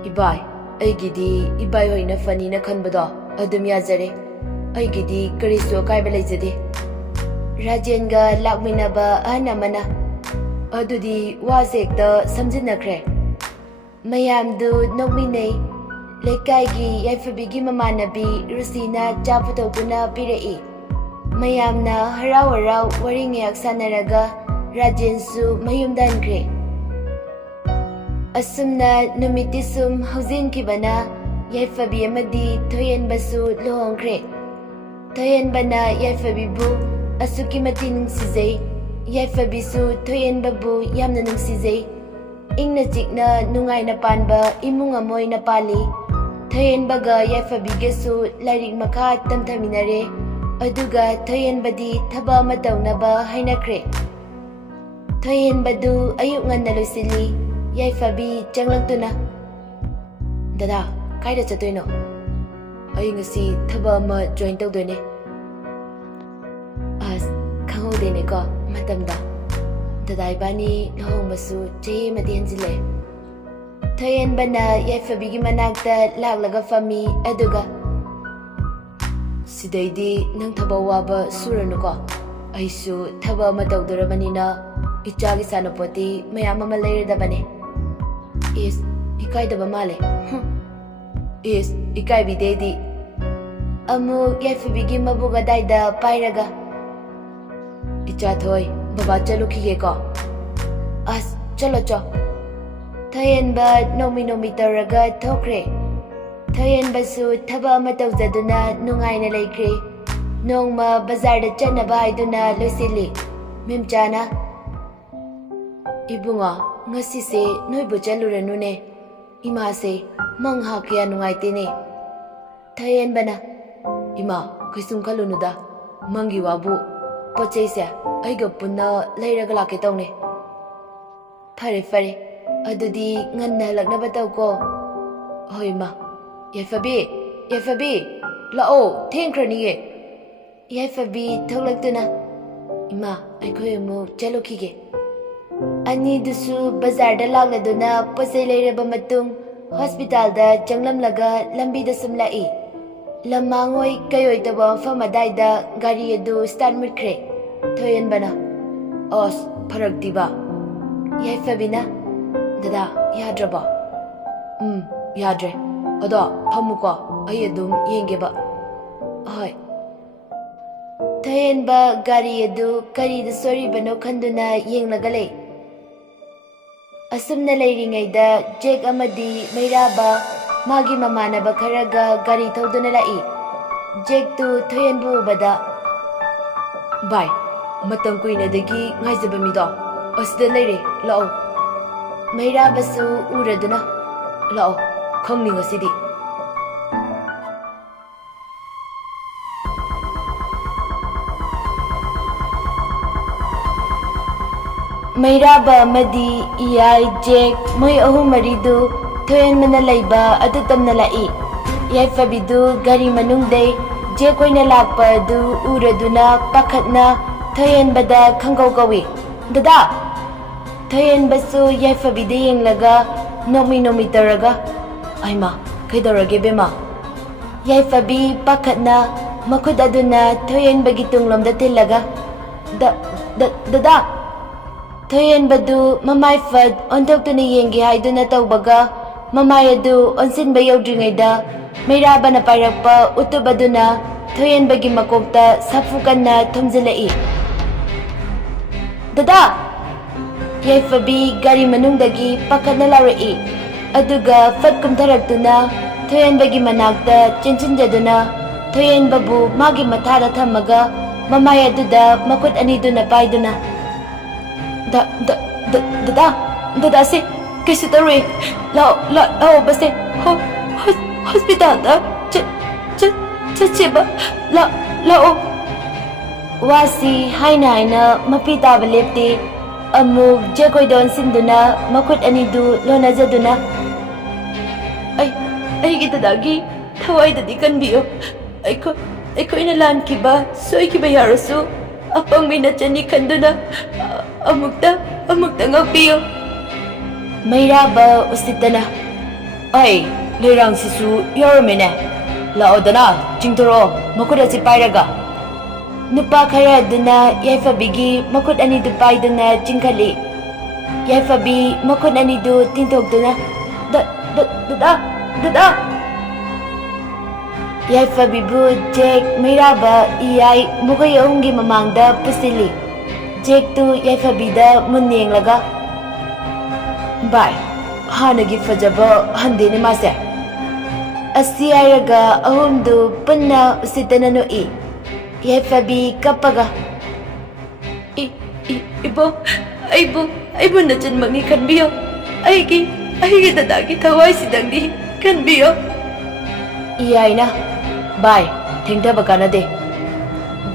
Ibai, aigidi ibai hoina fanina khanbado adum yazare. Aigidi karisu akaiba leijade. Rajenga lakminaba anamana. Adudi wazekta samjinakre. Mayamdu nokminei. Lekaigi yaifabigi mamanabi Rusina chaputokuna pirai. Mayamna harau waringayak sanaraga Rajensu mayumdankre. Asumna numitisum haujinkibana yaifabi amadi thoiyenbasu luhongkre. Thoiyenbana yaifabibu asuki mati nungsizei. Yaifabisu thoiyenbabu yamna nungsizei. Ingna chikna nungaina panba imung amoina pali. Thoiyenbaga yaifabigesu lairik makha tamthaminare. Aduga thoiyenbadi thaba ama tawnaba hainakre. Thoiyenbadu ayuk nganna loisili. Yaifabi changlaktuna. Dada, kaida chatoino? Ai ngasi thaba ama join tawdoine. As khanghodene ko matmda. Dada ibani luhongbasu chahi amadi hanjile. Thoiyenbana yaifabigi manakta laklaga fami aduga Sidaidi nang thaba waba suranuko. Aisu thaba ama tawdarabanina ichagi sanapoti mayam ama leiradabane. Is ikaidaba male. Is ikaibidedi. Amuk yaifabigi mabuga daida pairaga. Icha thoi, baba chalukhige ko. As chalo cho. Thoiyenba nomi taraga thokre. Thoiyenbasu thaba ama tawjaduna nungaina leikre. Nongma bazarda chanaba haiduna loisili. Memchana. Ibunga, ngasise noibu chaluranune. Imase mangha kya nungaitene. Thoiyenbana. Ima, kaisum khalunuda. Mangi wabu pochaise aiga punna leiraga lake tawne. Fare. Adudi nganna halaknaba tawko. Hoi ma. Yaifabi. Lao, thengkraniye. Yaifabi thoklaktuna. Ima, aikhoi amuk chalokhige. Anidusu bazarda lakladuna posai leiraba matung hospitalda changlamlaga lambida sumlai. Lamangoi kayoitaba mafam adaida gari adu start mutkre. Thoiyenbana. Os faraktiba. Yaifabina. Dada, yadraba? Yadre. Ado, phamuko. Ai adum yengeba. Hoi. Thoiyenba gari adu karida soribano khanduna yenglaga lei. Asumna leiringaida Jake amadi Mairaba magi mamanaba kharaga gari thoduna lai. Jake tu Thoiyenbu ubada. Bai, matam kuinadagi ngaijaba mido. Asida leire, lao. Mairabasu uraduna. Lao, khangningasidi. Mairaba amadi iyai Jake moi ahum maridu Thoiyenbana leiba adu tamna lai. Yaifabidu gari manungdai Jake oina lakpa adu uraduna pakhatna Thoiyenbada khangau kawi. Dada! Thoiyenbasu yaifabida yenglaga nomi taraga. Aima, kaidorage bema? Yaifabi pakhatna makhut aduna Thoiyenbagi tunglomda tillaga. Dada! Thoibi mamai fad ontokuna yengi haiduna taubaga mamai adu onsinba yaudringaida Mairabana pairakpa utubaduna Thoibi makokta safukanna thomjilai. Dada! Yaifabi gari manungdagi pakatna laurai. Aduga fat kumtharaktuna Thoibi manakta chinchinjaduna Thoibabu magi mathada thamaga mamai aduda makut aniduna paiduna. Dada se kaisu tarui lao base hospital da chacheba lao wasi haina mapi taba lepte amuk jekoidon sinduna makut anidu lonajaduna ai gidadagi thawaidadi kanbiyo aikoina lankhiba soikhi yaorabasu apangmina chani khanduna amukta ngkpiyu. Mairaba usitana ai leirang sisu yaoramene laodana chingtoro makut asi pairaga nupa khara duna yaifabigi makut anidu paiduna chingkhali yaifabi makut anidu tintokduna dada yaifabibu jek mairaba iyai mukai ahumgi mamangda pusili jek tu yaifabida munnenglaga bai hanagi fajaba handene mase asi airaga ahumdu punna usitana noi yaifabi kapaga aibu na janmangni kanbiyo aigi dadagi thawai sidangni kanbiyo iyaina bai thengtaba kanade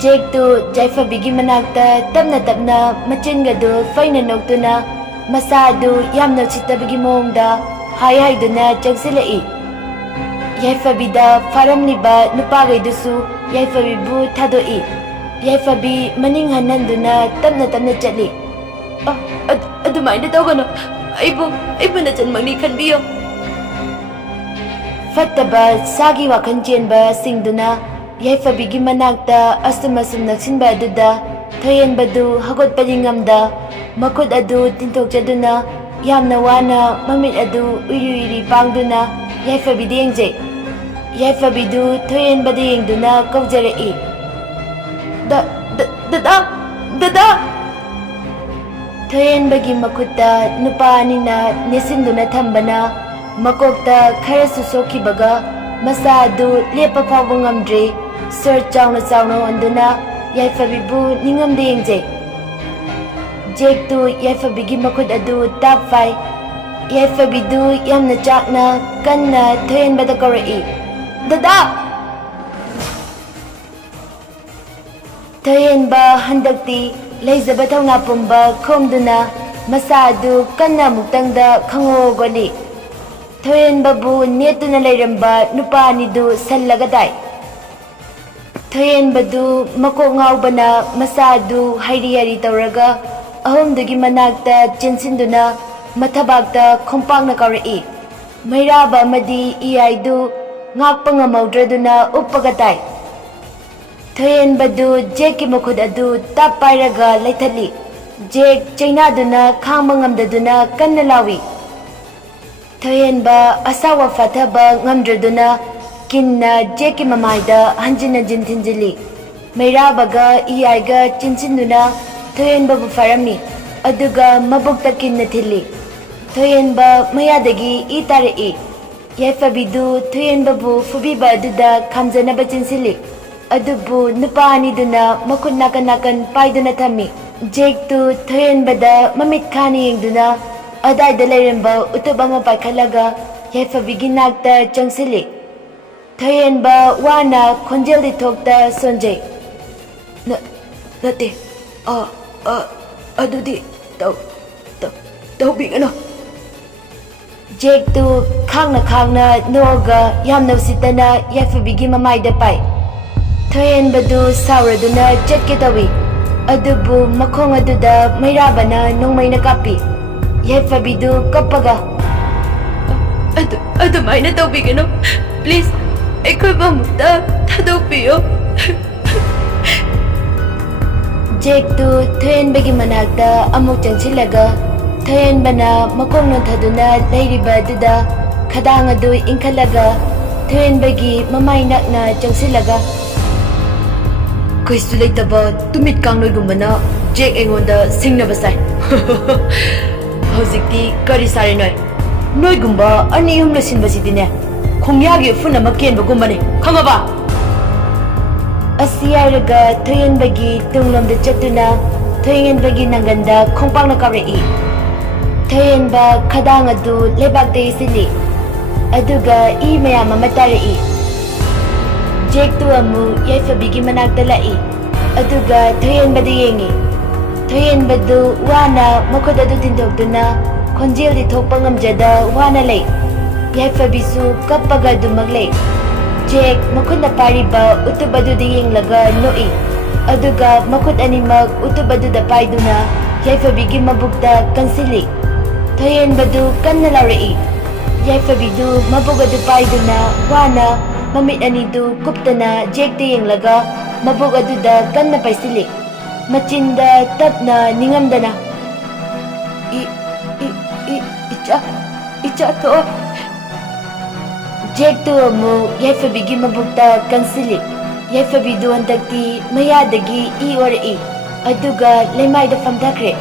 jek tu jaifabigi manakta tapna machingadu faina noktuna masadu yamna chitabagi mongda haiduna changsilai yaifabida faramliba nupagaidusu yaifabibu thadoi yaifabi maning hananduna tapna chali adumaina tawgano aibu na janmangni kanbiyo fattaba sagi wakhan chenba singduna yaifabigi manakta asum naksinba aduda thoyenbadu hagotpadi ngamda makut adu tintokjaduna yamna wana mamit adu uiri pangduna yaifabidi yengjai yaifabidu thoyenbada yengduna kawjarai. Dada thoyenbagi makutta nupa anina nesinduna thambana makokta kharasu sokhibaga masa adu lepa phawba ngamdre sir chawna onduna yaifabibu ningamde yengjai jek tu yaifabigi makut adu tapfai yaifabidu yamna chakna kanna thoyenbada karai. Dada thoyenba handakti leizaba thawna pumba khomduna masa adu kanna muktangda khangogoli thoyenbabu netuna leiramba nupa anidu sallaga dai thoyenbadu makok ngaubana masa adu hairi tawraga ahumdugi manakta chinsinduna mathabakta khompakna kaurai. Mairaba amadi iyaidu ngakpa ngamawdraduna uppaga tai thoyenbadu jekki makut adu tap pairaga laithali jek chainaduna khangba ngamdaduna kanna lawi thoyenba asawa fathaba ngamdraduna kinna jekki mamaida hanjin thinjili mairabaga iyaiga chinsinduna thoyenbabu farami aduga mabukta kinna thili thoyenba mayadagi itarai yaifabidu thoyenbabu fubiba aduda khamjanaba chinsili adubu nupa aniduna makut nakan paiduna thami jek tu thoyenbada mamit khani yengduna adaida leiramba utub ama paikhalaga yaifabigi nakta changsili thoyenba wana khonjeldi thokta sonjai nate adudi tawbigano jek tu khangna noga yamna usitana yaifabigi mamaida pai thoyenbadu sauraduna chetke tawi adubu makhong aduda mairabana nongmaina kapi yaifabidu kapaga adumaina tawbigano please aikoi bamukta thadokpiyo ꯖꯦꯛꯇꯨ ꯊꯣꯏꯍꯟꯕꯒꯤ ꯃꯅꯥꯛꯇ ꯑꯃꯨꯛ ꯆꯪꯁꯤꯜꯂꯒ ꯊꯣꯏꯍꯟꯕꯅ ꯃꯈꯣꯡ ꯅꯣꯟꯊꯗꯨꯅ ꯂꯩꯔꯤꯕ ꯑꯗꯨꯗ ꯈꯗꯥꯡ ꯑꯗꯨ ꯏꯟꯈꯠꯂꯒ ꯊꯣꯏꯍꯟꯕꯒꯤ ꯃꯃꯥꯏ ꯅꯛꯅ ꯆꯪꯁꯤꯜꯂꯒ ꯀꯩꯁꯨ ꯂꯩꯇꯕ ꯇꯨꯃꯤꯠ ꯀꯥꯡꯂꯣꯏꯒꯨꯝꯕꯅ ꯖꯦꯛ ꯑꯩꯉꯣꯟꯗ ꯁꯤꯡꯅꯕ ꯁꯥꯏ ꯍꯧꯖꯤꯛꯇꯤ ꯀꯔꯤ ꯁꯥꯔꯦ ꯅꯣꯏꯒꯨꯝꯕ ꯑꯅꯤ ꯑꯍꯨꯝ ꯂꯣꯏꯁꯤꯟꯕꯁꯤꯗꯤꯅꯦ ꯈꯣꯡꯌꯥꯒꯤ ꯎꯐꯨꯟ ꯑꯃ ꯀꯦꯟꯕꯒꯨꯝꯕꯅꯤ ꯈꯪꯉꯕ ꯑꯁꯤ ꯍꯥꯏꯔꯒ ꯊꯣꯏꯍꯟꯕꯒꯤ ꯇꯨꯡꯂꯣꯝꯗ ꯆꯠꯇꯨꯅ ꯊꯣꯏꯍꯟꯕꯒꯤ ꯅꯪꯒꯟꯗ ꯈꯣꯡꯄꯥꯛꯅ ꯀꯥꯎꯔꯛꯏ ꯊꯣꯏꯍꯟꯕ ꯈꯗꯥꯡ ꯑꯗꯨ ꯂꯩꯕꯥꯛꯇ ꯏꯁꯤꯜꯂꯤ ꯑꯗꯨꯒ ꯏ ꯃꯌꯥꯝ ꯑꯃ ꯇꯥꯔꯛꯏ ꯖꯦꯛꯇꯨ ꯑꯃꯨꯛ ꯌꯥꯏꯐꯕꯤꯒꯤ ꯃꯅꯥꯛꯇ ꯂꯥꯛꯏ ꯑꯗꯨꯒ ꯊꯣꯏꯍꯟꯕꯗ ꯌꯦꯡꯉꯤ ꯊꯣꯏꯍꯟꯕꯗꯨ ꯋꯥꯅ ꯃꯈꯨꯠ ꯑꯗꯨ ꯇꯤꯡꯊꯣꯛꯇꯨꯅ ꯈꯣꯟꯖꯦꯜꯗꯤ ꯊꯣꯛꯄ ꯉꯝꯖꯗ ꯋꯥꯅ ꯂꯩ ꯌꯥꯏꯐꯕꯤꯁꯨ ꯀꯞꯄꯒ ꯑꯗꯨꯃꯛ ꯂꯩ ꯖꯦꯛ ꯃꯈꯨꯠꯅ ꯄꯥꯏꯔꯤꯕ ꯎꯇꯨꯞ ꯑꯗꯨꯗ ꯌꯦꯡꯂꯒ ꯅꯣꯛꯏ ꯑꯗꯨꯒ ꯃꯈꯨꯠ ꯑꯅꯤꯃꯛ ꯎꯇꯨꯞ ꯑꯗꯨꯗ パイꯗꯨꯅ ꯌꯥꯏꯐꯕꯤꯒꯤ ꯃꯕꯨꯛꯇ ꯀꯟꯁꯤꯜꯂꯤ ꯊꯣꯏꯍꯟꯕꯗꯨ ꯀꯟꯅ ꯂꯥꯎꯔꯛꯏ ꯌꯥꯏꯐꯕꯤꯗꯨ ꯃꯕꯨꯛ ꯑꯗꯨ ꯄꯥꯏꯗꯨꯅ ꯋꯥꯅ ꯃꯃꯤꯠ ꯑꯅꯤꯗꯨ ꯀꯨꯞꯇꯅ ꯖꯦꯛꯇ ꯌꯦꯡꯂꯒ ꯃꯕꯨꯛ ꯑꯗꯨꯗ ꯀꯟꯅ ꯄꯥꯏꯁꯤꯜꯂꯤ ꯃꯆꯤꯟꯗ ꯇꯞꯅ ꯅꯤꯡꯉꯝꯗꯅ ꯏꯆꯥ ꯊꯣꯏ ꯖꯦꯛꯇꯨ ꯑꯃꯨꯛ ꯌꯥꯏꯐꯕꯤꯒꯤ ꯃꯕꯨꯛꯇ ꯀꯟꯁꯤꯜꯂꯤ ꯌꯥꯏꯐꯕꯤꯗꯨ ꯍꯟꯗꯛꯇꯤ ꯃꯌꯥꯗꯒꯤ ꯏ ꯑꯣꯔꯛꯏ ꯑꯗꯨꯒ ꯂꯩꯃꯥꯏꯗ ꯐꯝꯊꯈ꯭ꯔꯦ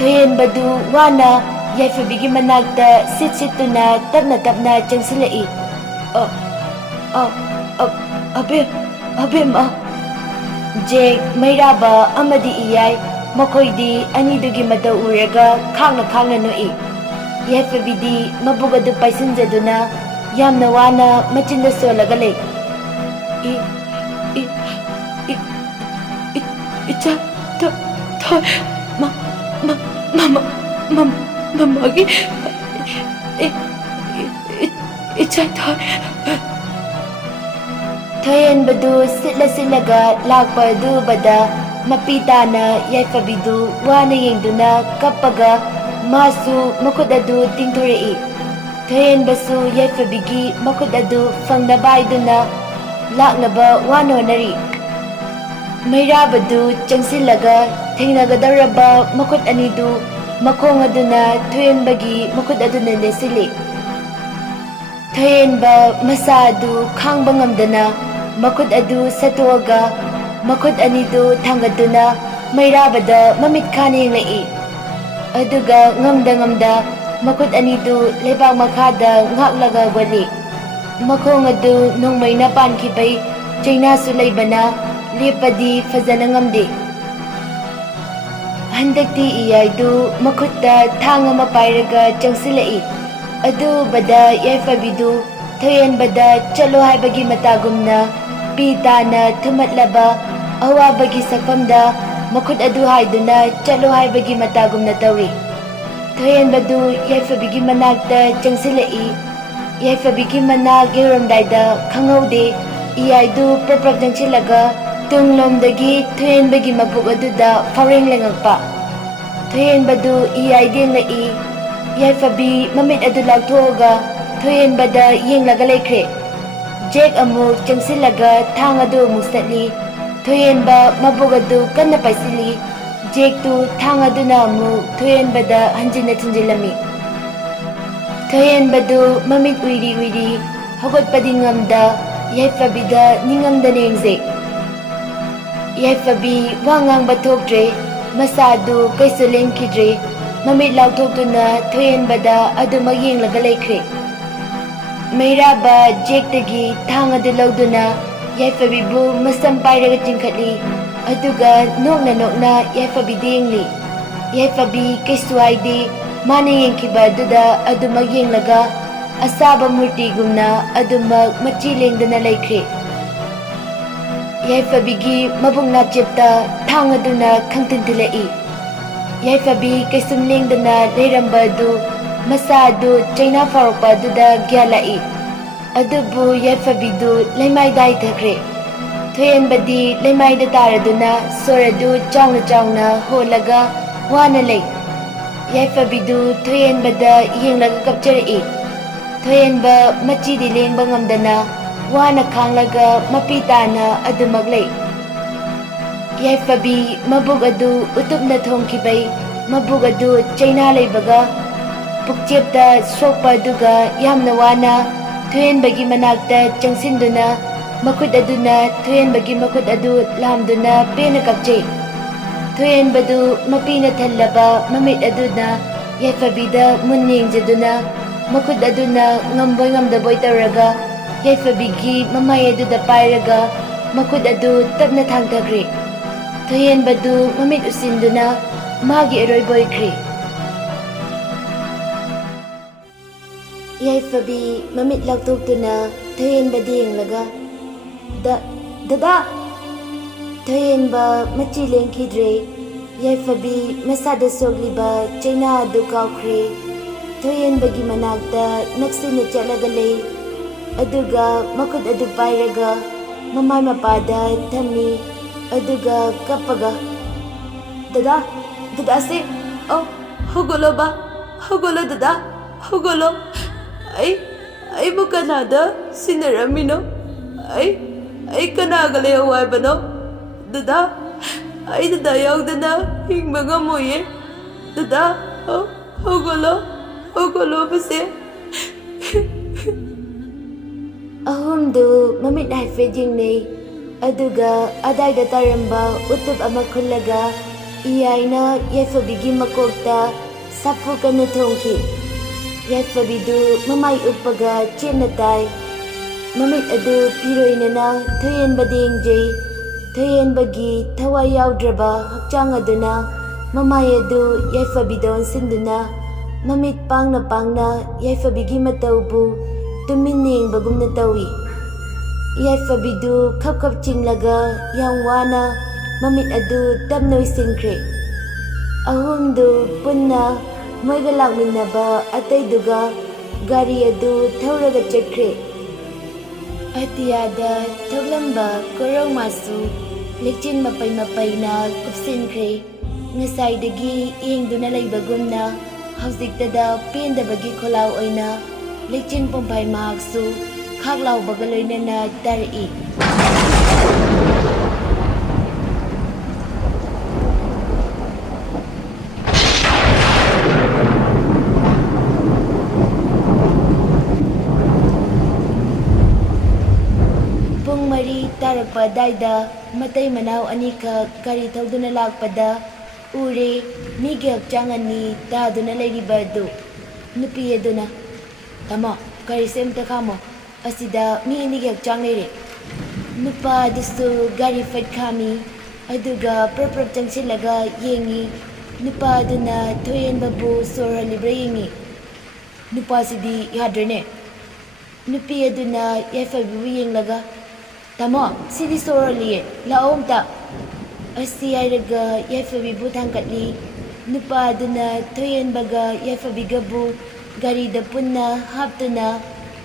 ꯊꯣꯏꯍꯟꯕꯗꯨ ꯋꯥꯅ ꯌꯥꯏꯐꯕꯤꯒꯤ ꯃꯅꯥꯛꯇ ꯁꯤꯠꯇꯨꯅ ꯇꯞꯅ ꯇꯞꯅ ꯆꯪꯁꯤꯜꯂꯛꯏ ꯑꯕꯦꯝꯃ ꯖꯦꯛ ꯃꯩꯔꯥꯕ ꯑꯃꯗꯤ ꯏꯌꯥꯏ ꯃꯈꯣꯏꯗꯤ ꯑꯅꯤꯗꯨꯒꯤ ꯃꯇꯧ ꯎꯔꯒ ꯈꯥꯡꯅ ꯅꯣꯛꯏ ꯌꯥꯏꯐꯕꯤꯗꯤ ꯃꯕꯨꯛ ꯑꯗꯨ ꯄꯥꯏꯁꯤꯟꯖꯗꯨꯅ ꯌꯥꯝꯅ ꯋꯥꯅ ꯃꯆꯤꯟꯗ ꯁꯣꯜꯂꯒ ꯂꯩ ꯏꯆꯥ ꯊꯣꯏ ꯃꯃꯥꯒꯤ ꯏꯆꯥ ꯊꯣꯏ ꯊꯣꯏꯍꯟꯕꯗꯨ ꯁꯤꯠꯂꯒ ꯂꯥꯛꯄ ꯑꯗꯨ ꯎꯕꯗ ꯃꯄꯤ ꯇꯥꯅ ꯌꯥꯏꯐꯕꯤꯗꯨ ꯋꯥꯅ ꯌꯦꯡꯗꯨꯅ ꯀꯞꯄꯒ ꯃꯥꯁꯨ ꯃꯈꯨꯠ ꯑꯗꯨ ꯇꯤꯡꯊꯣꯔꯛꯏ ꯊꯣꯏꯍꯟꯕꯁꯨ ꯌꯥꯏꯐꯕꯤꯒꯤ ꯃꯈꯨꯠ ꯑꯗꯨ ꯐꯪꯅꯕ ꯍꯥꯏꯗꯨꯅ ꯂꯥꯛꯅꯕ ꯋꯥꯅ ꯍꯣꯠꯅꯔꯤ ꯃꯩꯔꯥꯕꯗꯨ ꯆꯪꯁꯤꯜꯂꯒ ꯊꯦꯡꯅꯒꯗꯧꯔꯕ ꯃꯈꯨꯠ ꯑꯅꯤꯗꯨ ꯃꯈꯣꯡ ꯑꯗꯨꯅ ꯊꯣꯏꯍꯟꯕꯒꯤ ꯃꯈꯨꯠ ꯑꯗꯨꯅ ꯅꯦꯠꯁꯤꯜꯂꯤ ꯊꯣꯏꯍꯟꯕ ꯃꯁꯥ ꯑꯗꯨ ꯈꯥꯡꯕ ꯉꯝꯗꯅ ꯃꯈꯨꯠ ꯑꯗꯨ ꯁꯠꯇꯣꯛꯑꯒ ꯃꯈꯨꯠ ꯑꯅꯤꯗꯨ ꯊꯥꯡꯒꯠꯇꯨꯅ ꯃꯩꯔꯥꯕꯗ ꯃꯃꯤꯠ ꯈꯥꯅ ꯌꯦꯡꯂꯛꯏ ꯑꯗꯨꯒ ꯉꯝꯗ ꯃꯈꯨꯠ ꯑꯅꯤꯗꯨ ꯂꯩꯕꯥꯛ ꯃꯈꯥꯗ ꯉꯥꯛꯂꯒ ꯋꯥꯠꯂꯤ ꯃꯈꯣꯡ ꯑꯗꯨ ꯅꯣꯡꯃꯩꯅ ꯄꯥꯟꯈꯤꯕꯩ ꯆꯩꯅꯥꯁꯨ ꯂꯩꯕꯅ ꯂꯦꯞꯄꯗꯤ ꯐꯖꯅ ꯉꯝꯗꯦ ꯍꯟꯗꯛꯇꯤ ꯏꯌꯥꯏꯗꯨ ꯃꯈꯨꯠꯇ ꯊꯥꯡ ꯑꯃ ꯄꯥꯏꯔꯒ ꯆꯪꯁꯤꯜꯂꯛꯏ ꯑꯗꯨ ꯎꯕꯗ ꯌꯥꯏꯐꯕꯤꯗꯨ ꯊꯣꯏꯍꯟꯕꯗ ꯆꯠꯂꯣ ꯍꯥꯏꯕꯒꯤ ꯃꯇꯥꯒꯨꯝꯅ ꯄꯤ ꯇꯥꯅ ꯊꯨꯝꯍꯠꯂꯕ ꯑꯋꯥꯕꯒꯤ ꯁꯛꯐꯝꯗ ꯃꯈꯨꯠ ꯑꯗꯨ ꯍꯥꯏꯗꯨꯅ ꯆꯠꯂꯣ ꯍꯥꯏꯕꯒꯤ ꯃꯇꯥꯒꯨꯝꯅ ꯇꯧꯔꯤ ꯊꯣꯏꯍꯟꯕꯗꯨ ꯌꯥꯏꯐꯕꯤꯒꯤ ꯃꯅꯥꯛꯇ ꯆꯪꯁꯤꯜꯂꯛꯏ ꯌꯥꯏꯐꯕꯤꯒꯤ ꯃꯅꯥꯛ ꯌꯧꯔꯝꯗꯥꯏꯗ ꯈꯪꯍꯧꯗꯦ ꯏꯌꯥꯏꯗꯨ ꯄ꯭ꯔꯞ ꯆꯪꯁꯤꯜꯂꯒ ꯇꯨꯡꯂꯣꯝꯗꯒꯤ ꯊꯣꯏꯍꯟꯕꯒꯤ ꯃꯕꯨꯛ ꯑꯗꯨꯗ ꯐꯥꯎꯔꯦꯡ ꯂꯦꯡꯉꯛꯄ ꯊꯣꯏꯍꯟꯕꯗꯨ ꯏꯌꯥꯏ ꯌꯦꯡꯂꯛꯏ ꯌꯥꯏꯐꯕꯤ ꯃꯃꯤꯠ ꯑꯗꯨ ꯂꯥꯎꯊꯣꯛꯑꯒ ꯊꯣꯏꯍꯟꯕꯗ ꯌꯦꯡꯂꯒ ꯂꯩꯈ꯭ꯔꯦ ꯖꯦꯛ ꯑꯃꯨꯛ ꯆꯪꯁꯤꯜꯂꯒ ꯊꯥꯡ ꯑꯗꯨ ꯑꯃꯨꯛ ꯁꯠꯂꯤ ꯊꯣꯏꯍꯟꯕ ꯃꯕꯨꯛ ꯑꯗꯨ ꯀꯟꯅ ꯄꯥꯏꯁꯤꯜꯂꯤ ꯖꯦꯛꯇꯨ ꯊꯥꯡ ꯑꯗꯨꯅ ꯑꯃꯨꯛ ꯊꯣꯏꯍꯟꯕꯗ ꯍꯟꯖꯤꯟꯅ ꯊꯤꯟꯖꯤꯜꯂꯝꯃꯤ ꯊꯣꯏꯍꯟꯕꯗꯨ ꯃꯃꯤꯠ ꯎꯏꯔꯤ ꯍꯧꯒꯠꯄꯗꯤ ꯉꯝꯗ ꯌꯥꯏꯐꯕꯤꯗ ꯅꯤꯡꯉꯝꯗꯅ ꯌꯦꯡꯖꯩ ꯌꯥꯏꯐꯕꯤ ꯋꯥ ꯉꯥꯡꯕ ꯊꯣꯛꯇ꯭ꯔꯦ ꯃꯁꯥꯗꯨ ꯀꯩꯁꯨ ꯂꯦꯡꯈꯤꯗ꯭ꯔꯦ ꯃꯃꯤꯠ ꯂꯥꯎꯊꯣꯛꯇꯨꯅ ꯊꯣꯏꯍꯟꯕꯗ ꯑꯗꯨꯃꯛ ꯌꯦꯡꯂꯒ ꯂꯩꯈ꯭ꯔꯦ ꯃꯩꯔꯥꯕ ꯖꯦꯛꯇꯒꯤ ꯊꯥꯡ ꯑꯗꯨ ꯂꯧꯗꯨꯅ ꯌꯥꯏꯐꯕꯤꯕꯨ ꯃꯁꯝ ꯄꯥꯏꯔꯒ ꯆꯤꯡꯈꯠꯂꯤ ꯑꯗꯨꯒ ꯅꯣꯛꯅ ꯌꯥꯏꯐꯕꯤꯗ ꯌꯦꯡꯂꯤ ꯌꯥꯏꯐꯕꯤ ꯀꯩꯁꯨ ꯍꯥꯏꯗꯦ ꯃꯥꯅ ꯌꯦꯡꯈꯤꯕ ꯑꯗꯨꯗ ꯑꯗꯨꯃꯛ ꯌꯦꯡꯂꯒ ꯑꯁꯥꯕ ꯃꯨꯔꯇꯤꯒꯨꯝꯅ ꯑꯗꯨꯃꯛ ꯃꯆꯤ ꯂꯦꯡꯗꯅ ꯂꯩꯈ꯭ꯔꯦ ꯌꯥꯏꯐꯕꯤꯒꯤ ꯃꯕꯨꯛ ꯅꯥꯆꯦꯞꯇ ꯊꯥꯡ ꯑꯗꯨꯅ ꯈꯪꯊꯤꯟ ꯊꯤꯜꯂꯛꯏ ꯌꯥꯏꯐꯕꯤ ꯀꯩꯁꯨꯝ ꯂꯦꯡꯗꯅ ꯂꯩꯔꯝꯕ ꯑꯗꯨ ꯃꯁꯥ ꯑꯗꯨ ꯆꯩꯅꯥ ꯐꯥꯎꯔꯛꯄ ꯑꯗꯨꯗ ꯒ꯭ꯌꯥꯟ ꯂꯥꯛꯏ ꯑꯗꯨꯕꯨ ꯌꯥꯏꯐꯕꯤꯗꯨ ꯂꯩꯃꯥꯏꯗ ꯍꯥꯏꯊꯈ꯭ꯔꯦ ꯊꯣꯏꯍꯟꯕꯗꯤ ꯂꯩꯃꯥꯏꯗ ꯇꯥꯔꯗꯨꯅ ꯁꯣꯔ ꯑꯗꯨ ꯆꯥꯎꯅ ꯍꯣꯜꯂꯒ ꯋꯥꯅ ꯂꯩ ꯌꯥꯏꯐꯕꯤꯗꯨ ꯊꯣꯏꯍꯟꯕꯗ ꯌꯦꯡꯂꯒ ꯀꯞꯆꯔꯛꯏ ꯊꯣꯏꯍꯟꯕ ꯃꯆꯤꯗꯤ ꯂꯦꯡꯕ ꯉꯝꯗꯅ ꯋꯥꯅ ꯈꯥꯡꯂꯒ ꯃꯄꯤ ꯇꯥꯅ ꯑꯗꯨꯃꯛ ꯂꯩ ꯌꯥꯏꯐꯕꯤ ꯃꯕꯨꯛ ꯑꯗꯨ ꯎꯇꯨꯞꯅ ꯊꯣꯡꯈꯤꯕꯩ ꯃꯕꯨꯛ ꯑꯗꯨ ꯆꯩꯅꯥ ꯂꯩꯕꯒ ꯄꯨꯛꯆꯦꯞꯇ ꯁꯣꯛꯄ ꯑꯗꯨꯒ ꯌꯥꯝꯅ ꯋꯥꯅ ꯊꯣꯏꯍꯦꯟꯕꯒꯤ ꯃꯅꯥꯛꯇ ꯆꯪꯁꯤꯟꯗꯨꯅ ꯃꯈꯨꯠ ꯑꯗꯨꯅ ꯊꯣꯏꯍꯦꯟꯕꯒꯤ ꯃꯈꯨꯠ ꯑꯗꯨ ꯂꯥꯝꯗꯨꯅ ꯄꯦꯟꯅ ꯀꯞꯆꯩ꯫ ꯊꯣꯏꯍꯦꯟꯕꯗꯨ ꯃꯄꯤꯅ ꯊꯜꯂꯕ ꯃꯃꯤꯠ ꯑꯗꯨꯅ ꯌꯥꯏꯐꯕꯤꯗ ꯃꯨꯟꯅ ꯌꯦꯡꯖꯗꯨꯅ ꯃꯈꯨꯠ ꯑꯗꯨꯅ ꯉꯝꯕꯣꯏ ꯉꯝꯗꯕꯣꯏ ꯇꯧꯔꯒ ꯌꯥꯏꯐꯕꯤꯒꯤ ꯃꯃꯥꯏ ꯑꯗꯨꯗ ꯄꯥꯏꯔꯒ ꯃꯈꯨꯠ ꯑꯗꯨ ꯇꯞꯅ ꯊꯥꯡꯊꯈ꯭ꯔꯦ꯫ ꯊꯣꯏꯍꯦꯟꯕꯗꯨ ꯃꯃꯤꯠ ꯎꯏꯁꯤꯟꯗꯨꯅ ꯃꯥꯒꯤ ꯑꯔꯣꯏꯕ ꯑꯣꯏꯈ꯭ꯔꯦ꯫ ꯌꯥꯏꯐꯕꯤ ꯃꯃꯤꯠ ꯂꯥꯎꯊꯣꯛꯇꯨꯅ ꯊꯣꯏꯍꯦꯟꯕꯗ ꯌꯦꯡꯂꯒ ꯗꯗꯥ! ꯊꯣꯏꯍꯦꯟꯕ ꯃꯆꯤ ꯂꯦꯡꯈꯤꯗ꯭ꯔꯦ꯫ ꯌꯥꯏꯐꯕꯤ ꯃꯁꯥꯗ ꯁꯣꯛꯂꯤꯕ ꯆꯩꯅꯥ ꯑꯗꯨ ꯀꯥꯎꯈ꯭ꯔꯦ꯫ ꯊꯣꯏꯍꯦꯟꯕꯒꯤ ꯃꯅꯥꯛꯇ ꯅꯛꯁꯤꯟꯅ ꯆꯠꯂꯒ ꯂꯩ ꯑꯗꯨꯒ ꯃꯈꯨꯠ ꯑꯗꯨ ꯄꯥꯏꯔꯒ ꯃꯃꯥꯏ ꯃꯄꯥꯗ ꯊꯝꯃꯤ ꯑꯗꯨꯒ ꯀꯞꯄꯒ ꯗꯗꯥꯁꯦ ꯍꯧꯒꯠꯂꯣ ꯍꯧꯒꯠꯂꯣ ꯗꯗꯥ ꯍꯧꯒꯠꯂꯣ ꯑꯩꯕꯨ ꯀꯅꯥꯗ ꯁꯤꯟꯅꯔꯝꯃꯤꯅꯣ ꯑꯩ ꯀꯅꯥꯒ ꯂꯩꯍꯧ ꯍꯥꯏꯕꯅꯣ ꯗꯗꯥ ꯑꯩ ꯗꯗꯥ ꯌꯥꯎꯗꯅ ꯍꯤꯡꯕ ꯉꯝꯃꯣꯏꯌꯦ ꯗꯗꯥ ꯍꯧꯒꯠꯂꯣ ꯕꯁꯦ ꯑꯍꯨꯝꯗꯨ ꯃꯃꯤꯠ ꯍꯥꯏꯐꯦꯠ ꯌꯦꯡꯅꯩ ꯑꯗꯨꯒ ꯑꯗꯥꯏꯗ ꯇꯥꯔꯝꯕ ꯎꯇꯨꯞ ꯑꯃ ꯈꯨꯜꯂꯒ ꯏꯌꯥꯏꯅ ꯌꯥꯏꯐꯕꯤꯒꯤ ꯃꯀꯣꯛꯇ ꯁꯥꯐꯨ ꯀꯟꯅ ꯊꯣꯝꯈꯤ꯫ ꯌꯥꯏꯐꯕꯤꯗꯨ ꯃꯃꯥꯏ ꯎꯞꯄꯒ ꯆꯦꯠꯅ ꯇꯥꯏ꯫ ꯃꯃꯤꯠ ꯑꯗꯨ ꯄꯤꯔꯣꯏꯅꯅ ꯊꯣꯏꯍꯦꯟꯕꯗ ꯌꯦꯡꯖꯩ꯫ ꯊꯣꯏꯍꯦꯟꯕꯒꯤ ꯊꯋꯥꯏ ꯌꯥꯎꯗ꯭ꯔꯕ ꯍꯛꯆꯥꯡ ꯑꯗꯨꯅ ꯃꯃꯥꯏ ꯑꯗꯨ ꯌꯥꯏꯐꯕꯤꯗ ꯑꯣꯟꯁꯤꯟꯗꯨꯅ ꯃꯃꯤꯠ ꯄꯥꯡꯅ ꯄꯥꯡꯅ ꯌꯥꯏꯐꯕꯤꯒꯤ ꯃꯇꯧꯕꯨ ꯇꯨꯃꯤꯟꯅ ꯌꯦꯡꯕꯒꯨꯝꯅ ꯇꯧꯏ꯫ ꯌꯥꯏꯐꯕꯤꯗꯨ ꯈꯞ ꯈꯞ ꯆꯤꯡꯂꯒ ꯌꯥꯝ ꯋꯥꯅ ꯃꯃꯤꯠ ꯑꯗꯨ ꯇꯞꯅ ꯎꯏꯁꯤꯟꯈ꯭ꯔꯦ꯫ ꯑꯍꯨꯝꯗꯨ ꯄꯨꯟꯅ ꯃꯣꯏꯒ ꯂꯥꯛꯃꯤꯟꯅꯕ ꯑꯇꯩꯗꯨꯒ ꯒꯥꯔꯤ ꯑꯗꯨ ꯊꯧꯔꯒ ꯆꯠꯈ꯭ꯔꯦ꯫ ꯑꯇꯤꯌꯥꯗ ꯊꯣꯛꯂꯝꯕ ꯀꯣꯔꯧꯃꯥꯁꯨ ꯂꯩꯆꯤꯟ ꯃꯄꯩ-ꯃꯄꯩꯅ ꯀꯨꯞꯁꯤꯟꯈ꯭ꯔꯦ꯫ ꯉꯁꯥꯏꯗꯒꯤ ꯌꯦꯡꯗꯨꯅ ꯂꯩꯕꯒꯨꯝꯅ ꯍꯧꯖꯤꯛꯇꯗ ꯄꯦꯟꯗꯕꯒꯤ ꯈꯣꯜꯂꯥꯎ ꯑꯣꯏꯅ ꯂꯩꯆꯤꯟ ꯄꯨꯡꯐꯥꯏ ꯃꯍꯥꯛꯁꯨ ꯈꯥꯛ ꯂꯥꯎꯕꯒ ꯂꯣꯏꯅꯅ ꯇꯥꯔꯛꯏ꯫ ꯄꯨꯡ 4 ꯇꯥꯔꯛꯄ ꯑꯗꯥꯏꯗ ꯃꯇꯩ ꯃꯅꯥꯎ ꯑꯅꯤꯈꯛ ꯒꯥꯔꯤ ꯊꯧꯗꯨꯅ ꯂꯥꯛꯄꯗ ꯎꯔꯦ ꯃꯤꯒꯤ ꯍꯛꯆꯥꯡ ꯑꯅꯤ ꯇꯥꯗꯨꯅ ꯂꯩꯔꯤꯕ ꯑꯗꯨ꯫ ꯅꯨꯄꯤ ꯑꯗꯨꯅ ꯇꯥꯃꯣ ꯒꯥꯔꯤꯁꯦ ꯑꯝꯇ ꯈꯥꯝꯃꯣ ꯑꯁꯤꯗ ꯃꯤ ꯑꯅꯤꯒꯤ ꯍꯛꯆꯥꯡ ꯂꯩꯔꯦ꯫ ꯅꯨꯄꯥ ꯑꯗꯨꯁꯨ ꯒꯥꯔꯤ ꯐꯠ ꯈꯥꯝꯃꯤ ꯑꯗꯨꯒ ꯄ꯭ꯔꯞ ꯆꯪꯁꯤꯜꯂꯒ ꯌꯦꯡꯉꯤ꯫ ꯅꯨꯄꯥ ꯑꯗꯨꯅ ꯊꯣꯏꯍꯦꯟꯕꯕꯨ ꯁꯣꯔ ꯍꯣꯜꯂꯤꯕ꯭ꯔꯥ ꯌꯦꯡꯉꯤ꯫ ꯅꯨꯄꯥꯁꯤꯗꯤ ꯌꯥꯗ꯭ꯔꯦꯅꯦ꯫ ꯅꯨꯄꯤ ꯑꯗꯨꯅ ꯌꯥꯏꯐꯕꯤꯕꯨ ꯌꯦꯡꯂꯒ ꯇꯥꯃꯣ ꯁꯤꯗꯤ ꯁꯣꯔ ꯍꯣꯜꯂꯤꯌꯦ ꯂꯥꯛꯑꯣ ꯑꯝꯇ ꯑꯁꯤ ꯍꯥꯏꯔꯒ ꯌꯥꯏꯐꯕꯤꯕꯨ ꯊꯥꯡꯒꯠꯂꯤ꯫ ꯅꯨꯄꯥ ꯑꯗꯨꯅ ꯊꯣꯏꯍꯦꯟꯕꯒ ꯌꯥꯏꯐꯕꯤꯒꯕꯨ ꯒꯥꯔꯤꯗ ꯄꯨꯟꯅ ꯍꯥꯞꯇꯨꯅ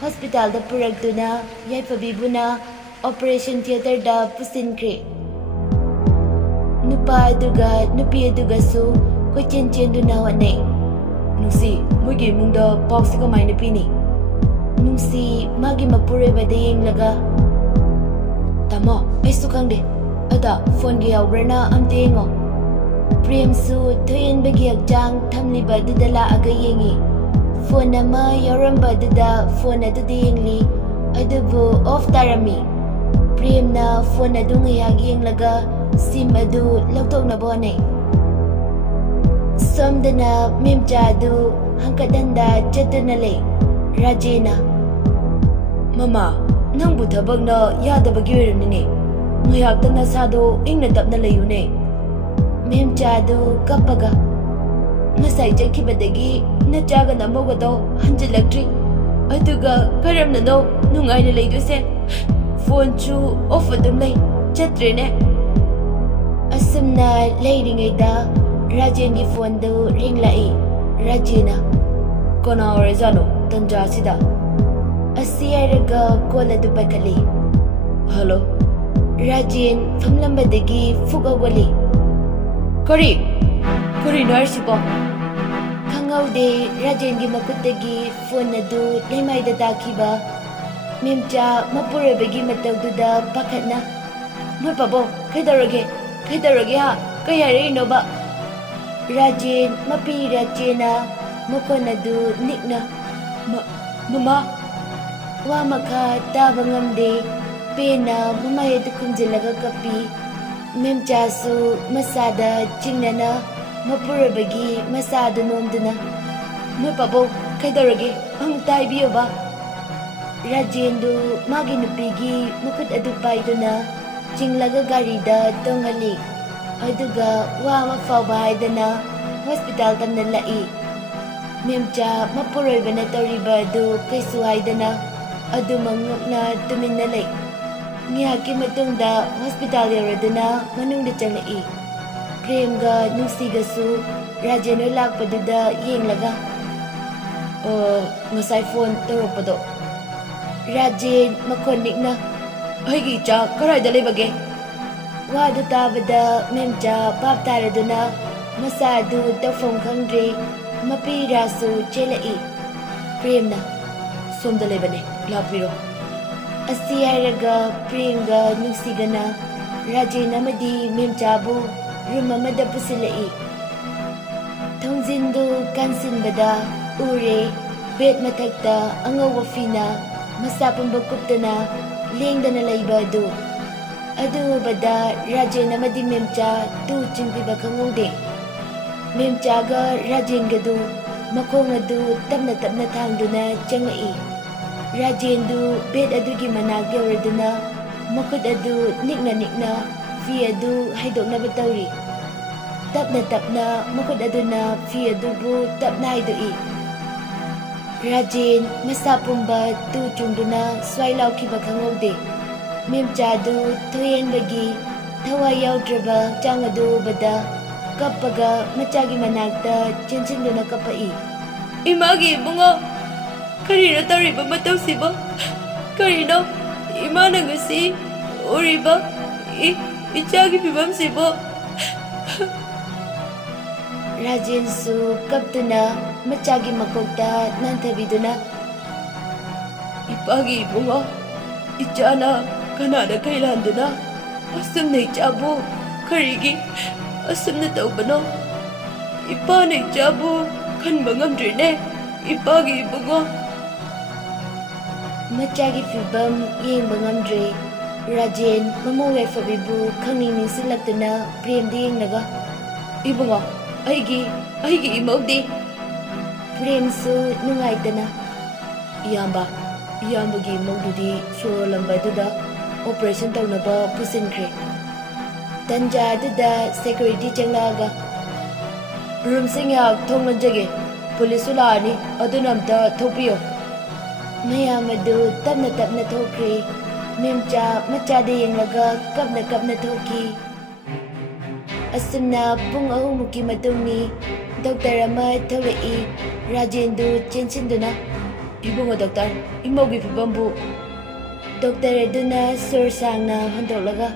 ꯍꯣꯁꯄꯤꯇꯥꯜꯗ ꯄꯨꯔꯛꯇꯨꯅ ꯌꯥꯏꯐꯕꯤꯕꯨꯅ ꯑꯣꯄꯔꯦꯁꯟ ꯊꯤꯌꯦꯇꯔꯗ ꯄꯨꯁꯤꯟꯈ꯭ꯔꯦ꯫ ꯅꯨꯄꯥ ꯑꯗꯨꯒ ꯅꯨꯄꯤ ꯑꯗꯨꯒꯁꯨ ꯀꯣꯏꯆꯦꯟ ꯆꯦꯟꯗꯨꯅ ꯍꯣꯠꯅꯩ꯫ ꯅꯨꯡꯁꯤ ꯃꯣꯏꯒꯤ ꯏꯃꯨꯡꯗ ꯄꯥꯎꯁꯤ ꯀꯃꯥꯏꯅ ꯄꯤꯅꯤ? ꯅꯨꯡꯁꯤ ꯃꯥꯒꯤ ꯃꯄꯨꯔꯣꯏꯕꯗ ꯌꯦꯡꯂꯒ ꯇꯥꯃꯣ ꯑꯩꯁꯨ ꯈꯪꯗꯦ ꯑꯗ ꯐꯣꯟꯒꯤ ꯌꯥꯎꯕ꯭ꯔꯅ ꯑꯝꯇ ꯌꯦꯡꯉꯣ꯫ ꯄ꯭ꯔꯦꯝꯁꯨ ꯊꯣꯏꯍꯦꯟꯕꯒꯤ ꯍꯛꯆꯥꯡ ꯊꯝꯂꯤꯕ ꯑꯗꯨꯗ ꯂꯥꯛꯑꯒ ꯌꯦꯡꯉꯤ꯫ ꯐꯣꯟ ꯑꯃ ꯌꯥꯎꯔꯝꯕ ꯑꯗꯨꯗ ꯐꯣꯟ ꯑꯗꯨꯗ ꯌꯦꯡꯂꯤ ꯑꯗꯨꯕꯨ ꯑꯣꯐ ꯇꯥꯔꯝꯃꯤ꯫ ꯄ꯭ꯔꯦꯝꯅ ꯐꯣꯟ ꯑꯗꯨ ꯉꯥꯏꯍꯥꯛ ꯌꯦꯡꯂꯒ ꯁꯤꯝ ꯑꯗꯨ ꯂꯧꯊꯣꯛꯅꯕ ꯍꯣꯠꯅꯩ꯫ ꯁꯣꯝꯗꯅ ꯃꯦꯝꯆꯥ ꯑꯗꯨ ꯍꯪꯀꯠ ꯍꯟꯗꯥ ꯆꯠꯇꯨꯅ ꯂꯩ꯫ ꯔꯥꯖꯦꯅ ꯃꯃꯥ ꯅꯪꯕꯨ ꯊꯕꯛꯅ ꯌꯥꯗꯕꯒꯤ ꯑꯣꯏꯔꯝꯅꯤꯅꯦ ꯉꯥꯏꯍꯥꯛꯇ ꯅꯁꯥꯗꯣ ꯏꯪꯅ ꯇꯞꯅ ꯂꯩꯌꯨꯅꯦ꯫ ꯃꯦꯝꯆꯥ ꯑꯗꯨ ꯀꯞꯄꯒ ꯉꯁꯥꯏ ꯆꯠꯈꯤꯕꯗꯒꯤ ꯅꯆꯥꯒ ꯅꯃꯧꯒꯗꯣ ꯍꯟꯖꯤꯜꯂꯛꯇ꯭ꯔꯤ ꯑꯗꯨꯒ ꯀꯔꯝꯅꯅꯣ ꯅꯨꯡꯉꯥꯏꯅ ꯂꯩꯗꯣꯏꯁꯦ ꯐꯣꯟꯁꯨ ꯑꯣꯐ ꯑꯗꯨꯝ ꯂꯩ ꯆꯠꯇ꯭ꯔꯦꯅꯦ꯫ ꯑꯁꯨꯝꯅ ꯂꯩꯔꯤꯉꯩꯗ ꯔꯥꯖꯦꯟꯒꯤ ꯐꯣꯟꯗꯨ ꯔꯤꯡꯂꯛꯏ꯫ ꯔꯥꯖꯦꯅ ꯀꯅꯥ ꯑꯣꯏꯔꯖꯥꯠꯅꯣ ꯇꯟꯖꯥꯁꯤꯗ ꯑꯁꯤ ꯍꯥꯏꯔꯒ ꯀꯣꯜ ꯑꯗꯨ ꯄꯥꯏꯈꯠꯂꯤ꯫ ꯍꯜꯂꯣ꯫ ꯔꯥꯖꯦꯟ ꯐꯝꯂꯝꯕꯗꯒꯤ ꯐꯨꯛ ꯍꯧꯒꯠꯂꯤ꯫ ꯀꯔꯤꯅꯣ ꯍꯥꯏꯁꯤꯕꯣ? ꯈꯪꯍꯧꯗꯦ ꯔꯥꯖꯦꯟꯒꯤ ꯃꯈꯨꯠꯇꯒꯤ ꯐꯣꯟ ꯑꯗꯨ ꯂꯩꯃꯥꯏꯗ ꯇꯥꯈꯤꯕ꯫ ꯃꯦꯝꯆꯥ ꯃꯄꯨꯔꯣꯏꯕꯒꯤ ꯃꯇꯧꯗꯨꯗ ꯄꯥꯈꯠꯅ ꯃꯣꯏ ꯄꯥꯕꯣ ꯀꯩꯗꯧꯔꯒꯦ ꯀꯩꯗꯧꯔꯒꯦ ꯍꯥ ꯀꯩ ꯍꯥꯏꯔꯛꯏꯅꯣꯕ ꯔꯥꯖꯦꯟ ꯃꯄꯤꯔ ꯆꯦꯅ ꯃꯈꯣꯟ ꯑꯗꯨ ꯅꯤꯛꯅ ꯃꯃꯥ ꯋꯥ ꯃꯈꯥ ꯇꯥꯕ ꯉꯝꯗꯦ ꯄꯦꯟꯅ ꯃꯃꯥꯏ ꯑꯗꯨ ꯈꯨꯝꯖꯤꯜꯂꯒ ꯀꯞꯄꯤ ꯃꯦꯝꯆꯥꯁꯨ ꯃꯁꯥꯗ ꯆꯤꯡꯅꯅ ꯃꯄꯨꯔꯣꯏꯕꯒꯤ ꯃꯁꯥꯗꯨ ꯅꯣꯝꯗꯨꯅ ꯅꯣꯏ ꯄꯥꯕꯨꯡ ꯀꯩꯗꯧꯔꯒꯦ ꯑꯃꯨꯛꯇ ꯍꯥꯏꯕꯤꯌꯣꯕ ꯔꯥꯖꯦꯟꯗꯨ ꯃꯥꯒꯤ ꯅꯨꯄꯤꯒꯤ ꯃꯈꯨꯠ ꯑꯗꯨ ꯄꯥꯏꯗꯨꯅ ꯆꯤꯡꯂꯒ ꯒꯥꯔꯤꯗ ꯇꯣꯡꯍꯜꯂꯤ ꯑꯗꯨꯒ ꯋꯥ ꯑꯃ ꯐꯥꯎꯕ ꯍꯥꯏꯗꯅ ꯍꯣꯁꯄꯤꯇꯥꯜ ꯇꯝꯅ ꯂꯥꯛꯏ ꯃꯦꯝꯆꯥ ꯃꯄꯨꯔꯣꯏꯕꯅ ꯇꯧꯔꯤꯕ ꯑꯗꯨ ꯀꯩꯁꯨ ꯍꯥꯏꯗꯅ ꯑꯗꯨꯃꯛ ꯉꯛꯅ ꯇꯨꯃꯤꯟꯅ ꯂꯩ ꯉꯥꯏꯍꯥꯛꯀꯤ ꯃꯇꯨꯡꯗ ꯍꯣꯁꯄꯤꯇꯥꯜ ꯌꯧꯔꯗꯨꯅ ꯃꯅꯨꯡꯗ ꯆꯪꯂꯛꯏ ꯄ꯭ꯔꯦꯝꯒ ꯅꯨꯡꯁꯤꯒꯁꯨ ꯔꯥꯖꯦꯟ ꯍꯣꯏ ꯂꯥꯛꯄꯗꯨꯗ ꯌꯦꯡꯂꯒ ꯉꯁꯥꯏ ꯐꯣꯟ ꯇꯧꯔꯛꯄꯗꯣ ꯔꯥꯖꯦꯟ ꯃꯈꯣꯟ ꯅꯤꯛꯅ ꯑꯩꯒꯤ ꯏꯆꯥ ꯀꯗꯥꯏꯗ ꯂꯩꯕꯒꯦ ꯋꯥꯗꯨ ꯇꯥꯕꯗ ꯃꯦꯝꯆꯥ ꯚꯥꯞ ꯇꯥꯔꯗꯨꯅ ꯃꯁꯥ ꯑꯗꯨ ꯇꯧꯐꯝ ꯈꯪꯗ꯭ꯔꯦ ꯃꯄꯤꯔꯥꯁꯨ ꯆꯦꯜꯂꯛꯏ ꯄ꯭ꯔꯦꯝꯅ ꯁꯣꯝꯗ ꯂꯩꯕꯅꯦ ꯂꯥꯛꯄꯤꯔꯣ ꯑꯁꯤ ꯍꯥꯏꯔꯒ ꯄ꯭ꯔꯦꯝꯒ ꯅꯨꯡꯁꯤꯒꯅ ꯔꯥꯖꯦꯟ ꯑꯃꯗꯤ ꯃꯦꯝꯆꯥꯕꯨ ꯔꯨꯝ ꯑꯃꯗ ꯄꯨꯁꯤꯜꯂꯛꯏ ꯊꯣꯡꯖꯤꯟꯗꯨ ꯀꯥꯟꯁꯤꯟꯕꯗ ꯎꯔꯦ ꯕꯦꯠ ꯃꯊꯛꯇ ꯑꯉꯧꯕ ꯐꯤꯅ ꯃꯁꯥ ꯄꯨꯝꯕ ꯀꯨꯞꯇꯨꯅ ꯂꯦꯡꯗꯅ ꯂꯩꯕ ꯑꯗꯨ ꯎꯕꯗ ꯔꯥꯖꯦꯟ ꯑꯃꯗꯤ ꯃꯦꯝꯆꯥ ꯇꯨ ꯆꯤꯡꯄꯤꯕ ꯈꯪꯍꯧꯗꯦ ꯃꯦꯝꯆꯥꯒ ꯔꯥꯖꯦꯟꯒꯗꯨ ꯃꯈꯣꯡ ꯑꯗꯨ ꯇꯞꯅ ꯇꯞꯅ ꯊꯥꯡꯗꯨꯅ ꯆꯪꯉꯛꯏ ꯔꯥꯖꯦꯟꯗꯨ ꯕꯦꯠ ꯑꯗꯨꯒꯤ ꯃꯅꯥꯛ ꯌꯧꯔꯗꯨꯅ ꯃꯈꯨꯠ ꯑꯗꯨ ꯅꯤꯛꯅ ꯅꯤꯛꯅ ꯐꯤ ꯑꯗꯨ ꯍꯥꯏꯗꯣꯛꯅꯕ ꯇꯧꯔꯤ ꯇꯞꯅ ꯇꯞꯅ ꯃꯈꯨꯠ ꯑꯗꯨꯅ ꯐꯤ ꯑꯗꯨꯕꯨ ꯇꯞꯅ ꯍꯥꯏꯗꯣꯛꯏ ꯔꯥꯖꯦꯟ ꯃꯁꯥ ꯄꯨꯝꯕ ꯇꯨ ꯆꯨꯡꯗꯨꯅ ꯁ꯭ꯋꯥꯏ ꯂꯥꯎꯈꯤꯕ ꯈꯪꯍꯧꯗꯦ ꯃꯦꯝꯆꯥꯗꯨ ꯊꯣꯏꯍꯦꯟꯕꯒꯤ ꯊꯋꯥꯏ ꯌꯥꯎꯗ꯭ꯔꯕ ꯆꯥꯡ ꯑꯗꯨ ꯎꯕꯗ ꯀꯞꯄꯒ ꯃꯆꯥꯒꯤ ꯃꯅꯥꯛꯇ ꯆꯦꯟꯁꯤꯟꯗꯨꯅ ꯀꯞꯄꯛꯏ ꯏꯃꯥꯒꯤ ꯏꯕꯨꯡꯉꯣ ꯀꯔꯤꯅꯣ ꯇꯧꯔꯤꯕ ꯃꯇꯧꯁꯤꯕꯣ ꯀꯔꯤꯅꯣ ꯏꯃꯥꯅ ꯉꯁꯤ ꯎꯔꯤꯕ ꯏꯆꯥꯒꯤ ꯐꯤꯕꯝꯁꯤꯕꯣ ꯔꯥꯖꯦꯟꯁꯨ ꯀꯞꯇꯨꯅ ꯃꯆꯥꯒꯤ ꯃꯀꯣꯛꯇ ꯅꯥꯟꯊꯕꯤꯗꯨꯅ ꯏꯄꯥꯒꯤ ꯏꯕꯨꯡꯉꯣ ꯏꯆꯥꯅ ꯀꯅꯥꯗ ꯀꯩꯂꯥꯟꯗꯨꯅ ꯑꯁꯨꯝꯅ ꯏꯆꯥꯕꯨ ꯀꯔꯤꯒꯤ ꯑꯁꯨꯝꯅ ꯇꯧꯕꯅꯣ ꯏꯄꯥꯅ ꯏꯆꯥꯕꯨ ꯈꯟꯕ ꯉꯝꯗ꯭ꯔꯤꯅꯦ ꯏꯄꯥꯒꯤ ꯏꯕꯨꯡꯉꯣ ꯃꯆꯥꯒꯤ ꯐꯤꯕꯝ ꯌꯦꯡꯕ ꯉꯝꯗ꯭ꯔꯦ ꯔꯥꯖꯦꯟ ꯃꯃꯧ ꯌꯥꯏꯐꯕꯤꯕꯨ ꯈꯪꯅꯤꯡ ꯅꯤꯡꯁꯤꯡꯂꯛꯇꯨꯅ ꯄ꯭ꯔꯦꯝꯗ ꯌꯦꯡꯂꯒ ꯏꯕꯨꯡꯉꯣ ꯑꯩꯒꯤ ꯏꯃꯧꯗꯤ ꯄ꯭ꯔꯦꯝꯁꯨ ꯅꯨꯡꯉꯥꯏꯇꯅ ꯏꯌꯥꯝꯕꯒꯤ ꯏꯃꯧꯗꯨꯗꯤ ꯁꯣꯔꯣꯜꯂꯝꯕ ꯑꯗꯨꯗ ꯑꯣꯄꯔꯦꯁꯟ ꯇꯧꯅꯕ ꯄꯨꯁꯤꯟꯈ꯭ꯔꯦ ꯇꯟꯖꯥ ꯑꯗꯨꯗ ꯁꯦꯀ꯭ꯌꯨꯔꯤꯇꯤ ꯆꯪꯂꯛꯑꯒ ꯔꯨꯝꯁꯤ ꯉꯥꯏꯍꯥꯛ ꯊꯣꯡ ꯂꯣꯟꯖꯒꯦ ꯄꯨꯂꯤꯁꯁꯨ ꯂꯥꯛꯑꯅꯤ ꯑꯗꯨꯅ ꯑꯝꯇ ꯊꯣꯛꯄꯤꯌꯣ ꯃꯌꯥꯝ ꯑꯗꯨ ꯇꯞꯅ ꯇꯞꯅ ꯊꯣꯛꯈ꯭ꯔꯦ ꯃꯦꯝꯆꯥ ꯃꯆꯥꯗ ꯌꯦꯡꯂꯒ ꯀꯞꯅ ꯀꯞꯅ ꯊꯣꯛꯈꯤ ꯑꯁꯨꯝꯅ ꯄꯨꯡ 3ꯃꯨꯛꯀꯤ ꯃꯇꯨꯡꯅꯤ ꯗꯣꯛꯇꯔ ꯑꯃ ꯊꯣꯛꯂꯛꯏ ꯔꯥꯖꯦꯟꯗꯨ ꯆꯦꯟꯁꯤꯟꯗꯨꯅ ꯏꯕꯨꯡꯉꯣ ꯗꯣꯛꯇꯔ ꯏꯃꯧꯒꯤ ꯐꯤꯕꯝꯕꯨ ꯗꯣꯛꯇꯔ ꯑꯗꯨꯅ ꯁꯣꯔ ꯁꯥꯡꯅ ꯍꯣꯟꯗꯣꯛꯂꯒ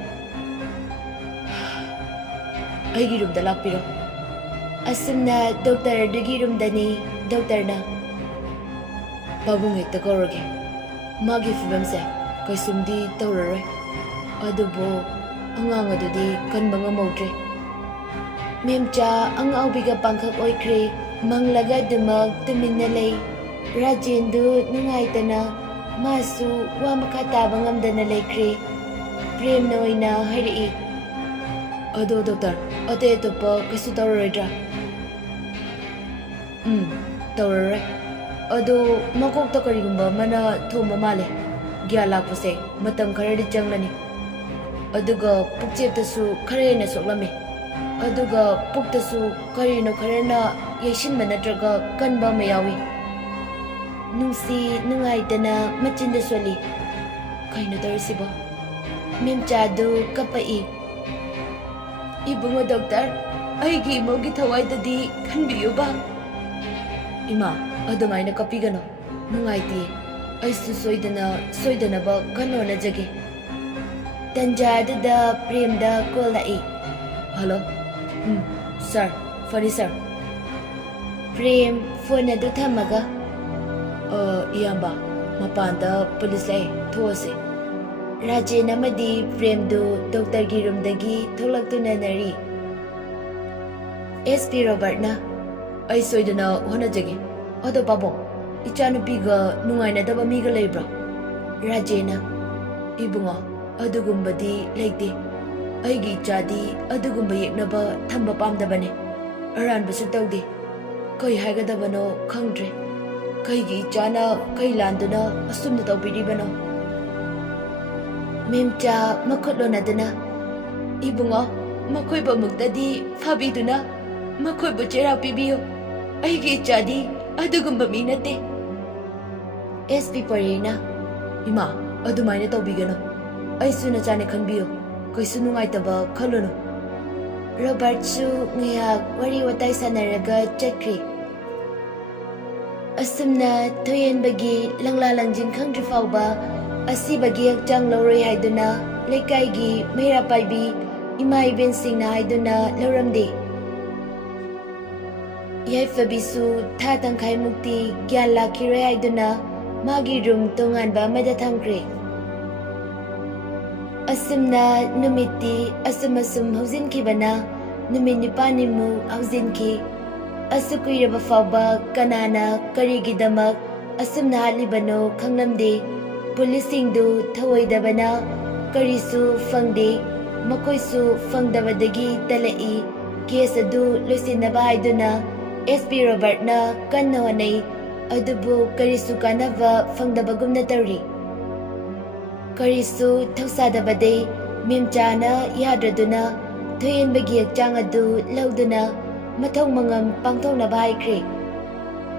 ꯑꯩꯒꯤ ꯔꯨꯝꯗ ꯂꯥꯛꯄꯤꯔꯣ ꯑꯁꯨꯝꯅ ꯗꯣꯛꯇꯔ ꯑꯗꯨꯒꯤ ꯔꯨꯝꯗꯅꯤ ꯗꯣꯛꯇꯔꯅ ꯄꯥꯕꯨꯡ ꯍꯦꯛꯇ ꯀꯧꯔꯒꯦ ꯃꯥꯒꯤ ꯐꯤꯕꯝꯁꯦ ꯀꯩꯁꯨꯝꯗꯤ ꯇꯧꯔꯔꯣꯏ ꯑꯗꯨꯕꯨ ꯑꯉꯥꯡ ꯑꯗꯨꯗꯤ ꯀꯟꯕ ꯉꯝꯍꯧꯗ꯭ꯔꯦ ꯃꯦꯝꯆꯥ ꯑꯉꯥꯎꯕꯤꯒ ꯄꯥꯡꯈꯛ ꯑꯣꯏꯈ꯭ꯔꯦ ꯃꯪꯂꯒ ꯑꯗꯨꯃꯛ ꯇꯨꯃꯤꯟꯅ ꯂꯩ ꯔꯥꯖꯦꯟꯗꯨ ꯅꯨꯡꯉꯥꯏꯇꯅ ꯃꯥꯁꯨ ꯋꯥ ꯃꯈꯥ ꯇꯥꯕ ꯉꯝꯗꯅ ꯂꯩꯈ꯭ꯔꯦ ꯄ꯭ꯔꯦꯝꯅ ꯑꯣꯏꯅ ꯍꯥꯏꯔꯛꯏ ꯑꯗꯣ ꯗꯣꯛꯇꯔ ꯑꯇꯩ ꯑꯇꯣꯞꯄ ꯀꯩꯁꯨ ꯇꯧꯔꯔꯣꯏꯗ꯭ꯔꯥ ꯇꯧꯔꯔꯣꯏ ꯑꯗꯣ ꯃꯀꯣꯛꯇ ꯀꯔꯤꯒꯨꯝꯕ ꯑꯃꯅ ꯊꯣꯝꯕ ꯃꯥꯜꯂꯦ ꯒ꯭ꯌꯥꯟ ꯂꯥꯛꯄꯁꯦ ꯃꯇꯝ ꯈꯔꯗꯤ ꯆꯪꯂꯅꯤ ꯑꯗꯨꯒ ꯄꯨꯛꯆꯦꯞꯇꯁꯨ ꯈꯔ ꯍꯦꯟꯅ ꯁꯣꯛꯂꯝꯃꯤ ꯑꯗꯨꯒ ꯄꯨꯛꯇꯁꯨ ꯀꯔꯤꯅꯣ ꯈꯔꯅ ꯌꯩꯁꯤꯟꯕ ꯅꯠꯇ꯭ꯔꯒ ꯀꯟꯕ ꯑꯃ ꯌꯥꯎꯏ ꯅꯨꯡꯁꯤ ꯅꯨꯡꯉꯥꯏꯇꯅ ꯃꯆꯤꯟꯗ ꯁꯣꯜꯂꯤ ꯀꯩꯅꯣ ꯇꯧꯔꯤꯁꯤꯕꯣ ꯃꯦꯝꯆꯥꯗꯨ ꯀꯞꯄꯛꯏ ꯏꯕꯨꯡꯉꯣ ꯗꯣꯛꯇꯔ ꯑꯩꯒꯤ ꯏꯃꯧꯒꯤ ꯊꯋꯥꯏꯗꯗꯤ ꯈꯟꯕꯤꯌꯨꯕ ꯏꯃꯥ ꯑꯗꯨꯃꯥꯏꯅ ꯀꯞꯄꯤꯒꯅꯣ ꯅꯨꯡꯉꯥꯏꯇꯦ ꯑꯩꯁꯨ ꯁꯣꯏꯗꯅꯕ ꯀꯟꯅ ꯍꯣꯠꯅꯖꯒꯦ ꯇꯟꯖꯥ ꯑꯗꯨꯗ ꯄ꯭ꯔꯦꯝꯗ ꯀꯣꯜ ꯂꯥꯛꯏ ꯍꯜꯂꯣ ꯁꯥꯔ ꯐꯅꯤ ꯁꯥꯔ ꯄ꯭ꯔꯦꯝ ꯐꯣꯟ ꯑꯗꯨ ꯊꯝꯃꯒ ꯏꯌꯥꯝꯕ ꯃꯄꯥꯟꯗ ꯄꯨꯂꯤꯁ ꯂꯥꯛꯑꯦ ꯊꯣꯛꯑꯁꯦ Rajen amadi Premdu Dr. Girumdagi Tholaktuna nari. SP Robertna Ai soidana honajage. Ado pabo. Ichanupiga nungainadaba miga leibra. Rajena Ibunga adugumbadi leite. Aigi ichadi adugumba yeknaba thamba pamdabane. Aranbasu tawde. Kai haigadabano khangdre. Kaigi ichana kai landuna asumna tawbiribano. Memcha makutlonaduna Ibunga makoiba mugdadi fabiduna makoiba chera pibiyo. Aigi ichadi adugumba minate. SP Parina Ima adumaina tawbigano. Aisu nachane khanbiyo. Kaisu nungaitaba khalono. Robert su ngayak wari watai sanaraga chakri. Asumna thoyenbagi langlalangjin khangdri fawba asibagi hakchang loroi haiduna leikaigi meira paibi ima iben singna haiduna loramde. Yaifabisu tha tangkhai mukti gyan lakhiroi haiduna magi room tonganba amada thamkre. Asumna numiti asum haujinkibana numit nipanimu hauzinki. Asukuiraba fawba kanana karigidamak asumna halibano khanglamde. Pulisingdu thawoidabana karisu fangde makoisu fangdabadagi talai case adu loisinaba haiduna SP Robertna kanna honai adubu karisu kanaba fangdabagumna tawri. Karisu thausadabade memchana yadraduna thoyenbagi hakchang adu lauduna mathau mangam pangthongnaba haikre.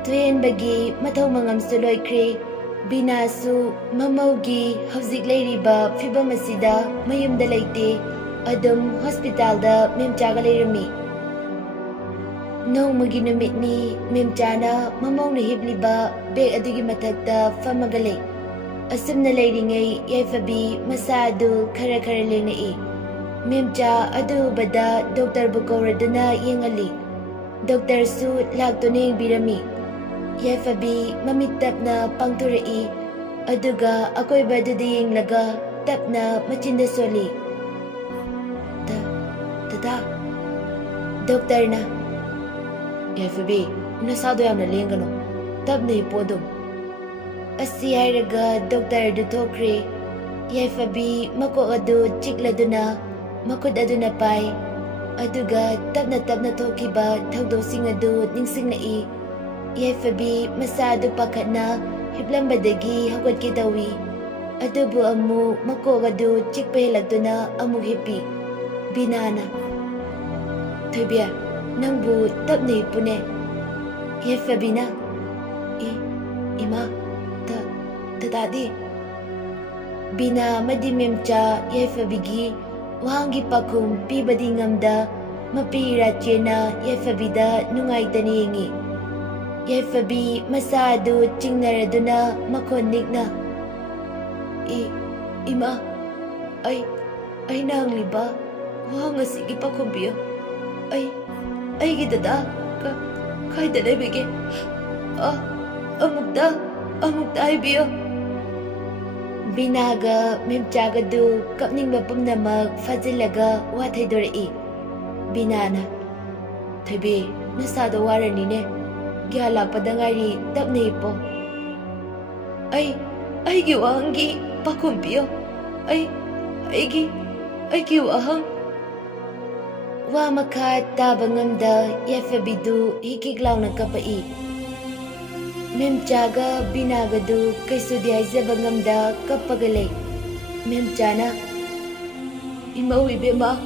Thoyenbagi mathau mangam suloikre. Binasu mamaugi hauzik leiriba fibam asida mayamda leite adum hospitalda memchaga leirami. Nongmagi numitni memchana mamauna hibliba beg adugi mathakta famagale. Asumna leiringai yaifabi masa adu khara lengai. Memcha adu bada Dr. Bukoraduna yengali. Dr. su laktone birami. Yaifabi mamit tapna pangturai aduga akoiba adudi yenglaga tapna machinda soli. Tata Doktor na Yaifabi nasado yamna lengano tapna ipodum. Asi hairaga Doktor du thokre. Yaifabi makok adu chikladuna makut aduna pai aduga tapna thokiba thawdosing adu ningsingnai. Yaifabi masa adu pakatna hiplambadagi hawatkidawi adubu amu makok adu chikpahelagduna amuk hipi. Binana Thoibia nangbu tapna ipune. Yaifabi na Ima Tadi Bina madi memcha yaifabigi wahangi pakum pibadi ngamda mapira chena yaifabida nungaitani yengi. Yaifabi masadu chingnaraduna makonikna. Ima ay nangliba wahang asigi pakumbiyo. Ay gidada kaida lebege. Amukta haibiyo. Binaga memchagadu kapningba pumnamak fazilaga wathaidorai. Binana Thoibi nasado waranine gyalakpada ngari tapna ipo. Aigi wahangi pakumpiyo. Aigi wahang wa makha taba ngamda yaifabidu hikiklauna kapai. Memchaga binagadu kaisudi haizaba ngamda kapagale. Memchana Ima ibema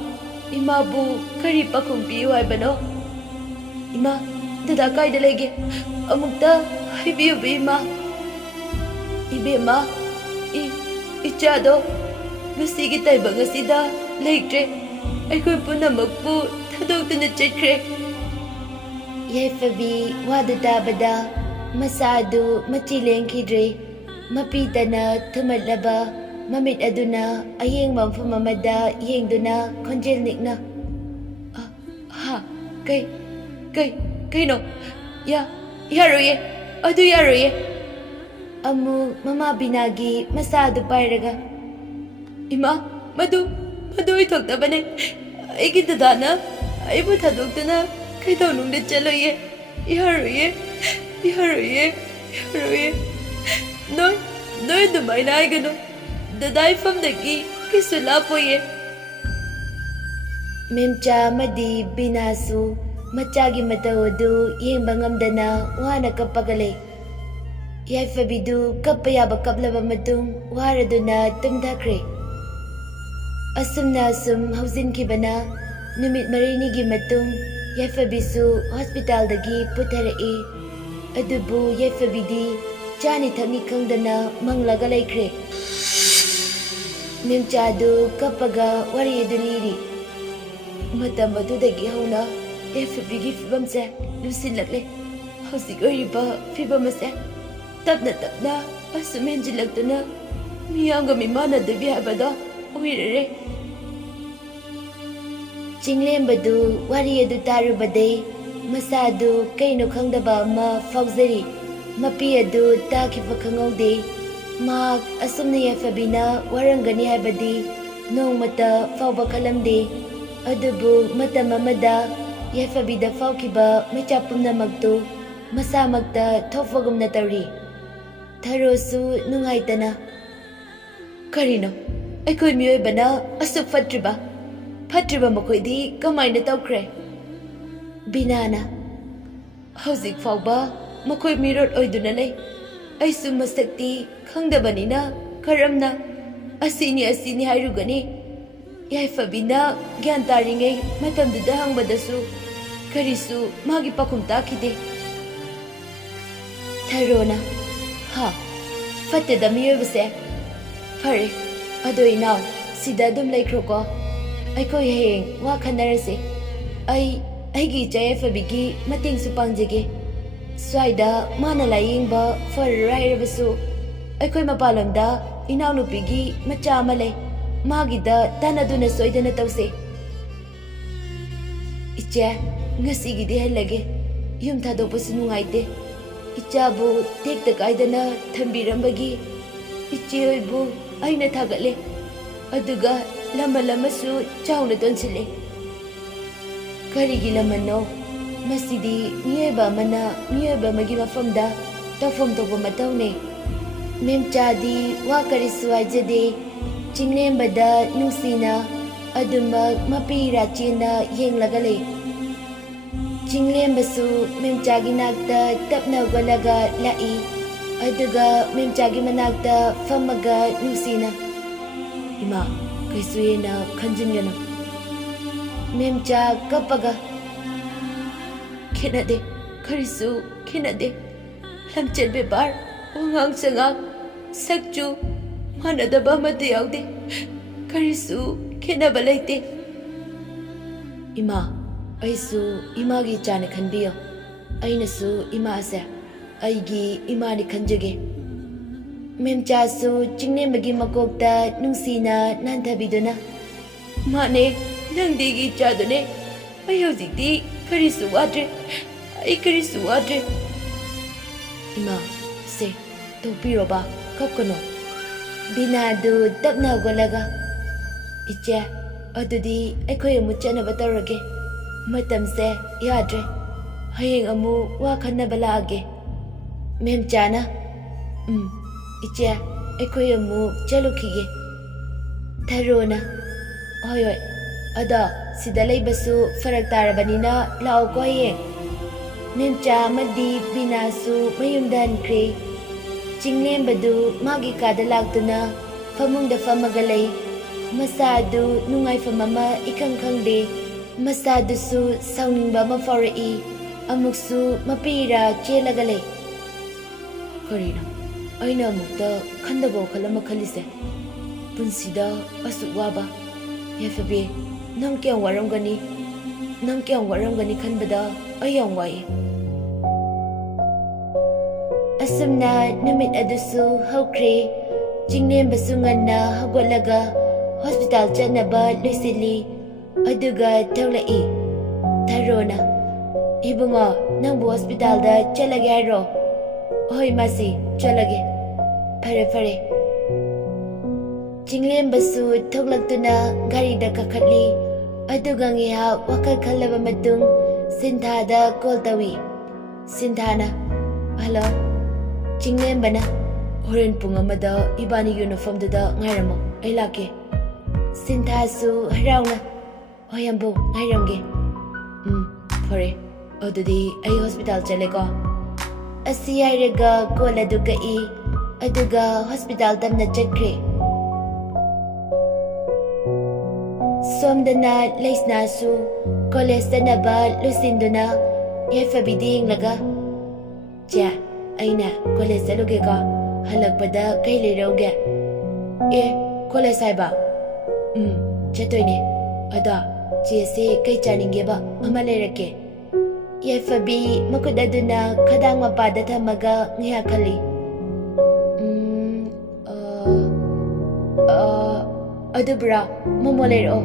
imabu kari pakumpiyu haibano. Ima dada kaida lege amukta haibiyu bima. Ibema ichado ngasigi taiba ngasida leiktre aikoi punamakpu thadokduna chakre. Yaifabi wada tabada masadu machilengkidre mapitana thumatlaba mamit aduna ayeng mamfam amada yengduna khonjel nikna. Ha kaino yaroye adu yaroye. Amu mama binagi masadu pairaga Ima, madu ithoktabane. Aigi dadana, aibu thadokduna kaidonungda chaloye. Iharoye. Noi dumaina aigano. Dadai famdaki kisulapoye. Memcha amadi binasu machagi matau adu yengba ngamdana wana kapagale. Yaifabidu kappa yaba kaplaba matung waraduna tumdakre. Asumna asum hauzinkibana numit marinigi matung yaifabisu hospitaldagi putharai. Adubu yaifabidi chani thakni khangdana manglaga laikre. Memchadu kappaga wari adu liri. Matam adudagi hauna yaifabigi fibamse lusilakle. Hausik oiriba fibamase tapna asum henjilaktuna miyamga mimanadabi habada oirare. Chinglembadu wari adu tarubadai masadu kaino khangdaba ama fauzari mapi adu takifa khangaude mak asumna yaifabina warangani habadi nongmata fauba khalamde. Adubu matam amada yaifabida faukiba macha pumnamaktu masamakta thokfagumna tawri. Tharosu nungaitana. Karino, aikoi miyoibana asuk fatriba makoidi kamaina tawkre. Binana, hauzik fauba makoi mirot oiduna lei. Aisu masakti khangdabanina karamna asini hairugani. Yaifabina gyan taringai matamduda hangbadasu karisu magi pakum takide. Tharona, ha, fatteda miyoibase. Fare, ado inaw, sida dum laikroko. Aikoi hayeng wa khanarase. Aigi icha yaifabigi matingsu pangjage. Swaida mana layengba fararairabasu. Aikoi mapalamda inaw nupigi macha amale. Magida tanaduna soidana tawse. Icha ngasigidi halage. Yum thadokpasu nungaite. Ichabu tekta kaidana thambirambagi icheoibu aina thagale. Aduga lamasu chauna tonsile. Karigi lamano masidi miyoiba mana miyoiba magi mafamda tawfam tawba matawne. Memchadi wakarisu ajade chinglembada nungsina adumak mapira china yenglagale. Chinglembasu memchagi nakta tapna walaga lai. Aduga memchagi manakta famaga nungsina. Ima, kaisuyena khanjingana. Memcha kapaga. Khenade, karisu khenade. Lamchel bebar, wangang sangak, sakchu, manadaba mati yaude. Karisu khenaba laite. Ima, aisu imagi chane khanbiyo. Ainasu ima ase. Aigi imani khanjage. Memchasu chingnembagi makokta nungsina nanthabiduna. Mane nangdigi chadune. Ai hojikti karisu wadre. Ima se topiroba kapkano. Binadu tapna golaga. Iche adudi aikoi amu chanaba tawrage. Matamse yadre. Hayeng amu wa khannaba laage. Memchana iche aikoi amu chalukhige. Tharona hoi ada sida leibasu farak tarabanina lao ko hayeng. Memcha amadi binasu mayumda hankre. Chinglembadu magi kada laktuna famungda famagalay. Masadu nungaifam ama ikang khangde. Masadusu sauningba mafarai. Amuksu mapira chelagalay. Karina, aina amukta khandabo khalama khalise. Punsida asuk waba. Yaifabe, nang kiyang waramgani khanbada ayang waye. Asumna numit adusu haukre. Chinglembbasu nganna hagwalaga hospital chanaba loisili. Aduga tawlai. Tharona, ibungo nangbu hospital da chalage hairo. Hoi masi chalage. Fare. Chinglembasu thoklaktuna garida kakhatli aduga ngihak wakal khallaba matung Sinthada call tawi Sinthana hello Chinglembana horen pung amada ibani uniform duda ngairamo ai lake Sinthasu harauna hoyambu ngairamge fore odudi ai hospital chale ko asi airaga call aduga aduga hospital tamna chakre Somdana leisnasu college tanaba lusinduna yefabiding laga ja aina college taluge ko halakpada kai leroge college saiba chatoine ada jese kai chaninge ba ama lerake yefabi makudaduna khadang mapada thamaga ngiha khali adubra momolero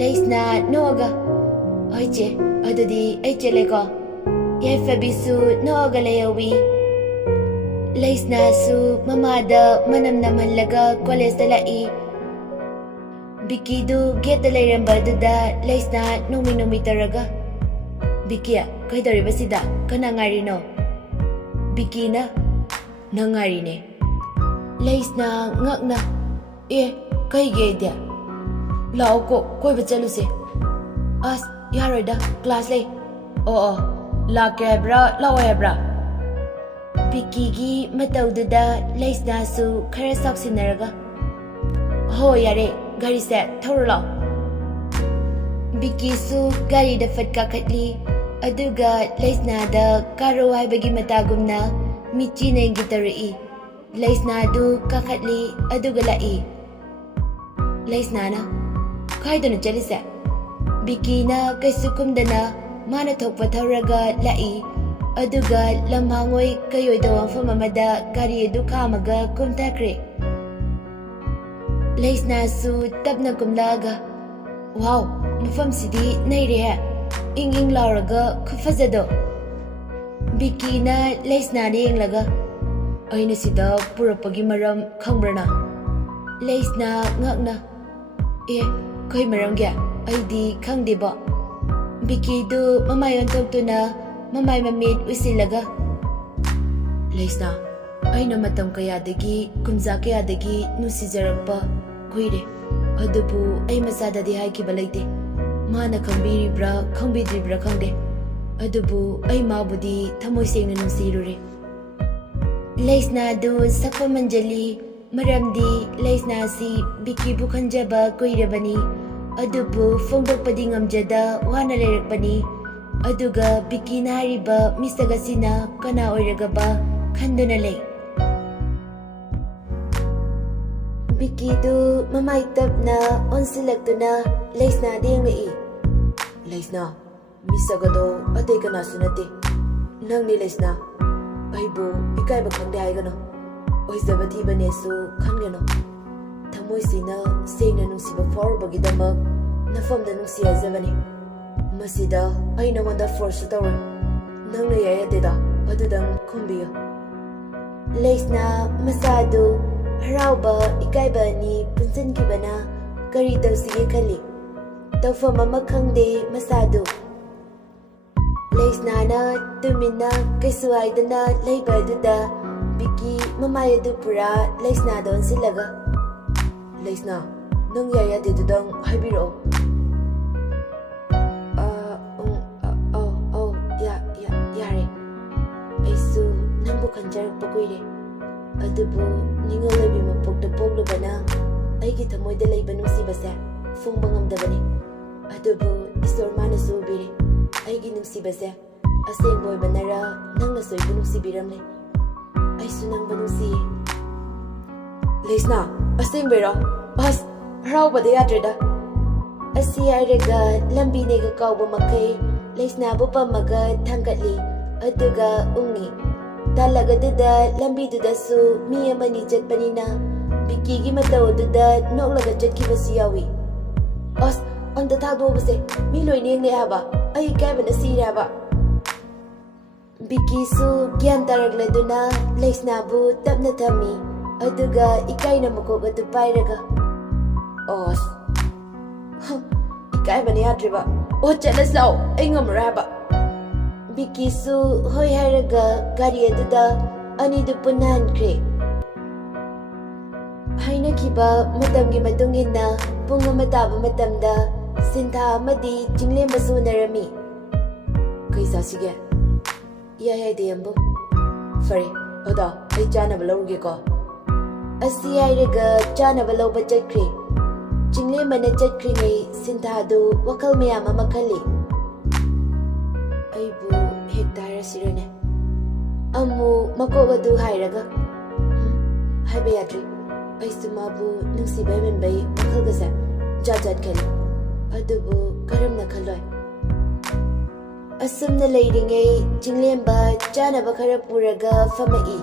Leisna noga Oiche adudi eicheleko Yefabisu noga leyawi Leisna su mamada manamna mallaga college lai Bikidu geta leiramba duda Leisna nomi taraga Bikia kaidoribasida kana ngarino Bikina nangarine Leisna ngakna kaigedya Lao ko koi bachaluse as yaroida class lay la kebra la webra Biki gi mataududa leisna su khara saksinaraga ho yare gari se thorlo Biki su gari da fatka khatli aduga leisna da karo haibagi matagumna michi na ngitari leisna du kakhatli aduga lai leisna na Kaidana chalisa Bikina kaisukumdana mana thokpa thauraga lai aduga lamhangoi kayoida wafam amada gari edu khamaga kumtakre Leisna su tapna kumlaga wow mafam sidi naire ha ing lauraga khufazado Bikina leisna ne yenglaga aina sida purapagi maram khangrana Leisna ngakna Koi marangya aidi khangdeba Biki du mamay ontogtuna mamay mamit usilaga Leisna aina matam kayadagi kumza kayadagi nusijarakpa kuire adubu ai masadadi haikiba laite mana khambiribra khambidribra khangde adubu ai mabudi thamoi sengna nusirure Leisna du sakpa manjali Maramdi leisna si Biki bu khanjaba koirabani adubu fongdokpadi ngamjada wana lerakpani aduga Biki na hariba misagasina kana oiragaba khanduna lei Biki du mamai tapna onsilaktuna leisna dengai Leisna misagado adai kana sunate nangni leisna aibu ikaiba khangde haigano Oizaba thibanesu khangano Thamoisina sengna nungsiba faurbagidamak nafamda nungsiyazabani Masida aina wanda force tawra nangna yayadeda adudang khumbiyo Leisna masadu harauba ikaiba ni punsankibana kari tawsige khali tawfam ama khangde masadu Leisna na tumina kaisu haidana leiba aduda Biki mamaya du pura leisna don silaga Leisna nung yaya de dudang haibiro yare aisu nangbu khanjarak pakuire adubu ningolabi mapokta poglubana aigi thamoida leiba nungsibase fungba ngamdabani adubu isor mana subire aigi nungsibase asengboy banara nangna soibu nungsibiramle Aisu nang banusi Leisna asing bera as harau bade yadreda Asi airaga lambi nega kauba makai Leisna bu pamaga thangatli aduga ungi talaga duda lambi duda su mi amani chatpanina Biki gi matau duda noklaga chatkibasi yawi as anda thado base mi loine nge haba ai kaibana siraba Biki su gyan taragladuna leisna bu tapna thami Aduga ikaina makok adu pairaga. Os. Ikaibani yadriba. O chalas lao, ay ngamraba. Bikisu hoy hairaga gari aduda anidu punahankre. Hainakhiba matamgi matungina pung ama taba matamda sintha amadi jinglembasu unarami. Kaisa sige? Yai deyambo. Fare, oda ay chanaba lawruge ko. Asi hairaga chanaba lawba chatkre. Jinglembana chatkre ngay sinthadu wakal mayam ama khali. Aibu hektar sirane. Amu makobadu hairaga. Haiba yadri. Aisu mabu nungsiba menbai wakal gasa jajat khali. Adubu karamna khaloi. Asumna leiringay jinglemba chanaba khara puraga famai.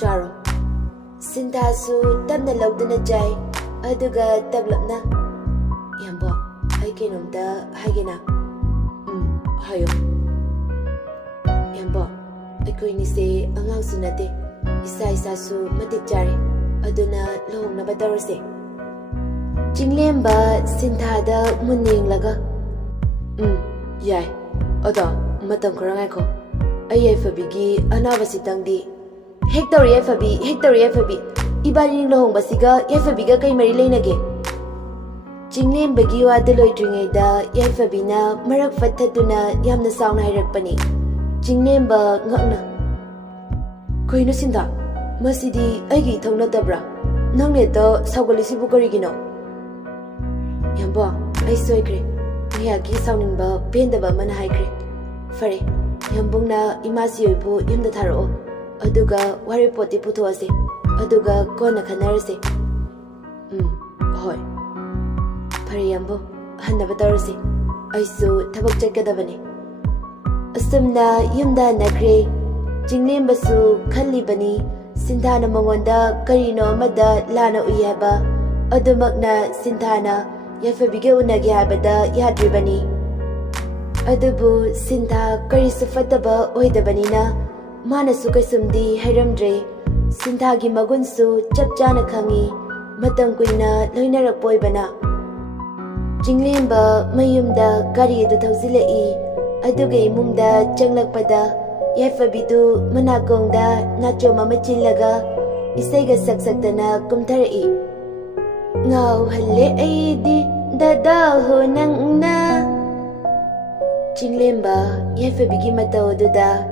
Charo. Sinthasu tamna lawduna jai. Aduga tablapna. Yambo, ay kinomda hagina. Hayo. Yambo, aikoy ni se angang sunate. Isa su matik jari. Aduna lohong na badarose. Jinglemba sinthada muning laga. Yay. Oda, matam karangay ko. Ay fabigi anabasi tangdi. Hector fabi. Ibani lohong basiga fabiga kay marilay nage. Jinglemba giwa daloy dringay da fabina marak fataduna yamna sauna hairakpani. Jinglemba ngakna. Koy no sinda. Masidi aigi thongna tabra. Nangne to saugalisibu karigino. Yambo, ay soikhi. Ngayaki sauningba pendaba mana haikre. Fare, yambungna imasi yoibu yamda tharo. Aduga wari poti puthoase. Aduga kona khanarase. Hoy. Fare yambo, hannaba tarase. Aisu thabak chakadabane. Asumna yumda nakre. Jinglembasu khallibani. Sinthana mangonda karino amada lana uyaba. Adumakna sinthana yafabiga unagi habada yadribani. Adubu sintha karisu fataba oidabanina. Manasu kaisumdi hairamdre. Sinthagi magunsu chapchana khangi. Matam kuina loinarakpoibana. Jinglemba mayumda gari adu thawzilai. Aduga imungda changlakpada. Yafabidu manakongda nacho mama chillaga isaiga saksaktana kumtharai. Ngau halle aidi dada ho nangna. Jinglemba yafabigi matau duda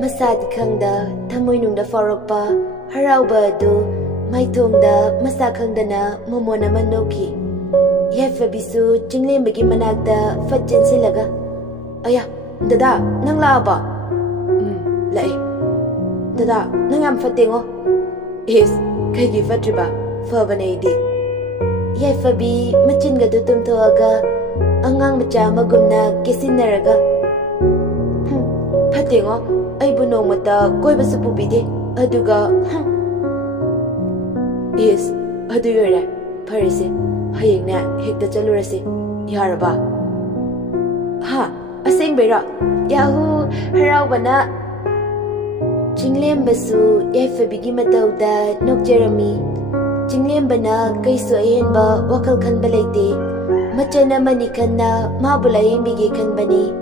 masad khangda thamoi nungda faurokpa harauba adu maithongda masa khangdana momona manoki. Yafabisu jinglembagi manakda fatchin silaga. Aya, dada nang laaba. Lai. Dada, nangam fatingo. Is, kaigi fatriba, fabanaydi. Yafabi, machinga dutumtoaga, angang macha magumna kisinaraga. Fatingo, ay bunong mata, koy basa pubide, aduga. Is, adu yore, parisi, hayang na, hekta chalurasi, yaraba. Ha, asing bera, yahu, haraw na. Jinglembasu yafabigi matauda nokjarami. Jinglembana kaisu ayenba wakal khanba leite. Machana mani khanna mabula yengbigi khanbani.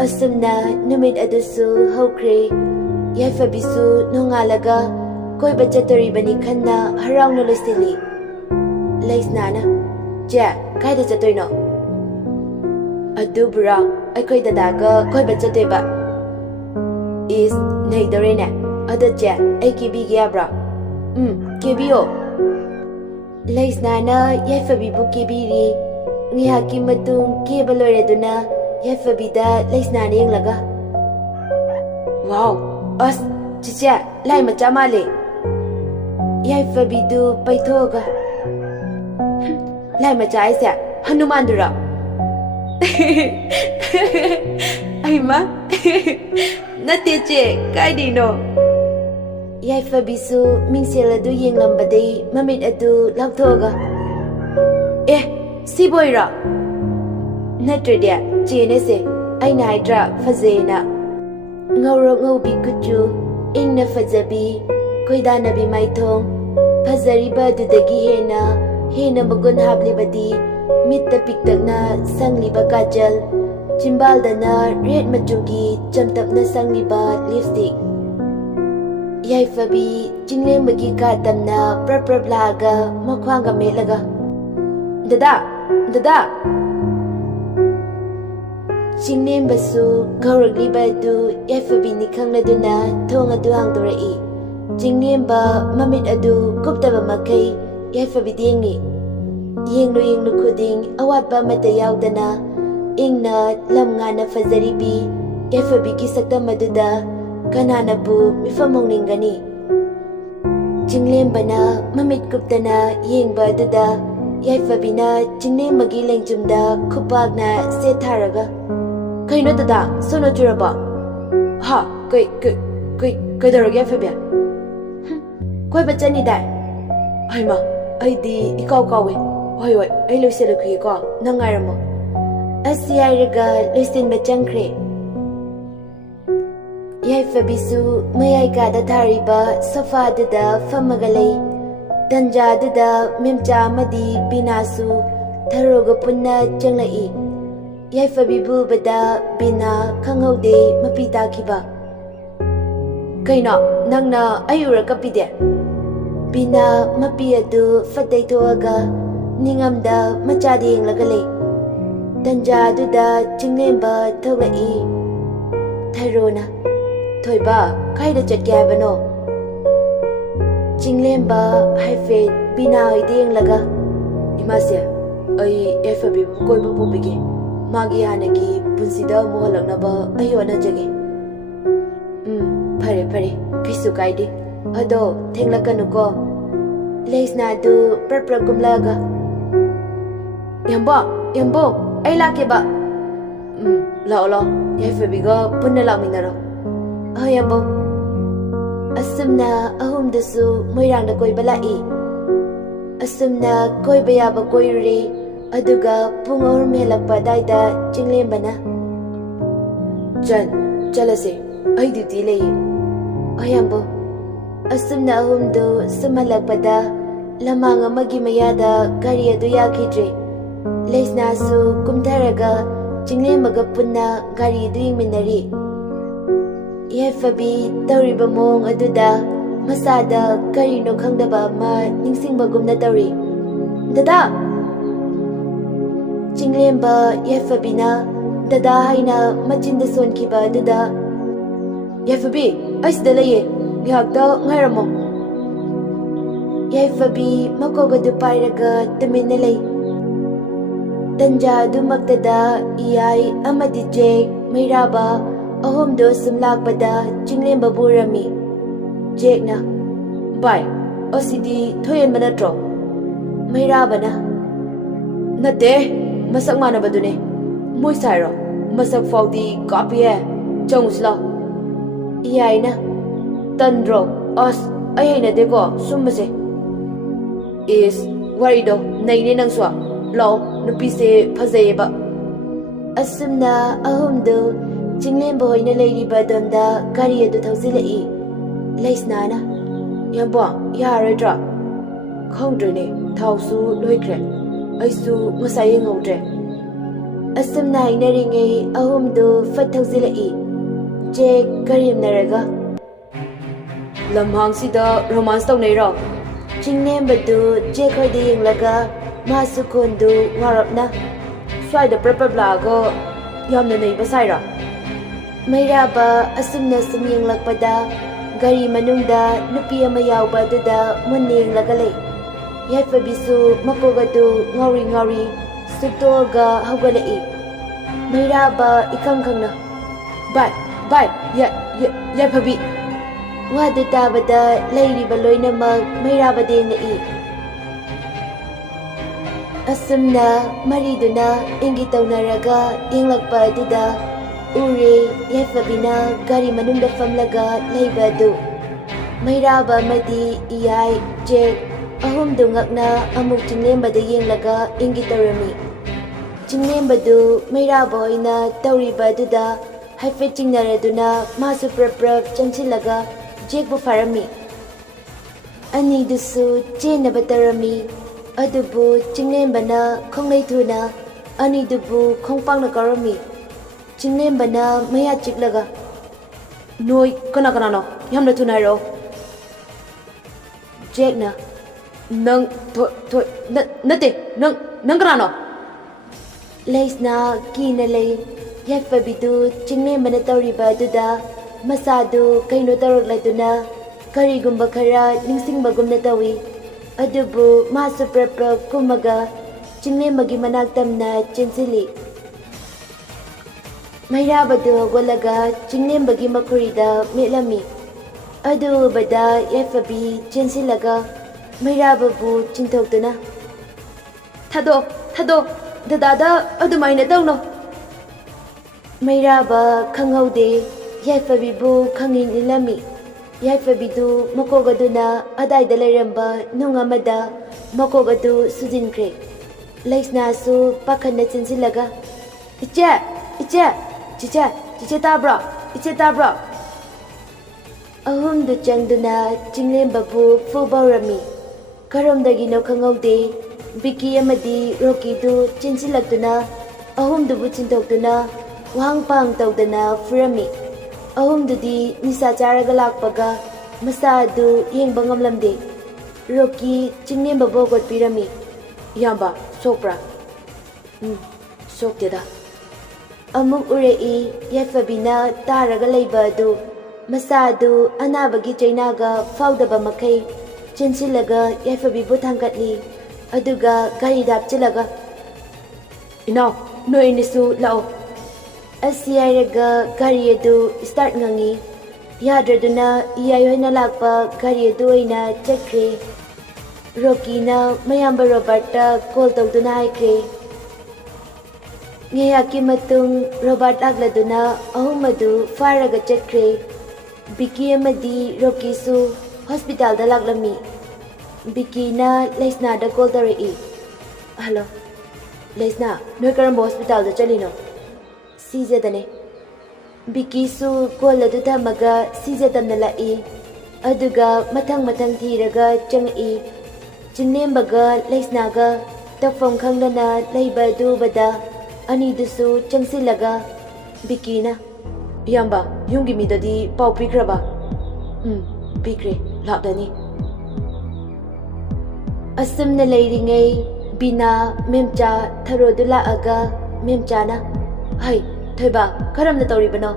Asumna numit adusu hokre. Yafabisu nongalaga koiba chatoribani khanna harauna losili. Laisnana, ja kaida chatoino. Adubra aikoi dadaga koiba chatoiba. Is naidorena adacha ay kibigi abra. Kibiyo. Laisnana yafabibu kibiri. Ngihaki matung kibaloreduna yafabida laisnana yenglaga. Wow, as chicha lai macha male. Yafabidu paithoga. Lai macha aisa Hanumandura. Aima. Nateche kaidino. Yafabisu mingsel adu yenglambadei mamit adu lauthoga. Siboira. Natradia chenese aina hydra fazena. Ngawro ngawbi kuchu ingna fazabi ꯈꯣꯏꯗꯥꯅꯕꯤ ꯃꯥꯏꯊꯣꯡ ꯐꯖꯔꯤꯕ ꯑꯗꯨꯗꯒꯤ ꯍꯦꯟꯅ ꯃꯒꯨꯟ ꯍꯥꯞꯂꯤꯕꯗꯤ ꯃꯤꯠꯇ ꯄꯤꯛꯇꯛꯅ ꯁꯪꯂꯤꯕ Kajal, ꯆꯤꯝꯕꯥꯜꯗꯅ red ꯃꯆꯨꯒꯤ ꯆꯝꯇꯛꯅ ꯁꯪꯂꯤꯕ lipstick. ꯌꯥꯏꯐꯕꯤ ꯆꯤꯡꯂꯦꯝꯕꯒꯤ ꯀꯥ ꯇꯝꯅ ꯄ꯭ꯔꯞ ꯂꯥꯛꯑꯒ ꯃꯈ꯭ꯋꯥꯡꯒ ꯃꯦꯠꯂꯒ ꯗꯗꯥ ꯆꯤꯡꯂꯦꯝꯕꯁꯨ ꯀꯧꯔꯛꯂꯤꯕ ꯑꯗꯨ ꯌꯥꯏꯐꯕꯤꯅꯤ ꯈꯪꯂꯗꯨꯅ ꯊꯣꯡ ꯑꯗꯨ ꯍꯥꯡꯗꯣꯔꯛꯏ. ꯆꯤꯡꯂꯦꯝꯕ ꯃꯃꯤꯠ ꯑꯗꯨ ꯀꯨꯞꯇꯕ ꯃꯈꯩ ꯌꯥꯏꯐꯕꯤꯗ ꯌꯦꯡꯉꯤ. ꯌꯦꯡꯂꯨ ꯈꯨꯗꯤꯡ ꯑꯋꯥꯠꯄ ꯑꯃꯠꯇ ꯌꯥꯎꯗꯅ ꯏꯪꯅ ꯂꯝ ꯉꯥꯟꯅ ꯐꯖꯔꯤꯕꯤ ꯌꯥꯏꯐꯕꯤꯒꯤ ꯁꯛꯇꯝ ꯑꯗꯨꯗ ꯀꯅꯥꯅꯕꯨ ꯃꯤꯐꯝ ꯍꯣꯡꯅꯤꯡꯒꯅꯤ? ꯆꯤꯡꯂꯦꯝꯕꯅ ꯃꯃꯤꯠ ꯀꯨꯞꯇꯅ ꯌꯦꯡꯕ ꯑꯗꯨꯗ ꯌꯥꯏꯐꯕꯤꯅ ꯆꯤꯡꯂꯦꯝꯕꯒꯤ ꯂꯦꯡꯖꯨꯝꯗ ꯈꯨꯄꯥꯛꯅ ꯁꯦꯠ ꯊꯥꯔꯒ, "ꯀꯩꯅꯣ ꯗꯗꯥ, ꯁꯣꯅꯣ ꯆꯨꯔꯕꯣ? ꯍꯥ, ꯀꯩꯗꯧꯔꯒꯦ ꯌꯥꯏꯐꯕꯤ? ꯀꯣꯏꯕ ꯆꯠꯅꯤꯗꯥꯏ? ꯍꯩꯃꯥ, ꯑꯩꯗꯤ ꯀꯥꯎꯋꯦ. ꯍꯣꯏ, ꯑꯩ ꯂꯣꯏꯁꯤꯜꯂꯛꯈꯤꯒꯦꯀꯣ, ꯅꯪ ꯉꯥꯏꯔꯝꯃꯣ." ꯑꯁꯤ ꯍꯥꯏꯔꯒ ꯂꯣꯏꯁꯤꯟꯕ ꯆꯪꯈ꯭ꯔꯦ. ꯌꯥꯏꯐꯕꯤꯁꯨ ꯃꯌꯥꯏ ꯀꯥꯗ ꯊꯥꯔꯤꯕ ꯁꯣꯐꯥꯗꯨꯗ ꯐꯝꯃꯒ ꯂꯩ. ꯇꯟꯖꯥꯗꯨꯗ ꯃꯦꯝꯆꯥ ꯑꯃꯗꯤ ꯕꯤꯅꯥꯁꯨ ꯊꯔꯣꯒ ꯄꯨꯟꯅ ꯆꯪꯂꯛꯏ. ꯌꯥꯏꯐꯕꯤꯕꯨ ꯎꯕꯗ ꯕꯤꯅꯥ ꯈꯪꯍꯧꯗꯦ ꯃꯄꯤ ꯇꯥꯈꯤꯕ. "ꯀꯩꯅꯣ, ꯅꯪꯅ ꯑꯩ ꯎꯔ ꯀꯞꯄꯤꯗꯦ?" ꯕꯤꯅꯥ ꯃꯄꯤ ꯑꯗꯨ ꯐꯠ ꯇꯩꯊꯣꯛꯑꯒ ꯅꯤꯡꯉꯝꯗ ꯃꯆꯥꯗ ꯌꯦꯡꯂꯒ ꯂꯩ. ꯇꯟꯖꯥꯗꯨꯗ ꯆꯤꯡꯂꯦꯝꯕ ꯊꯣꯛꯂꯛꯏ. ꯊꯔꯣꯅ, "ꯊꯣꯏꯕ, ꯀꯥꯏꯗ ꯆꯠꯀꯦ ꯍꯥꯏꯕꯅꯣ?" ꯆꯤꯡꯂꯦꯝꯕ ꯍꯥꯏꯐꯦꯠ ꯕꯤꯅꯥ ꯍꯣꯏꯗ ꯌꯦꯡꯂꯒ, "ꯏꯃꯥꯁꯦ, ꯑꯩ ꯌꯥꯏꯐꯕꯤꯕꯨ ꯀꯣꯏꯕ ꯄꯨꯕꯤꯒꯦ. ꯃꯥꯒꯤ ꯍꯥꯟꯅꯒꯤ ꯄꯨꯟꯁꯤꯗ ꯑꯃꯨꯛ ꯍꯜꯂꯛꯅꯕ ꯑꯩ ꯍꯣꯠꯅꯖꯒꯦ." "ꯐꯔꯦ, ꯀꯩꯁꯨ ꯀꯥꯏꯗꯦ. ꯑꯗꯣ ꯊꯦꯡꯂꯛꯀꯅꯨꯀꯣ." ꯂꯩꯁꯅꯥꯗꯨ ꯄ꯭ꯔꯞ ꯀꯨꯝꯂꯛꯑꯒ, "ꯌꯥꯝꯕꯣ, ꯑꯩ ꯂꯥꯛꯀꯦꯕ." ꯂꯥꯛꯑꯣ. ꯌꯥꯏꯐꯕꯤꯒ ꯄꯨꯟꯅ ꯂꯥꯛꯃꯤꯟꯅꯔꯣ." "ꯍꯣꯏ ꯌꯥꯝꯕꯣ." ꯑꯁꯨꯝꯅ ꯑꯍꯨꯝꯗꯨꯁꯨ ꯃꯣꯏꯔꯥꯡꯗ ꯀꯣꯏꯕ ꯂꯥꯛꯏ. ꯑꯁꯨꯝꯅ ꯀꯣꯏꯕ ꯌꯥꯕ ꯀꯣꯏꯔꯨꯔꯦ. ꯑꯗꯨꯒ ꯄꯨꯡ 3 ꯍꯦꯜꯂꯛꯄ ꯑꯗꯥꯏꯗ ꯆꯤꯡꯂꯦꯝꯕꯅ, "ꯆꯠꯂꯁꯦ, ꯑꯩ ꯗ꯭ꯌꯨꯇꯤ ꯂꯩꯌꯦ." "ꯍꯣꯏ ꯌꯥꯝꯕꯣ." ꯑꯁꯨꯝꯅ ꯑꯍꯨꯝꯗꯨ ꯁꯨꯝꯍꯜꯂꯛꯄꯗ ꯂꯝꯍꯥꯡ ꯑꯃꯒꯤ ꯃꯌꯥꯗ ꯒꯥꯔꯤ ꯑꯗꯨ ꯌꯥꯈꯤꯗ꯭ꯔꯦ. ꯂꯩꯁꯅꯥꯁꯨ ꯀꯨꯝꯊꯔꯒ ꯆꯤꯡꯂꯦꯝꯕꯒ ꯄꯨꯟꯅ ꯒꯥꯔꯤ ꯑꯗꯨ ꯌꯦꯡꯃꯤꯟꯅꯔꯤ. ꯌꯥꯏꯐꯕꯤ ꯇꯧꯔꯤꯕ ꯃꯑꯣꯡ ꯑꯗꯨꯗ ꯃꯁꯥꯗ ꯀꯔꯤꯅꯣ ꯈꯪꯗꯕ ꯑꯃ ꯅꯤꯡꯁꯤꯡꯕꯒꯨꯝꯅ ꯇꯧꯔꯤ. "ꯗꯗꯥ!" ꯆꯤꯡꯂꯦꯝꯕ ꯌꯥꯏꯐꯕꯤꯅ ꯗꯗꯥ ꯍꯥꯏꯅ ꯃꯆꯤꯟꯗ ꯁꯣꯟꯈꯤꯕ ꯑꯗꯨꯗ, "ꯌꯥꯏꯐꯕꯤ, ꯑꯩ ꯁꯤꯗ ꯂꯩꯌꯦ. ꯉꯥꯏꯍꯥꯛꯇ ꯉꯥꯏꯔꯝꯃꯣ." ꯌꯥꯏꯐꯕꯤ ꯃꯀꯣꯛ ꯑꯗꯨ ꯄꯥꯏꯔꯒ ꯇꯨꯃꯤꯟꯅ ꯂꯩ. ꯇꯟꯖꯥ ꯑꯗꯨꯃꯛꯇꯗ ꯏꯌꯥꯏ ꯑꯃꯗꯤ ꯖꯦꯛ, ꯃꯩꯔꯥꯕ ꯑꯍꯨꯝꯗꯨ ꯁꯨꯝ ꯂꯥꯛꯄꯗ ꯆꯤꯡꯂꯦꯝꯕꯕꯨ ꯎꯔꯝꯃꯤ. ꯖꯦꯛꯅ, "ꯚꯥꯏ, ꯑꯁꯤꯗꯤ ꯊꯣꯏꯍꯟꯕ ꯅꯠꯇ꯭ꯔꯣ?" ꯃꯩꯔꯥꯕꯅ, "ꯅꯠꯇꯦ, ꯃꯁꯛ ꯃꯥꯟꯅꯕꯗꯨꯅꯦ. ꯃꯣꯏ ꯁꯥꯏꯔꯣ? ꯃꯁꯛ ꯐꯥꯎꯗꯤ ꯀꯥꯞꯄꯤꯍꯦ. ꯆꯪꯉꯨꯁꯤ ꯂꯥꯎ." ꯏꯌꯥꯏꯅ, "ꯇꯟꯗ꯭ꯔꯣ? ꯑꯁ, ꯑꯩ ꯍꯩꯅꯗꯦꯀꯣ ꯁꯨꯝꯕꯁꯦ." "ꯋꯥꯔꯤꯗꯣ ꯅꯩꯅꯦ ꯅꯪꯁꯨ. ꯂꯥꯛꯑꯣ, ꯅꯨꯄꯤꯁꯦ ꯐꯖꯩꯌꯦꯕ." ꯑꯁꯨꯝꯅ ꯑꯍꯨꯝꯗꯨ ꯆꯤꯡꯂꯦꯝꯕ ꯍꯣꯏꯅ ꯂꯩꯔꯤꯕ ꯑꯗꯣꯝꯗ ꯒꯥꯔꯤ ꯑꯗꯨ ꯊꯧꯖꯤꯜꯂꯛꯏ. ꯂꯩꯁꯅꯥꯅ, "ꯌꯥꯝꯕꯣ, ꯌꯥꯔꯣꯏꯗ꯭ꯔꯣ?" "ꯈꯪꯗ꯭ꯔꯦꯅꯦ, ꯊꯥꯎꯁꯨ ꯂꯣꯏꯈ꯭ꯔꯦ. ꯑꯩꯁꯨ ꯉꯁꯥꯏ ꯌꯦꯡꯍꯧꯗ꯭ꯔꯦ." ꯑꯁꯨꯝꯅ ꯍꯥꯏꯅꯔꯤꯉꯩ ꯑꯍꯨꯝꯗꯨ ꯐꯠ ꯊꯧꯖꯤꯜꯂꯛꯏ. ꯖꯦꯛ ꯀꯔꯦꯝꯅꯔꯒ, "ꯂꯝꯍꯥꯡꯁꯤꯗ ꯔꯣꯃꯥꯟꯁ ꯇꯧꯅꯩꯔꯣ?" ꯆꯤꯡꯂꯦꯝꯕꯗꯨ ꯖꯦꯛ ꯍꯣꯏꯗ ꯌꯦꯡꯂꯒ ꯃꯥꯁꯨ ꯈꯣꯟꯗꯨ ꯋꯥꯔꯞꯅ, "ꯁ꯭ꯋꯥꯏꯗ ꯄ꯭ꯔꯞ ꯂꯥꯛꯑꯒ ꯌꯥꯝꯅ ꯅꯩꯕ ꯁꯥꯏꯔꯣ?" ꯃꯩꯔꯥꯕ ꯑꯁꯨꯝꯅ ꯁꯨꯝ ꯌꯦꯡꯂꯛꯄꯗ ꯒꯥꯔꯤ ꯃꯅꯨꯡꯗ ꯅꯨꯄꯤ ꯑꯃ ꯌꯥꯎꯕ ꯑꯗꯨꯗ ꯃꯨꯟꯅ ꯌꯦꯡꯂꯒ ꯂꯩ. ꯌꯥꯏꯐꯕꯤꯁꯨ ꯃꯀꯣꯛ ꯑꯗꯨ ꯉꯥꯎꯔꯤ ꯁꯨꯛꯇꯣꯛꯑꯒ ꯍꯧꯒꯠꯂꯛꯏ. ꯃꯩꯔꯥꯕ ꯏꯈꯪ ꯈꯪꯅ, ꯚꯥꯏ, ꯌꯥꯏꯐꯕꯤ." ꯋꯥꯗꯨ ꯇꯥꯕꯗ ꯂꯩꯔꯤꯕ ꯂꯣꯏꯅꯃꯛ ꯃꯩꯔꯥꯕꯗ ꯌꯦꯡꯂꯛꯏ. ꯑꯁꯨꯝꯅ ꯃꯔꯤꯗꯨꯅ ꯏꯪꯒꯤꯠ ꯇꯧꯅꯔꯒ ꯌꯦꯡꯂꯛꯄ ꯑꯗꯨꯗ ꯎꯔꯦ ꯌꯥꯏꯐꯕꯤꯅ ꯒꯥꯔꯤ ꯃꯅꯨꯡꯗ ꯐꯝꯂꯒ ꯂꯩꯕ ꯑꯗꯨ. ꯃꯩꯔꯥꯕ ꯑꯃꯗꯤ ꯏꯌꯥꯏ, ꯖꯦꯛ ꯑꯍꯨꯝꯗꯨ ꯉꯛꯅ ꯑꯃꯨꯛ ꯆꯤꯡꯂꯦꯝꯕꯗ ꯌꯦꯡꯂꯒ ꯏꯪꯒꯤꯠ ꯇꯧꯔꯝꯃꯤ. ꯆꯤꯡꯂꯦꯝꯕꯗꯨ ꯃꯩꯔꯥꯕ ꯍꯣꯏꯅ ꯇꯧꯔꯤꯕ ꯑꯗꯨꯗ ꯍꯥꯏꯐꯦꯠ ꯆꯤꯡꯅꯔꯗꯨꯅ ꯃꯥꯁꯨ ꯄ꯭ꯔꯞ ꯆꯪꯁꯤꯜꯂꯒ ꯖꯦꯛꯄꯨ ꯐꯥꯔꯝꯃꯤ. ꯑꯅꯤꯗꯨꯁꯨ ꯆꯦꯟꯅꯕ ꯇꯧꯔꯝꯃꯤ ꯑꯗꯨꯕꯨ ꯆꯤꯡꯂꯦꯝꯕꯅ ꯈꯣꯡꯂꯩ ꯊꯨꯅ ꯑꯅꯤꯗꯨꯕꯨ ꯈꯣꯡꯄꯥꯛꯅ ꯀꯥꯎꯔꯝꯃꯤ ꯆꯤꯡꯂꯦꯝꯕꯅ ꯃꯌꯥ ꯆꯤꯛꯂꯒ ꯅꯣꯏ ꯀꯅꯥ ꯀꯅꯥꯅꯣ ꯌꯥꯝꯅ ꯊꯨꯅ ꯍꯥꯏꯔꯛꯑꯣ ꯖꯦꯛꯅ ꯅꯪ ꯅꯠꯇꯦ ꯅꯪ ꯀꯅꯥꯅꯣ ꯂꯩꯁꯅ ꯀꯤꯅ ꯂꯩ ꯌꯥꯏꯐꯕꯤꯗꯨ ꯆꯤꯡꯂꯦꯝꯕꯅ ꯇꯧꯔꯤꯕ ꯑꯗꯨꯗ ꯃꯁꯥꯗꯨ ꯀꯩꯅꯣ ꯇꯧꯔꯛꯂꯗꯨꯅ ꯀꯔꯤꯒꯨꯝꯕ ꯈꯔ ꯅꯤꯡꯁꯤꯡꯕꯒꯨꯝꯅ ꯇꯧꯏ ꯑꯗꯨꯕꯨ ꯃꯥꯁꯨ ꯄ꯭ꯔꯞ ꯀꯨꯝꯃꯒ ꯆꯤꯡꯂꯦꯝꯕꯒꯤ ꯃꯅꯥꯛ ꯇꯝꯅ ꯆꯦꯟꯁꯤꯜꯂꯤ ꯃꯩꯔꯥꯕꯗꯨ ꯍꯧꯒꯠꯂꯒ ꯆꯤꯡꯂꯦꯝꯕꯒꯤ ꯃꯈꯨꯔꯤꯗ ꯃꯦꯠꯂꯝꯃꯤ ꯑꯗꯨ ꯎꯕꯗ ꯌꯥꯏꯐꯕꯤ ꯆꯦꯟꯁꯤꯜꯂꯒ ꯃꯩꯔꯥꯕꯕꯨ ꯆꯤꯡꯊꯣꯛꯇꯨꯅ ꯊꯥꯗꯣ ꯗꯗꯥꯗ ꯑꯗꯨꯃꯥꯏꯅ ꯇꯧꯅꯣ ꯃꯩꯔꯥꯕ ꯈꯪꯍꯧꯗꯦ ꯌꯥꯏꯐꯕꯤꯕꯨ ꯈꯪꯉꯤ ꯅꯤꯜꯂꯝꯃꯤ ꯌꯥꯏꯐꯕꯤꯗꯨ ꯃꯀꯣꯛ ꯑꯗꯨꯅ ꯑꯗꯥꯏꯗ ꯂꯩꯔꯝꯕ ꯅꯨꯡ ꯑꯃꯗ ꯃꯀꯣꯛ ꯑꯗꯨ ꯁꯨꯖꯤꯟꯈ꯭ꯔꯦ ꯂꯩꯁꯅꯥꯁꯨ ꯄꯥꯈꯠꯅ ꯆꯦꯟꯁꯤꯜꯂꯒ ꯆꯤꯆꯦ ꯇꯥꯕ꯭ꯔꯣ ꯏꯆꯦ ꯇꯥꯕ꯭ꯔꯣ ꯑꯍꯨꯝꯗꯨ ꯆꯪꯗꯨꯅ ꯆꯤꯡꯂꯦꯝꯕꯕꯨ ꯐꯨꯕ ꯍꯧꯔꯝꯃꯤ ꯀꯔꯣꯝꯗꯒꯤꯅꯣ ꯈꯪꯍꯧꯗꯦ ꯕꯤꯀꯤ ꯑꯃꯗꯤ ꯔꯣꯀꯤꯗꯨ ꯆꯦꯟꯁꯤꯜꯂꯛꯇꯨꯅ ꯑꯍꯨꯝꯗꯨꯕꯨ ꯆꯤꯟꯊꯣꯛꯇꯨꯅ ꯋꯥꯍꯪ ꯄꯥꯍꯪ ꯇꯧꯗꯅ ꯐꯨꯔꯝꯃꯤ ꯑꯍꯨꯝꯗꯨꯗꯤ ꯅꯤꯁꯥ ꯆꯥꯔꯒ ꯂꯥꯛꯄꯒ ꯃꯁꯥ ꯑꯗꯨ ꯌꯦꯡꯕ ꯉꯝꯂꯝꯗꯦ ꯔꯣꯀꯤ ꯆꯤꯡꯂꯦꯝꯕꯕꯨ ꯍꯧꯒꯠꯄꯤꯔꯝꯃꯤ ꯏꯌꯥꯝꯕ ꯁꯣꯛꯄ꯭ꯔꯥ ꯁꯣꯛꯇꯦꯗ ꯑꯃꯨꯛ ꯎꯔꯛꯏ ꯌꯥꯏꯐꯕꯤꯅ ꯇꯥꯔꯒ ꯂꯩꯕ ꯑꯗꯨ ꯃꯁꯥ ꯑꯗꯨ ꯑꯅꯥꯕꯒꯤ ꯆꯩꯅꯥꯒ ꯐꯥꯎꯗꯕ ꯃꯈꯩ ꯆꯦꯟꯁꯤꯜꯂꯒ ꯌꯥꯏꯐꯕꯤꯕꯨ ꯊꯥꯡꯒꯠꯂꯤ ꯑꯗꯨꯒ ꯒꯥꯔꯤꯗ ꯍꯥꯞꯆꯤꯜꯂꯒ ꯏꯅꯥꯎ ꯅꯣꯏ ꯑꯅꯤꯁꯨ ꯂꯥꯛꯑꯣ ꯑꯁꯤ ꯍꯥꯏꯔꯒ ꯒꯥꯔꯤ ꯑꯗꯨ ꯁ꯭ꯇꯥꯔꯠ ꯉꯪꯉꯤ ꯌꯥꯗ꯭ꯔꯗꯨꯅ ꯏꯌꯥꯏ ꯍꯣꯏꯅ ꯂꯥꯛꯄ ꯒꯥꯔꯤ ꯑꯗꯨ ꯑꯣꯏꯅ ꯆꯠꯈ꯭ꯔꯦ ꯔꯣꯀꯤꯅ ꯃꯌꯥꯝꯕ ꯔꯣꯕꯥꯔꯠꯇ ꯀꯣꯜ ꯇꯧꯗꯨꯅ ꯍꯥꯏꯈ꯭ꯔꯦ ꯉꯥꯏꯍꯥꯛꯀꯤ ꯃꯇꯨꯡ ꯔꯣꯕꯥꯔꯠ ꯂꯥꯛꯂꯗꯨꯅ ꯑꯍꯨꯝ ꯑꯗꯨ ꯐꯥꯔꯒ ꯆꯠꯈ꯭ꯔꯦ ꯕꯤꯀꯤ ꯑꯃꯗꯤ ꯔꯣꯀꯤꯁꯨ ꯍꯣꯁꯄꯤꯇꯥꯜꯗ ꯂꯥꯛꯂꯝꯃꯤ ꯕꯤꯀꯤꯅ ꯂꯩꯁꯅꯥꯗ ꯀꯣꯜ ꯇꯧꯔꯛꯏ ꯍꯜꯂꯣ ꯂꯩꯁꯅꯥ ꯅꯣꯏ ꯀꯔꯝꯕ ꯍꯣꯁꯄꯤꯇꯥꯜꯗ ꯆꯠꯂꯤꯅꯣ ꯁꯤꯖꯗꯅꯦ ꯕꯤꯀꯤꯁꯨ ꯀꯣꯜ ꯑꯗꯨ ꯊꯝꯃꯒ ꯁꯤꯖ ꯇꯝꯅ ꯂꯥꯛꯏ ꯑꯗꯨꯒ ꯃꯊꯪ ꯆꯪꯉꯛꯏ ꯆꯤꯡꯂꯦꯝꯕꯒ ꯂꯩꯁꯅꯥꯒ ꯇꯧꯐꯝ ꯈꯪꯗꯅ ꯂꯩꯕ ꯑꯗꯨ ꯎꯕꯗ ꯑꯅꯤꯗꯨꯁꯨ ꯆꯪꯁꯤꯜꯂꯒ ꯕꯤꯀꯤꯅ ꯏꯌꯥꯝꯕ ꯌꯨꯝꯒꯤ ꯃꯤꯗꯗꯤ ꯄꯥꯎ ꯄꯤꯈ꯭ꯔꯕ ꯄꯤꯈ꯭ꯔꯦ ꯂꯥꯛꯂꯅꯤ ꯑꯁꯨꯝꯅ ꯂꯩꯔꯤꯉꯩ ꯕꯤꯅꯥ ꯃꯦꯝꯆꯥ ꯊꯔꯣꯗꯨ ꯂꯥꯛꯑꯒ ꯃꯦꯝꯆꯥꯅ ꯍꯩ ꯊꯣꯏꯕ ꯀꯔꯝꯅ ꯇꯧꯔꯤꯕꯅꯣ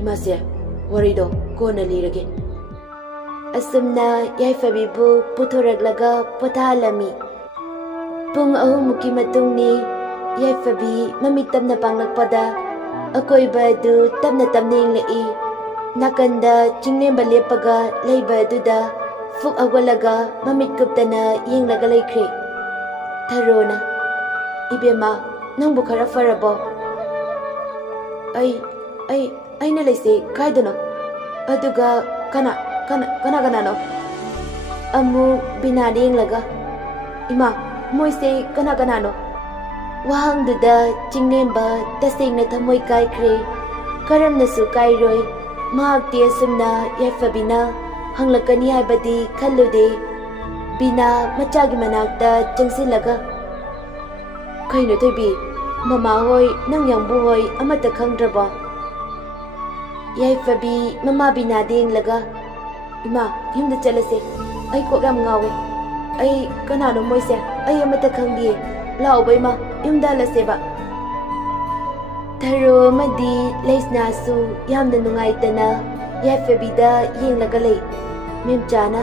ꯏꯃꯥꯁꯦ ꯋꯥꯔꯤꯗꯣ ꯀꯣꯟꯅ ꯂꯤꯔꯒꯦ ꯑꯁꯨꯝꯅ ꯌꯥꯏꯐꯕꯤꯕꯨ ꯄꯨꯊꯣꯔꯛꯂꯒ ꯄꯣꯊꯥꯍꯜꯂꯝꯃꯤ ꯄꯨꯡ 3ꯃꯨꯛꯀꯤ ꯃꯇꯨꯡꯅꯤ ꯌꯥꯏꯐꯕꯤ ꯃꯃꯤꯠ ꯇꯞꯅ ꯄꯥꯡꯂꯛꯄꯗ ꯑꯀꯣꯏꯕ ꯑꯗꯨ ꯇꯞꯅ ꯌꯦꯡꯂꯛꯏ ꯅꯥꯀꯟꯗ ꯆꯤꯡꯂꯦꯝꯕ ꯂꯦꯞꯄꯒ ꯂꯩꯕ ꯑꯗꯨꯗ ꯐꯨꯛ ꯍꯧꯒꯠꯂꯒ ꯃꯃꯤꯠ ꯀꯨꯞꯇꯅ ꯌꯦꯡꯂꯒ ꯂꯩꯈ꯭ꯔꯦ ꯊꯔꯣꯅ ꯏꯕꯦꯝꯃ ꯅꯪꯕꯨ ꯈꯔ ꯐꯔꯕꯣ ꯑꯩꯅ ꯂꯩꯁꯦ ꯀꯥꯏꯗꯅꯣ ꯑꯗꯨꯒ ꯀꯅꯥꯅꯣ ꯑꯃꯨꯛ ꯕꯤꯅꯥꯗ ꯌꯦꯡꯂꯒ ꯏꯃꯥ ꯃꯣꯏꯁꯦ ꯀꯅꯥꯅꯣ ꯋꯥꯍꯪꯗꯨꯗ ꯆꯤꯡꯂꯦꯝꯕ ꯇꯁꯦꯡꯅ ꯊꯃꯣꯏ ꯀꯥꯏꯈ꯭ꯔꯦ ꯀꯔꯝꯅꯁꯨ ꯀꯥꯏꯔꯣꯏ ꯃꯍꯥꯛꯇꯤ ꯑꯁꯨꯝꯅ ꯌꯥꯏꯐꯕꯤꯅ ꯍꯪꯂꯛꯀꯅꯤ ꯍꯥꯏꯕꯗꯤ ꯈꯜꯂꯨꯗꯦ ꯕꯤꯅꯥ ꯃꯆꯥꯒꯤ ꯃꯅꯥꯛꯇ ꯆꯪꯁꯤꯜꯂꯒ ꯀꯩꯅꯣ ꯊꯣꯏꯕꯤ ꯃꯃꯥ ꯍꯣꯏ ꯅꯪ ꯌꯥꯡꯕꯨ ꯍꯣꯏ ꯑꯃꯠꯇ ꯈꯪꯗ꯭ꯔꯕꯣ ꯌꯥꯏꯐꯕꯤ ꯃꯃꯥ ꯕꯤꯅꯥꯗ ꯌꯦꯡꯂꯒ ꯏꯃꯥ ꯌꯨꯝꯗ ꯆꯠꯂꯁꯦ ꯑꯩ ꯀꯣꯛ ꯌꯥꯝ ꯉꯥꯎꯋꯦ ꯑꯩ ꯀꯅꯥꯅꯣ ꯃꯣꯏꯁꯦ ꯑꯩ ꯑꯃꯠꯇ ꯈꯪꯗꯤꯌꯦ ꯂꯥꯛꯑꯣꯕ ꯏꯃꯥ ꯌꯨꯝꯗ ꯍꯜꯂꯁꯦꯕ ꯊꯔꯣ ꯑꯃꯗꯤ ꯂꯩꯁꯅꯥꯁꯨ ꯌꯥꯝꯅ ꯅꯨꯡꯉꯥꯏꯇꯅ ꯌꯥꯏꯐꯕꯤꯗ ꯌꯦꯡꯂꯒ ꯂꯩ ꯃꯦꯝꯆꯥꯅ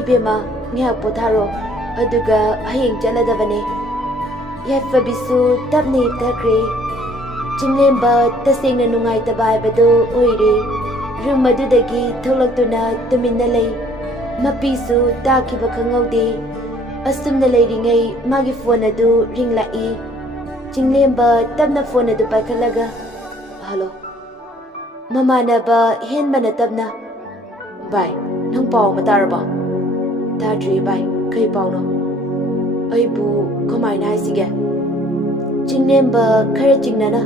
ꯏꯕꯦꯝꯃ ꯉꯥꯏꯍꯥꯛ ꯄꯣꯊꯥꯔꯣ ꯑꯗꯨꯒ ꯍꯌꯦꯡ ꯆꯠꯂꯗꯕꯅꯦ ꯌꯥꯏꯐꯕꯤꯁꯨ ꯇꯞꯅ ꯍꯤꯞꯊꯈ꯭ꯔꯦ ꯆꯤꯡꯂꯦꯝꯕ ꯇꯁꯦꯡꯅ ꯅꯨꯡꯉꯥꯏꯇꯕ ꯍꯥꯏꯕꯗꯨ ꯑꯣꯏꯔꯦ ꯔꯨꯝ ꯑꯗꯨꯗꯒꯤ ꯊꯣꯛꯂꯛꯇꯨꯅ ꯇꯨꯃꯤꯟꯅ ꯂꯩ ꯃꯄꯤꯁꯨ ꯇꯥꯈꯤꯕ ꯈꯪꯍꯧꯗꯦ ꯑꯁꯨꯝꯅ ꯂꯩꯔꯤꯉꯩ ꯃꯥꯒꯤ ꯐꯣꯟ ꯑꯗꯨ ꯔꯤꯡ ꯂꯥꯛꯏ ꯆꯤꯡꯂꯦꯝꯕ ꯇꯞꯅ ꯐꯣꯟ ꯑꯗꯨ ꯄꯥꯏꯈꯠꯂꯒ ꯍꯜꯂꯣ ꯃꯃꯥꯟꯅꯕ ꯍꯦꯟꯕꯅ ꯇꯞꯅ ꯚꯥꯏ ꯅꯪ ꯄꯥꯎ ꯑꯃ ꯇꯥꯔꯕꯣ ꯇꯥꯗ꯭ꯔꯤ ꯚꯥꯏ ꯀꯩ ꯄꯥꯎꯅꯣ ꯑꯩꯕꯨ ꯀꯃꯥꯏꯅ ꯍꯥꯏꯁꯤꯒꯦ ꯆꯤꯡꯂꯦꯝꯕ ꯈꯔ ꯆꯤꯡꯅꯅ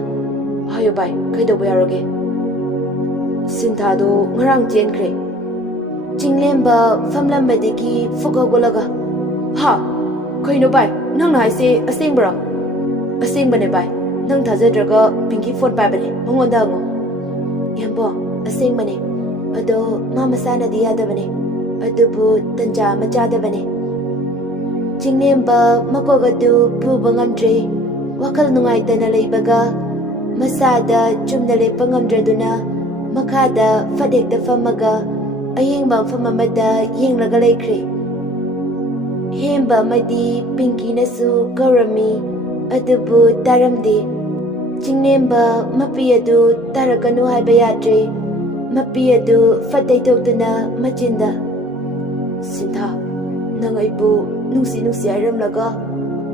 ꯍꯥꯏꯌꯣ ꯚꯥꯏ ꯀꯩꯗꯧꯕ ꯌꯥꯎꯔꯒꯦ ꯁꯤꯟꯊꯥꯗꯣ ꯉꯔꯥꯡ ꯆꯦꯟꯈ꯭ꯔꯦ Chinglemba famlambadagi fukagolaga. Ha! Kaino bai, nang na haise asengbra. Asengbane bai, nang thajadraga pinky phone pai bane, mangonda ngo. Yambo, asengbane. Ado mama sana di yadabane. Adubu tanja majadabane. Chinglemba makogadu pubangamdre. Wakal nungaitana leibaga. Masada chumna lepangamdraduna. Makada fadekta famaga. Ayengba famamada yenglaga leikre. Hemba madi pinky nasu gaurami. Adubu taramde. Chinglemba mapiyadu tarakanu haibayadre. Mapiyadu fataitokduna machinda. Sintha, nang aibu nungsi airamlaga.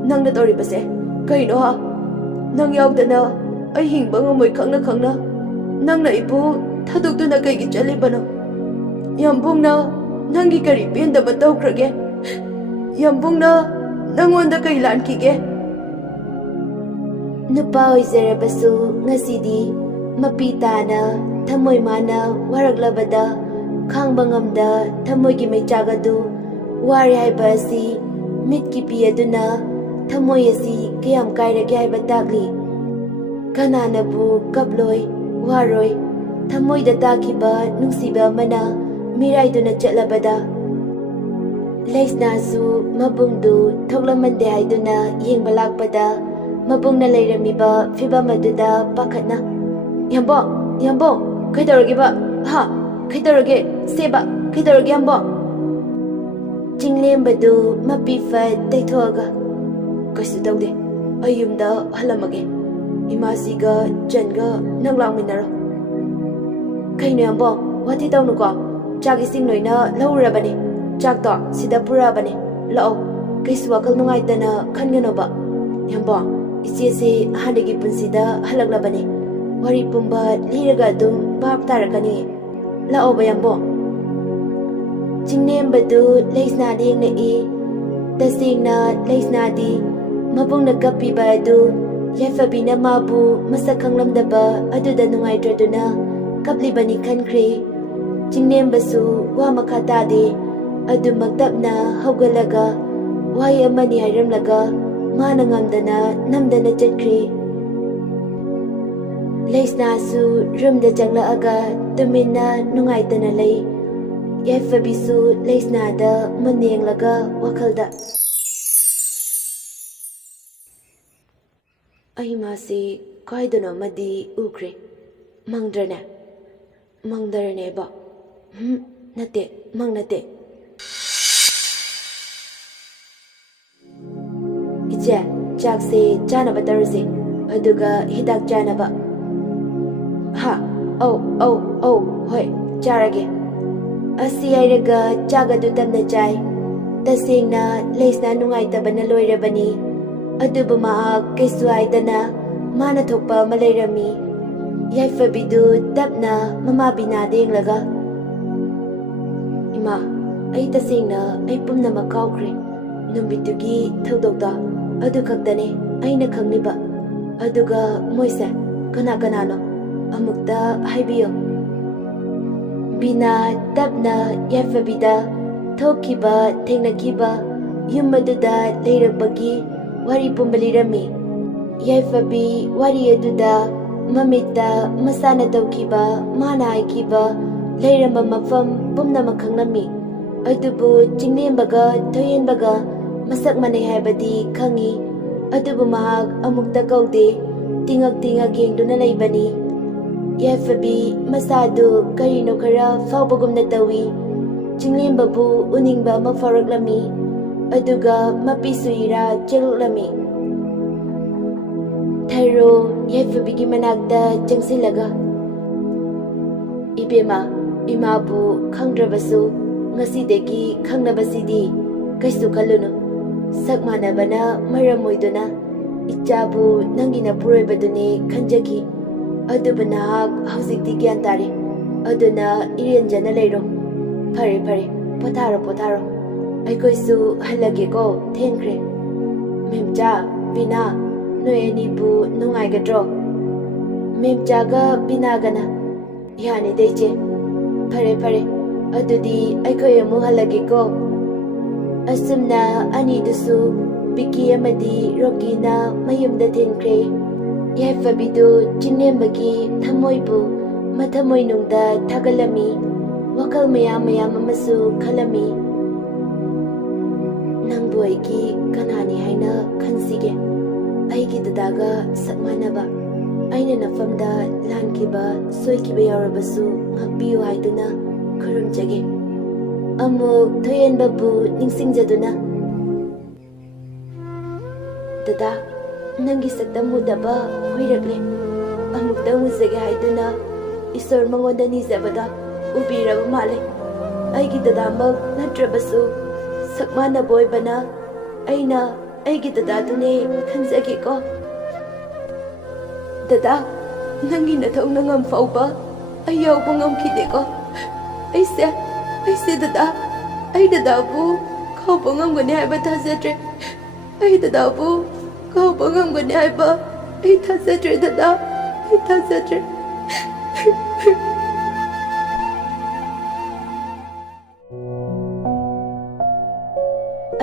Nang na toribase, kaino ha? Nang yaudana, ay hingba ngamoy khangna. Nang na ibu thadokduna kaigi chalibano. Yambungna, nangi kari pendaba tawkrage. Yambungna, nangonda kay lankige. Nupa oizarabasu ngasidi mapitana thamoy mana waraglabada khangba ngamda thamoygi maichagadu wari haiba asi mitki piyaduna thamoy asi kayam kairage haiba takli kananabu kaploi waroi thamoyda takhiba nungsiba mana miraiduna chatlabada leisnasu mabungdu thoklamande haiduna yengba lakpada mabungna leiramiba fibam aduda pakhatna yambo kaidorage ba ha kaidorage seba kaidorage yambo Chinglembadu mapifa taithoga kaisu tawde ayumda halamage imasiga janga nanglangminaro kaino yambo wati tawnuko chagi sing noina laurabani chakto sida purabani lao kaisu wakal nungaitana khanganoba yambo Isi handagi punsida halaglabani wari pumba liraga dum bab tarakani lao bayambo Chinglembadu leisna ding na I tasingna leisna di mabungna kapiba adu yaifabina mabu masakanglamdaba aduda nungaitraduna kaplibani khankre Chinglembadu wa makhatade adu magdapna hawgalaga wai amani hairamlaga mana ngamdana namdana chatkre leisnasu rumda changlaaga tumina nungaitana lei yaifabisu leisnada munenglaga wakhalda ahimasi kaidano madi ukre mangdarane ba nate mangnate Ije chakse chanaba taruse aduga hidak chanaba ha oh hoi charage asi airaga chagadu tamna chai tasengna leisna nungaitabana loirabani adubu ma kaisu aidana mana thokpa malairami yaifabidu tapna mama bina denglaga ima ai tasengna ai pumna makaukre numbitugi thodokta adu khaktane aina khangniba aduga moise kanano amukta haibiyo bina tapna yaifabida thokhiba thengnakiba yumaduda leirakbagi wari pumbalirami yaifabi wari aduda mamita masana tawkiba mana aikiba leiramba mafam pumna makhangami adubu chinglembaga thoyenbaga masak manai haibadi khangi adubu mahak amukta kaude tingak yengduna leibani yaifabi masadu karino khara faubagumna tawi chinglembabu uningba ama faraglami aduga mapisuira cheluklami thairo yaifabigi manakta changsilaga ibema imabu khangdrabasu ngasidegi khangnabasidi kaisu khalunu sakmanabana maramoiduna ichabu nangina puroibaduni khanjaki adubana hauzikti gyan tare aduna irenjana leiro fare potharo aikoisu halage ko thengkre memcha bina noeni bu nungai gadro memcha ga bina gana yani deje fare ꯑꯗꯨꯗꯤ ꯑꯩꯈꯣꯏ ꯑꯃꯨꯛ ꯍꯜꯂꯒꯦꯀꯣ꯫ ꯑꯁꯨꯝꯅ ꯑꯅꯤꯗꯨꯁꯨ ꯕꯤꯛꯀꯤ ꯑꯃꯗꯤ ꯔꯣꯀꯤꯅ ꯃꯌꯨꯝꯗ ꯊꯤꯟꯈ꯭ꯔꯦ꯫ ꯌꯥꯏꯐꯕꯤꯗꯨ ꯆꯤꯡꯂꯦꯝꯕꯒꯤ ꯊꯃꯣꯏꯕꯨ ꯃꯊꯃꯣꯏꯅꯨꯡꯗ ꯊꯥꯒꯠꯂꯝꯃꯤ, ꯋꯥꯈꯜ ꯃꯌꯥꯝ ꯑꯃꯁꯨ ꯈꯜꯂꯝꯃꯤ꯫ ꯅꯪꯕꯨ ꯑꯩꯒꯤ ꯀꯅꯥꯅꯤ ꯍꯥꯏꯅ ꯈꯟꯁꯤꯒꯦ? ꯑꯩꯒꯤ ꯗꯗꯥꯒ ꯁꯛ ꯃꯥꯟꯅꯕ, ꯑꯩꯅ ꯅꯐꯝꯗ ꯂꯥꯟꯈꯤꯕ ꯁꯣꯏꯈꯤꯕ ꯌꯥꯎꯔꯕꯁꯨ ꯉꯛꯄꯤꯌꯨ ꯍꯥꯏꯗꯨꯅ ꯈꯨꯔꯨꯝꯖꯒꯦ꯫ ꯑꯃꯨꯛ ꯊꯣꯏꯌꯦꯟꯕꯕꯨ ꯅꯤꯡꯁꯤꯡꯖꯗꯨꯅ, ꯗꯗꯥ, ꯅꯪꯒꯤ ꯁꯛꯇꯝ ꯎꯗꯕ ꯀꯨꯏꯔꯛꯂꯦ, ꯑꯃꯨꯛꯇꯪ ꯎꯖꯒꯦ ꯍꯥꯏꯗꯨꯅ ꯏꯁꯣꯔ ꯃꯉꯣꯟꯗ ꯅꯤꯖꯕꯗ ꯎꯕꯤꯔꯕ ꯃꯥꯜꯂꯦ꯫ ꯑꯩꯒꯤ ꯗꯗꯥꯃꯛ ꯅꯠꯇ꯭ꯔꯕꯁꯨ ꯁꯛ ꯃꯥꯟꯅꯕ ꯑꯣꯏꯕꯅ ꯑꯩꯅ ꯑꯩꯒꯤ ꯗꯗꯥꯗꯨꯅꯦ ꯈꯟꯖꯒꯦꯀꯣ꯫ ꯗꯗꯥ, ꯅꯪꯒꯤ ꯅꯊꯧꯅ ꯉꯝꯐꯥꯎꯕ ꯑꯩ ꯌꯥꯎꯕ ꯉꯝꯈꯤꯗꯦꯀꯣ꯫ ꯑꯩꯁꯦ ꯗꯗꯥ, ꯑꯩ ꯗꯗꯥꯕꯨ ꯀꯥꯎꯕ ꯉꯝꯒꯅꯤ ꯍꯥꯏꯕ ꯊꯥꯖꯗ꯭ꯔꯦ꯫ ꯑꯩ ꯗꯗꯥꯕꯨ ꯀꯥꯎꯕ ꯉꯝꯒꯅꯤ ꯍꯥꯏꯕ ꯑꯩ ꯊꯥꯖꯗ꯭ꯔꯦ ꯗꯗꯥ, ꯑꯩ ꯊꯥꯖꯗ꯭ꯔꯦ꯫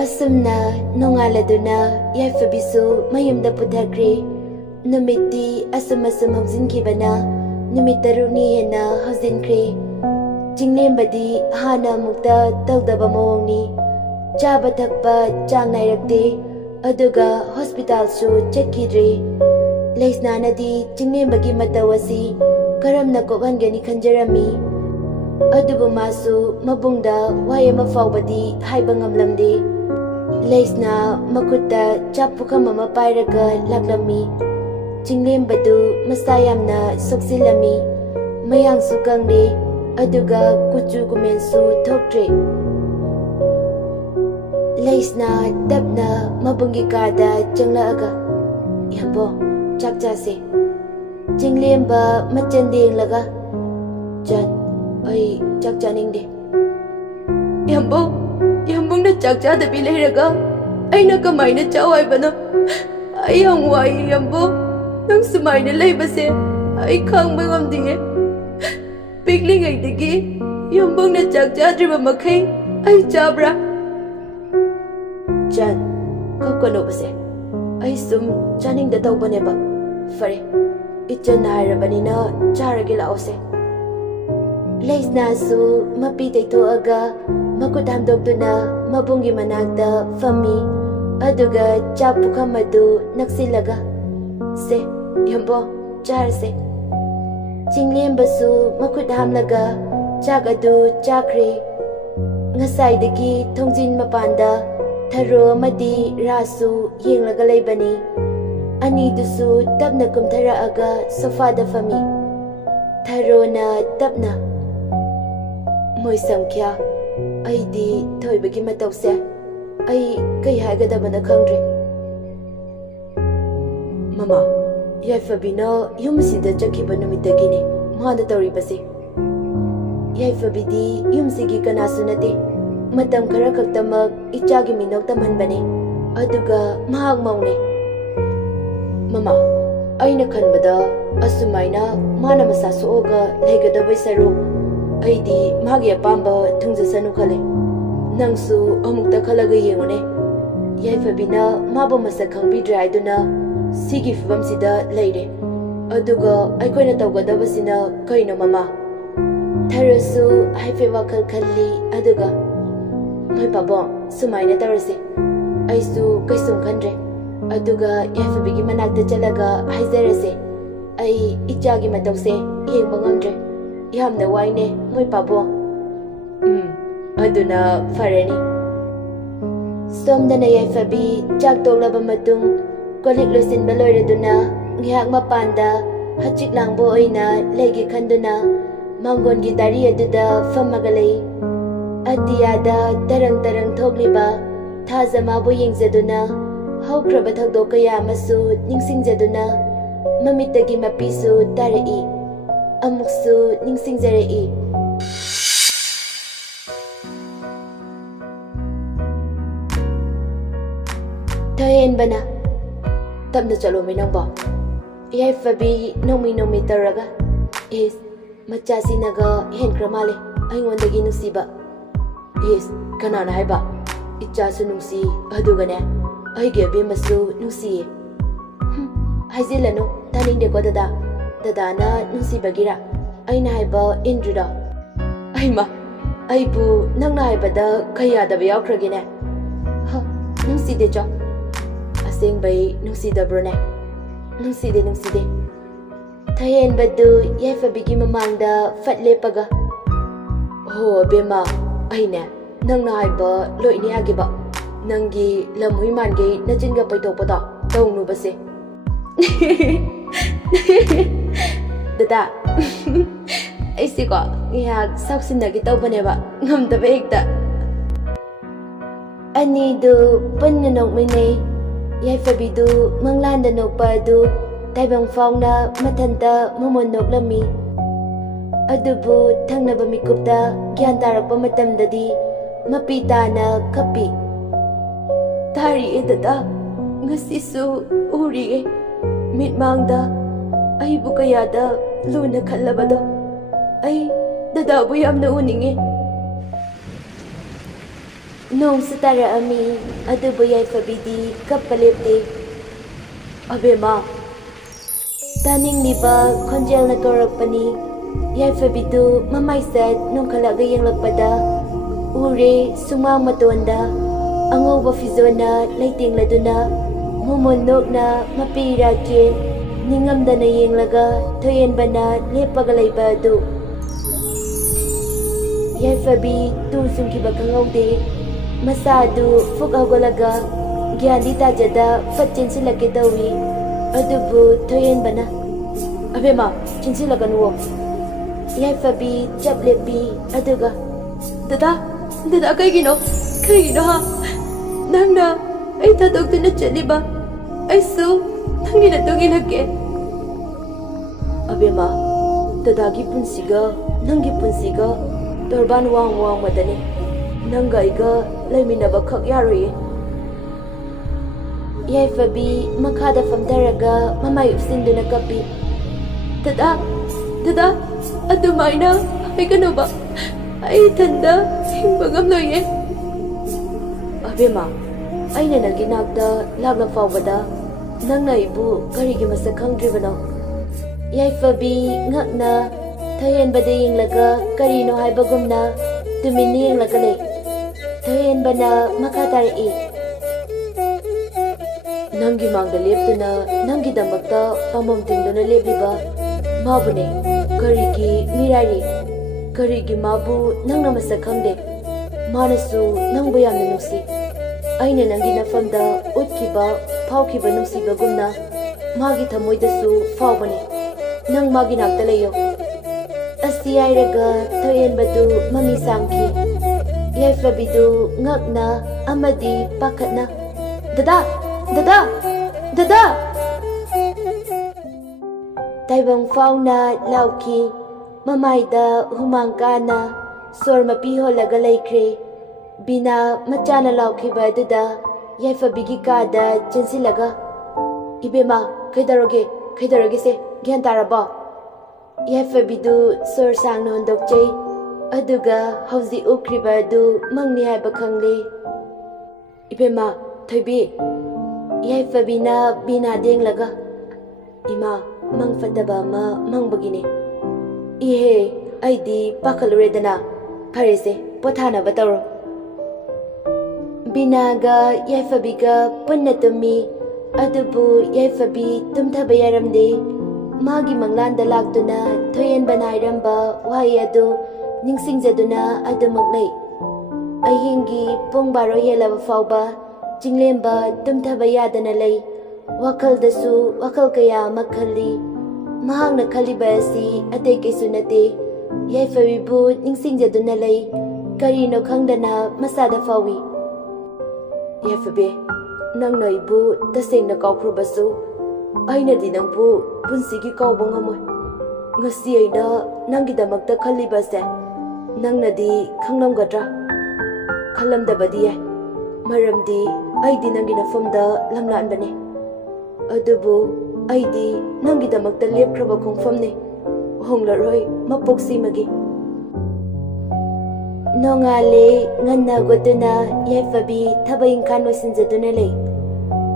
ꯑꯁꯨꯝꯅ ꯅꯣꯡꯉꯥꯜꯂꯗꯨꯅ ꯌꯥꯏꯐꯕꯤꯁꯨ ꯃꯌꯨꯝꯗ ꯄꯨꯊꯈ꯭ꯔꯦ꯫ ꯅꯨꯃꯤꯠꯇꯤ ꯑꯁꯨꯝ ꯍꯧꯖꯤꯟꯈꯤꯕꯅ ꯅꯨꯃꯤꯠ 6ꯅꯤ ꯍꯦꯟꯅ ꯍꯧꯖꯤꯟꯈ꯭ꯔꯦ꯫ ꯆꯤꯡꯂꯦꯝꯕꯗꯤ ꯍꯥꯟꯅ ꯑꯃꯨꯛꯇ ꯇꯧꯗꯕ ꯃꯑꯣꯡꯅꯤ꯫ ꯆꯥꯕ ꯊꯛꯄ ꯆꯥꯡ ꯅꯥꯏꯔꯛꯇꯦ, ꯑꯗꯨꯒ ꯍꯣꯁꯄꯤꯇꯥꯜꯁꯨ ꯆꯠꯈꯤꯗ꯭ꯔꯦ꯫ ꯂꯩꯁꯅꯥꯅꯗꯤ ꯆꯤꯡꯂꯦꯝꯕꯒꯤ ꯃꯇꯧ ꯑꯁꯤ ꯀꯔꯝꯅ ꯀꯣꯛꯍꯟꯒꯅꯤ ꯈꯟꯖꯔꯝꯃꯤ, ꯑꯗꯨꯕꯨ ꯃꯥꯁꯨ ꯃꯕꯨꯡꯗ ꯋꯥꯍꯩ ꯑꯃ ꯐꯥꯎꯕꯗꯤ ꯍꯥꯏꯕ ꯉꯝꯂꯝꯗꯦ꯫ ꯂꯩꯁꯅꯥ ꯃꯈꯨꯠꯇ ꯆꯥꯛ ꯄꯨꯈꯝ ꯑꯃ ꯄꯥꯏꯔꯒ ꯂꯥꯛꯂꯝꯃꯤ꯫ ꯆꯤꯡꯂꯦꯝꯕꯗꯨ ꯃꯁꯥ ꯌꯥꯝꯅ ꯁꯣꯛꯆꯤꯜꯂꯝꯃꯤ, ꯃꯌꯥꯡꯁꯨ ꯀꯪꯂꯦ, ꯑꯗꯨꯒ ꯀꯨꯆꯨ ꯀꯨꯃꯦꯟꯁꯨ ꯊꯣꯛꯇ꯭ꯔꯦ꯫ ꯂꯩꯁꯅꯥ ꯇꯞꯅ ꯃꯕꯨꯡꯒꯤ ꯀꯥꯗ ꯆꯪꯂꯛꯑꯒ, ꯌꯥꯝꯕꯣ, ꯆꯥꯛ ꯆꯥꯁꯦ꯫ ꯆꯤꯡꯂꯦꯝꯕ ꯃꯆꯟꯗ ꯌꯦꯡꯂꯒ, ꯆꯟ, ꯑꯩ ꯆꯥꯛ ꯆꯥꯅꯤꯡꯗꯦ꯫ ꯌꯥꯝꯕꯨꯡꯅ ꯆꯥꯛ ꯆꯥꯗꯕꯤ ꯂꯩꯔꯒ ꯑꯩꯅ ꯀꯃꯥꯏꯅ ꯆꯥꯎ ꯍꯥꯏꯕꯅꯣ? ꯑꯩ ꯌꯥꯝ ꯋꯥꯏꯌꯦ ꯌꯥꯝꯕꯣ, ꯅꯪ ꯁꯨꯃꯥꯏꯅ ꯂꯩꯕꯁꯦ ꯑꯩ ꯈꯥꯡꯕ ꯉꯝꯗꯤꯌꯦ꯫ ꯄꯤꯛꯂꯤꯉꯩꯗꯒꯤ ꯌꯥꯝꯕꯨꯡꯅ ꯆꯥꯛ ꯆꯥꯗ꯭ꯔꯤꯕ ꯃꯈꯩ ꯑꯩ ꯆꯥꯕ꯭ꯔꯥ? ꯆꯟ, ꯀꯞꯀꯅꯣꯕꯁꯦ, ꯑꯩ ꯁꯨꯝ ꯆꯥꯅꯤꯡꯗ ꯇꯧꯕꯅꯦꯕ꯫ ꯐꯔꯦ, ꯏꯆꯟꯅ ꯍꯥꯏꯔꯕꯅꯤꯅ ꯆꯥꯔꯒꯦ ꯂꯥꯛꯑꯣꯁꯦ꯫ ꯂꯩꯁꯅꯥꯁꯨ ꯃꯄꯤ ꯇꯩꯊꯣꯛꯑꯒ ꯃꯈꯨꯠ ꯍꯥꯝꯗꯣꯛꯇꯨꯅ ꯃꯕꯨꯡꯒꯤ ꯃꯅꯥꯛꯇ ꯐꯝꯃꯤ, ꯑꯗꯨꯒ ꯆꯥꯛ ꯄꯨꯈꯝ ꯑꯗꯨ ꯅꯛꯁꯤꯜꯂꯒ, ꯁꯦ ꯌꯥꯝꯕꯣ, ꯆꯥꯔꯁꯦ꯫ ꯆꯤꯡꯂꯦꯝꯕꯁꯨ ꯃꯈꯨꯠ ꯍꯥꯝꯂꯒ ꯆꯥꯛ ꯑꯗꯨ ꯆꯥꯈ꯭ꯔꯦ꯫ ꯉꯁꯥꯏꯗꯒꯤ ꯊꯣꯡꯖꯤꯟ ꯃꯄꯥꯟꯗ ꯊꯔꯣ ꯑꯃꯗꯤ ꯔꯥꯁꯨ ꯌꯦꯡꯂꯒ ꯂꯩꯕꯅꯤ꯫ ꯑꯅꯤꯗꯨꯁꯨ ꯇꯞꯅ ꯀꯨꯝꯊꯔꯛꯑꯒ ꯁꯣꯐꯥꯗ ꯐꯝꯃꯤ꯫ ꯊꯔꯣꯅ ꯇꯞꯅ, ꯃꯣꯏ ꯁꯝꯈ꯭ꯌꯥ, ꯑꯩꯗꯤ ꯊꯣꯏꯕꯒꯤ ꯃꯇꯧꯁꯦ ꯑꯩ ꯀꯩ ꯍꯥꯏꯒꯗꯕꯅꯣ ꯈꯪꯗ꯭ꯔꯦ꯫ ꯃꯃꯥ, ꯌꯥꯏꯐꯕꯤꯅ ꯌꯨꯝꯁꯤꯗ ꯆꯠꯈꯤꯕ ꯅꯨꯃꯤꯠꯇꯒꯤꯅꯦ ꯃꯥꯅ ꯇꯧꯔꯤꯕꯁꯦ꯫ ꯌꯥꯏꯐꯕꯤꯗꯤ ꯌꯨꯝꯁꯤꯒꯤ ꯀꯅꯥꯁꯨ ꯅꯠꯇꯦ, ꯃꯇꯝ ꯈꯔ ꯈꯛꯇꯃꯛ ꯏꯆꯥꯒꯤ ꯃꯤꯅꯣꯛ ꯇꯝꯍꯟꯕꯅꯦ, ꯑꯗꯨꯒ ꯃꯍꯥꯛ ꯃꯧꯅꯦ꯫ ꯃꯃꯥ, ꯑꯩꯅ ꯈꯟꯕꯗ ꯑꯁꯨꯃꯥꯏꯅ ꯃꯥꯅ ꯃꯁꯥ ꯁꯣꯛꯑꯒ ꯂꯩꯒꯗꯕꯩ ꯁꯔꯨꯛ ꯑꯩꯗꯤ ꯃꯥꯒꯤ ꯑꯄꯥꯝꯕ ꯊꯨꯡꯖꯁꯅꯨ ꯈꯜꯂꯦ꯫ ꯅꯪꯁꯨ ꯑꯃꯨꯛꯇ ꯈꯜꯂꯒ ꯌꯦꯡꯉꯨꯅꯦ, ꯌꯥꯏꯐꯕꯤꯅ ꯃꯥꯕꯨ ꯃꯁꯛ ꯈꯪꯕꯤꯗ꯭ꯔꯦ ꯍꯥꯏꯗꯨꯅ ꯁꯤꯒꯤ ꯐꯤꯕꯝꯁꯤꯗ ꯂꯩꯔꯦ, ꯑꯗꯨꯒ ꯑꯩꯈꯣꯏꯅ ꯇꯧꯒꯗꯕꯁꯤꯅ ꯀꯩꯅꯣ ꯃꯃꯥ? ꯊꯔꯣꯁꯨ ꯍꯥꯏꯐꯦꯠ ꯋꯥꯈꯜ ꯈꯜꯂꯤ, ꯑꯗꯨꯒ, ꯃꯣꯏ ꯄꯥꯕꯣꯡ, ꯁꯨꯃꯥꯏꯅ ꯇꯧꯔꯁꯦ, ꯑꯩꯁꯨ ꯀꯩꯁꯨꯝ ꯈꯟꯗ꯭ꯔꯦ, ꯑꯗꯨꯒ ꯌꯥꯏꯐꯕꯤꯒꯤ ꯃꯅꯥꯛꯇ ꯆꯠꯂꯒ ꯍꯥꯏꯖꯔꯁꯦ, ꯑꯩ ꯏꯆꯥꯒꯤ ꯃꯇꯧꯁꯦ ꯌꯦꯡꯕ ꯉꯝꯗ꯭ꯔꯦ, ꯌꯥꯝꯅ ꯋꯥꯏꯅꯦ ꯃꯣꯏ ꯄꯥꯕꯣꯡ꯫ ꯑꯗꯨꯅ ꯐꯔꯅꯤ꯫ ꯁꯣꯝꯗꯅ ꯌꯥꯏꯐꯕꯤ ꯆꯥꯛ ꯇꯣꯛꯂꯕ ꯃꯇꯨꯡ ꯀꯣꯜꯂꯤꯛ ꯂꯣꯏꯁꯤꯟꯕ ꯂꯣꯏꯔꯗꯨꯅ ꯉꯥꯏꯍꯥꯛ ꯃꯄꯥꯟꯗ ꯍꯛꯆꯤꯛ ꯂꯥꯡꯕ ꯑꯣꯏꯅ ꯂꯩꯒꯦ ꯈꯟꯗꯨꯅ ꯃꯥꯡꯒꯣꯟꯒꯤ ꯗꯥꯔꯤ ꯑꯗꯨꯗ ꯐꯝꯃꯒ ꯂꯩ꯫ ꯑꯇꯤꯌꯥꯗ ꯇꯔꯪ ꯇꯔꯪ ꯊꯣꯛꯂꯤꯕ ꯊꯥꯖꯃꯥꯕꯨ ꯌꯦꯡꯖꯗꯨꯅ ꯍꯧꯈ꯭ꯔꯕ ꯊꯧꯗꯣꯛ ꯀꯌꯥ ꯑꯃꯁꯨ ꯅꯤꯡꯁꯤꯡꯖꯗꯨꯅ ꯃꯃꯤꯠꯇꯒꯤ ꯃꯄꯤꯁꯨ ꯇꯥꯔꯛꯏ, ꯑꯃꯨꯛꯁꯨ ꯅꯤꯡꯁꯤꯡꯖꯔꯛꯏ꯫ ꯊꯣꯏꯍꯦꯟꯕꯅ, ꯇꯞꯅ ꯆꯠꯂꯣꯃꯤ ꯅꯪꯕꯣ꯫ ꯌꯥꯏꯐꯕꯤ ꯅꯣꯡꯃꯤ ꯇꯧꯔꯒ, ꯏꯁ, ꯃꯆꯥꯁꯤꯅꯒ ꯍꯦꯟꯈ꯭ꯔ ꯃꯥꯜꯂꯦ, ꯑꯩꯉꯣꯟꯗꯒꯤ ꯅꯨꯡꯁꯤꯕ ꯏꯁ ꯀꯅꯥꯅ ꯍꯥꯏꯕ ꯏꯆꯥꯁꯨ ꯅꯨꯡꯁꯤ ꯑꯗꯨꯒꯅꯦ ꯑꯩꯒꯤ ꯑꯕꯦꯝꯃꯁꯨ ꯅꯨꯡꯁꯤꯌꯦ ꯍꯥꯏꯖꯤꯜꯂꯅꯨ ꯇꯥꯅꯤꯡꯗꯦꯀꯣ ꯗꯗꯥꯅ ꯅꯨꯡꯁꯤꯕꯒꯤꯔ ꯑꯩꯅ ꯍꯥꯏꯕ ꯏꯟꯗ꯭ꯔꯤꯔꯣ ꯑꯩꯃ ꯑꯩꯕꯨ ꯅꯪꯅ ꯍꯥꯏꯕꯗ ꯀꯩ ꯌꯥꯗꯕ ꯌꯥꯎꯈ꯭ꯔꯒꯦꯅꯦ ꯅꯨꯡꯁꯤꯗꯦ ꯆꯣ ꯑꯁꯦꯡꯕꯩ ꯅꯨꯡꯁꯤꯗꯕ꯭ꯔꯣꯅꯦ ꯅꯨꯡꯁꯤꯗꯦ ꯊꯌꯦꯟꯕꯗꯨ ꯌꯥꯏꯐꯕꯤꯒꯤ ꯃꯃꯥꯡꯗ ꯐꯠ ꯂꯦꯞꯄꯒ ꯍꯣ ꯑꯕꯦꯝꯃ ꯑꯩꯅꯦ ꯅꯪꯅ ꯍꯥꯏꯕ ꯂꯣꯏꯅ ꯌꯥꯒꯦꯕ ꯅꯪꯒꯤ ꯂꯝꯍꯨꯏ ꯃꯥꯟꯒꯩ ꯅꯆꯤꯟꯒ ꯄꯩꯊꯣꯛꯄꯗꯣ ꯇꯧꯅꯨꯕꯁꯦ ꯗꯗꯥ ꯑꯩꯁꯦꯀꯣ ꯉꯥꯏꯍꯥꯛ ꯁꯥꯎꯁꯤꯟꯅꯒꯦ ꯇꯧꯕꯅꯦꯕ ꯉꯝꯗꯕ ꯍꯦꯛꯇ ꯑꯅꯤꯗꯨ ꯄꯨꯟꯅ ꯅꯣꯛꯃꯤꯟꯅꯩ ꯌꯥꯏꯐꯕꯤꯗꯨ ꯃꯪꯂꯥꯟꯗ ꯅꯣꯛꯄ ꯑꯗꯨ ꯇꯥꯏꯕꯪ ꯐꯥꯎꯅ ꯃꯊꯟꯇ ꯃꯃꯣꯟ ꯅꯣꯛꯂꯝꯃꯤ ꯑꯗꯨꯕꯨ ꯊꯪꯅꯕ ꯃꯤꯀꯨꯞꯇ ꯒ꯭ꯌꯥꯟ ꯇꯥꯔꯛꯄ ꯃꯇꯝꯗꯗꯤ ꯃꯄꯤ ꯇꯥꯅ ꯀꯞꯄꯤ ꯇꯥꯔꯤꯑꯦ ꯗꯗꯥ ꯉꯁꯤꯁꯨ ꯎꯔꯤꯑꯦ ꯃꯤꯠꯃꯥꯡꯗ ꯑꯩꯕꯨ ꯀꯌꯥꯗ ꯂꯨꯅ ꯈꯜꯂꯕꯗꯣ ꯑꯩ ꯗꯗꯥꯕꯨ ꯌꯥꯝꯅ ꯎꯅꯤꯡꯉꯦ ꯅꯣꯡꯁꯨ ꯇꯥꯔꯛꯑꯝꯃꯤ ꯑꯗꯨꯕꯨ ꯌꯥꯏꯐꯕꯤꯗꯤ ꯀꯞꯄ ꯂꯦꯞꯇꯦ ꯑꯕꯦꯝꯃ ꯇꯥꯅꯤꯡꯂꯤꯕ ꯈꯣꯟꯖꯦꯜꯅ ꯀꯧꯔꯛꯄꯅꯤ ꯌꯥꯏꯐꯕꯤꯗꯨ ꯃꯃꯥꯏꯁꯠ ꯅꯣꯡꯈꯠꯂꯒ ꯌꯦꯡꯂꯛꯄꯗ ꯎꯔꯦ ꯁꯨꯃꯥꯡ ꯃꯇꯣꯟꯗ ꯑꯉꯧꯕ ꯐꯤꯖꯣꯜꯅ ꯂꯩꯇꯦꯡꯂꯗꯨꯅ ꯃꯣꯃꯣꯟ ꯅꯣꯛꯅ ꯃꯄꯤ ꯏꯔꯥꯆꯦꯜ ꯅꯤꯡꯉꯝꯗꯅ ꯌꯦꯡꯂꯒ ꯊꯣꯏꯌꯦꯟꯕꯅ ꯂꯦꯞꯄꯒ ꯂꯩꯕ ꯑꯗꯨ ꯌꯥꯏꯐꯕꯤ ꯇꯨ ꯆꯨꯡꯈꯤꯕ ꯈꯪꯍꯧꯗꯦ ꯃꯁꯥꯗꯨ ꯐꯨꯛ ꯍꯧꯒꯠꯂꯒ ꯒ꯭ꯌꯥꯟꯗꯤ ꯇꯥꯖꯗ ꯐꯠ ꯆꯦꯟꯁꯤꯜꯂꯛꯀꯦ ꯇꯧꯏ ꯑꯗꯨꯕꯨ ꯊꯣꯏꯌꯦꯟꯕꯅ ꯑꯕꯦꯝꯃ ꯆꯦꯟꯁꯤꯜꯂꯛꯀꯅꯨꯋꯣ ꯌꯥꯏꯐꯕꯤ ꯆꯞ ꯂꯦꯞꯄꯤ ꯑꯗꯨꯒ ꯗꯗꯥ ꯀꯩꯒꯤꯅꯣ ꯍꯥ ꯅꯪꯅ ꯑꯩ ꯊꯥꯗꯣꯛꯇꯨꯅ ꯆꯠꯂꯤꯕ ꯑꯩꯁꯨ ꯅꯪꯒꯤ ꯃꯇꯨꯡ ꯏꯜꯂꯛꯀꯦ ꯑꯕꯦꯝꯃ ꯗꯗꯥꯒꯤ ꯄꯨꯟꯁꯤꯒ ꯅꯪꯒꯤ ꯄꯨꯟꯁꯤꯒ ꯇꯣꯔꯕꯥꯟ ꯋꯥꯡꯕꯗꯅꯤ ꯅꯪꯒ ꯑꯩꯒ ꯂꯩꯃꯤꯟꯅꯕ ꯈꯛ ꯌꯥꯔꯣꯏꯌꯦ ꯌꯥꯏꯐꯕꯤ ꯃꯈꯥꯗ ꯐꯝꯊꯔꯒ ꯃꯃꯥꯏ ꯎꯞꯁꯤꯟꯗꯨꯅ ꯀꯞꯄꯤ ꯗꯗꯥ ꯑꯗꯨꯃꯥꯏꯅ ꯍꯥꯏꯒꯅꯨꯕ ꯑꯩ ꯏꯊꯟꯗ ꯍꯤꯡꯕ ꯉꯝꯂꯣꯏꯌꯦ ꯑꯕꯦꯝꯃ ꯑꯩꯅ ꯅꯪꯒꯤ ꯅꯥꯛꯇ ꯂꯥꯛꯂ ꯐꯥꯎꯕꯗ ꯅꯪꯅ ꯑꯩꯕꯨ ꯀꯔꯤꯒꯤ ꯃꯁꯛ ꯈꯪꯗ꯭ꯔꯤꯕꯅꯣ ꯌꯥꯏꯐꯕꯤ ꯉꯛꯅ ꯊꯣꯏꯌꯦꯟꯕꯗ ꯌꯦꯡꯂꯒ ꯀꯔꯤꯅꯣ ꯍꯥꯏꯕꯒꯨꯝꯅ ꯇꯨꯃꯤꯟꯅ ꯌꯦꯡꯂꯒ ꯂꯩ ꯊꯣꯏꯌꯦꯟꯕꯅ ꯃꯈꯥ ꯇꯥꯔꯛꯏ ꯅꯪꯒꯤ ꯃꯥꯡꯗ ꯂꯦꯞꯇꯨꯅ ꯅꯪꯒꯤꯗꯃꯛꯇ ꯄꯥꯝꯕꯣꯝ ꯇꯤꯡꯗꯨꯅ ꯂꯦꯞꯂꯤꯕ ꯃꯥꯕꯨꯅꯦ ꯀꯔꯤꯒꯤ ꯃꯤꯔꯥꯏꯔꯤ ꯀꯔꯤꯒꯤ ꯃꯥꯕꯨ ꯅꯪꯅ ꯃꯁꯛ ꯈꯪꯗꯦ ꯃꯥꯅꯁꯨ ꯅꯪꯕꯨ ꯌꯥꯝꯅ ꯅꯨꯡꯁꯤ ꯑꯩꯅ ꯅꯪꯒꯤ ꯅꯐꯝꯗ ꯎꯠꯈꯤꯕ ꯐꯥꯎꯈꯤꯕ ꯅꯨꯡꯁꯤꯕꯒꯨꯝꯅ ꯃꯥꯒꯤ ꯊꯃꯣꯏꯗꯁꯨ ꯐꯥꯎꯕꯅꯤ ꯅꯪ ꯃꯥꯒꯤ ꯅꯥꯛꯇ ꯂꯩꯌꯣ ꯑꯁꯤ ꯍꯥꯏꯔꯒ ꯊꯣꯏꯌꯦꯟꯕꯗꯨ ꯃꯃꯤ ꯁꯥꯡꯈꯤ ꯌꯥꯏꯐꯕꯤꯗꯨ ꯉꯛꯅ ꯑꯃꯗꯤ ꯄꯥꯈꯠꯅ ꯗꯗꯥ ꯇꯥꯏꯕꯪ ꯐꯥꯎꯅ ꯂꯥꯎꯈꯤ ꯃꯃꯥꯏꯗ ꯍꯨꯃꯥꯡ ꯀꯥꯅ ꯁꯣꯔ ꯃꯄꯤ ꯍꯣꯜꯂꯒ ꯂꯩꯈ꯭ꯔꯦ ꯕꯤꯅꯥ ꯃꯆꯥꯅ ꯂꯥꯎꯈꯤꯕ ꯑꯗꯨꯗ ꯌꯥꯏꯐꯕꯤꯒꯤ ꯀꯥꯗ ꯆꯦꯟꯁꯤꯜꯂꯒ ꯏꯕꯦꯝꯃ ꯀꯩꯗꯧꯔꯒꯦꯁꯦ ꯒ꯭ꯌꯥꯟ ꯇꯥꯔꯕꯣ ꯌꯥꯏꯐꯕꯤꯗꯨ ꯁꯣꯔ ꯁꯥꯡꯅ ꯍꯣꯟꯗꯣꯛꯆꯩ ꯑꯗꯨꯒ ꯍꯧꯖꯤꯛ ꯎꯈ꯭ꯔꯤꯕ ꯑꯗꯨ ꯃꯪꯅꯤ ꯍꯥꯏꯕ ꯈꯪꯂꯦ ꯏꯕꯦꯝꯃ ꯊꯣꯏꯕꯤ ꯌꯥꯏꯐꯕꯤꯅ ꯕꯤꯅꯥꯗ ꯌꯦꯡꯂꯒ ꯏꯃꯥ ꯃꯪ ꯐꯠꯇꯕ ꯑꯃ ꯃꯪꯕꯒꯤꯅꯦ ꯏꯍꯦ ꯑꯩꯗꯤ ꯄꯥꯈꯠꯂꯨꯔꯦꯗꯅ ꯐꯔꯦꯁꯦ ꯄꯣꯊꯥꯅꯕ ꯇꯧꯔꯣ ꯕꯤꯅꯥꯒ ꯌꯥꯏꯐꯕꯤꯒ ꯄꯨꯟꯅ ꯇꯨꯝꯃꯤ ꯑꯗꯨꯕꯨ ꯌꯥꯏꯐꯕꯤ ꯇꯨꯝꯊꯕ ꯌꯥꯔꯝꯗꯦ ꯃꯥꯒꯤ ꯃꯪꯂꯥꯟꯗ ꯂꯥꯛꯇꯨꯅ ꯊꯣꯏꯌꯦꯟꯕꯅ ꯍꯥꯏꯔꯝꯕ ꯋꯥꯍꯩ ꯑꯗꯨ ꯅꯤꯡꯁꯤꯡꯖꯗꯨꯅ ꯑꯗꯨꯃꯛ ꯂꯩ ꯑꯍꯤꯡꯒꯤ ꯄꯨꯡ 12 ꯍꯦꯜꯂꯕ ꯐꯥꯎꯕ ꯆꯤꯡꯂꯦꯝꯕ ꯇꯨꯝꯊꯕ ꯌꯥꯗꯅ ꯂꯩ ꯋꯥꯈꯜꯗꯁꯨ ꯋꯥꯈꯜ ꯀꯌꯥ ꯑꯃ ꯈꯜꯂꯤ ꯃꯍꯥꯛꯅ ꯈꯜꯂꯤꯕ ꯑꯁꯤ ꯑꯇꯩ ꯀꯩꯁꯨ ꯅꯠꯇꯦ ꯌꯥꯏꯐꯕꯤꯕꯨ ꯅꯤꯡꯁꯤꯡꯖꯗꯨꯅ ꯂꯩ ꯀꯔꯤꯅꯣ ꯈꯪꯗꯅ ꯃꯁꯥꯗ ꯐꯥꯎꯏ ꯌꯥꯏꯐꯕꯤ ꯅꯪꯅ ꯑꯩꯕꯨ ꯇꯁꯦꯡꯅ ꯀꯥꯎꯈ꯭ꯔꯕꯁꯨ ꯑꯩꯅꯗꯤ ꯅꯪꯕꯨ ꯄꯨꯟꯁꯤꯒꯤ ꯀꯥꯎꯕ ꯉꯝꯃꯣꯏ ꯉꯁꯤ ꯑꯩꯅ ꯅꯪꯒꯤꯗꯃꯛꯇ ꯈꯜꯂꯤꯕꯁꯦ ꯅꯪꯅꯗꯤ ꯈꯪꯂꯝꯒꯗ꯭ꯔꯥ ꯈꯜꯂꯝꯗꯕꯗꯤ ꯌꯥꯏ ꯃꯔꯝꯗꯤ ꯑꯩꯗꯤ ꯅꯪꯒꯤ ꯅꯐꯝꯗ ꯂꯝꯂꯥꯟꯕꯅꯦ ꯑꯗꯨꯕꯨ ꯑꯩꯗꯤ ꯅꯪꯒꯤꯗꯃꯛꯇ ꯂꯦꯞꯈ꯭ꯔꯕ ꯈꯣꯡꯐꯝꯅꯤ ꯍꯣꯡꯂꯔꯣꯏ ꯃꯄꯣꯛꯁꯤꯃꯒꯤ Nongale nganna gotuna yaifabi thabak ingkhan loisinjaduna lei.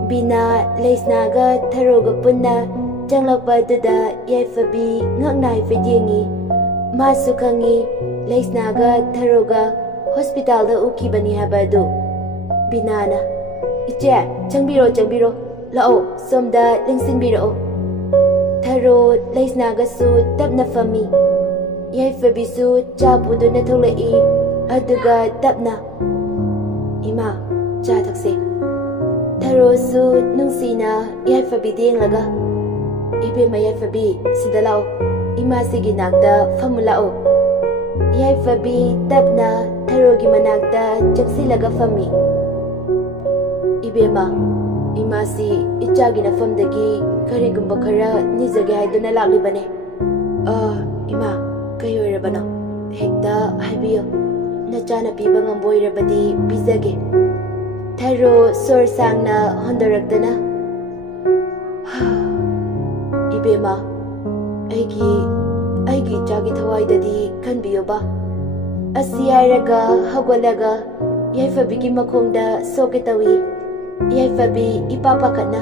Bina leisnaga tharoga punna changlakpa aduda yaifabi ngakna haifet yengi. Masu khangi leisnaga tharoga hospitalda ukibani haba adu. Binana iche changbiro lao somda lengsinbiro. Tharo leisnaga su tapna fami. Yaifabi su chapuduna tholai aduga tapna. Ima cha thakse. Tharo su nungsina yaifabi denglaga. Ibema yaifabi sida lao. Ima sigi nakta famulao. Yaifabi tapna tharogi manakta chaksilaga fami. Ibema imasi ichagi na famdagi karigumba khara nizage haiduna laklibane. Ima kayoirabano hekta haibiyo nachana piba ngamboirabadi bizage. Tharo sor sangna hondoraktana. Ibema aigi chagi thawaidadi khanbiyoba. Asi hairaga hagwalaga yaifabigi makhongda soketawi. Yaifabi ipapa kana.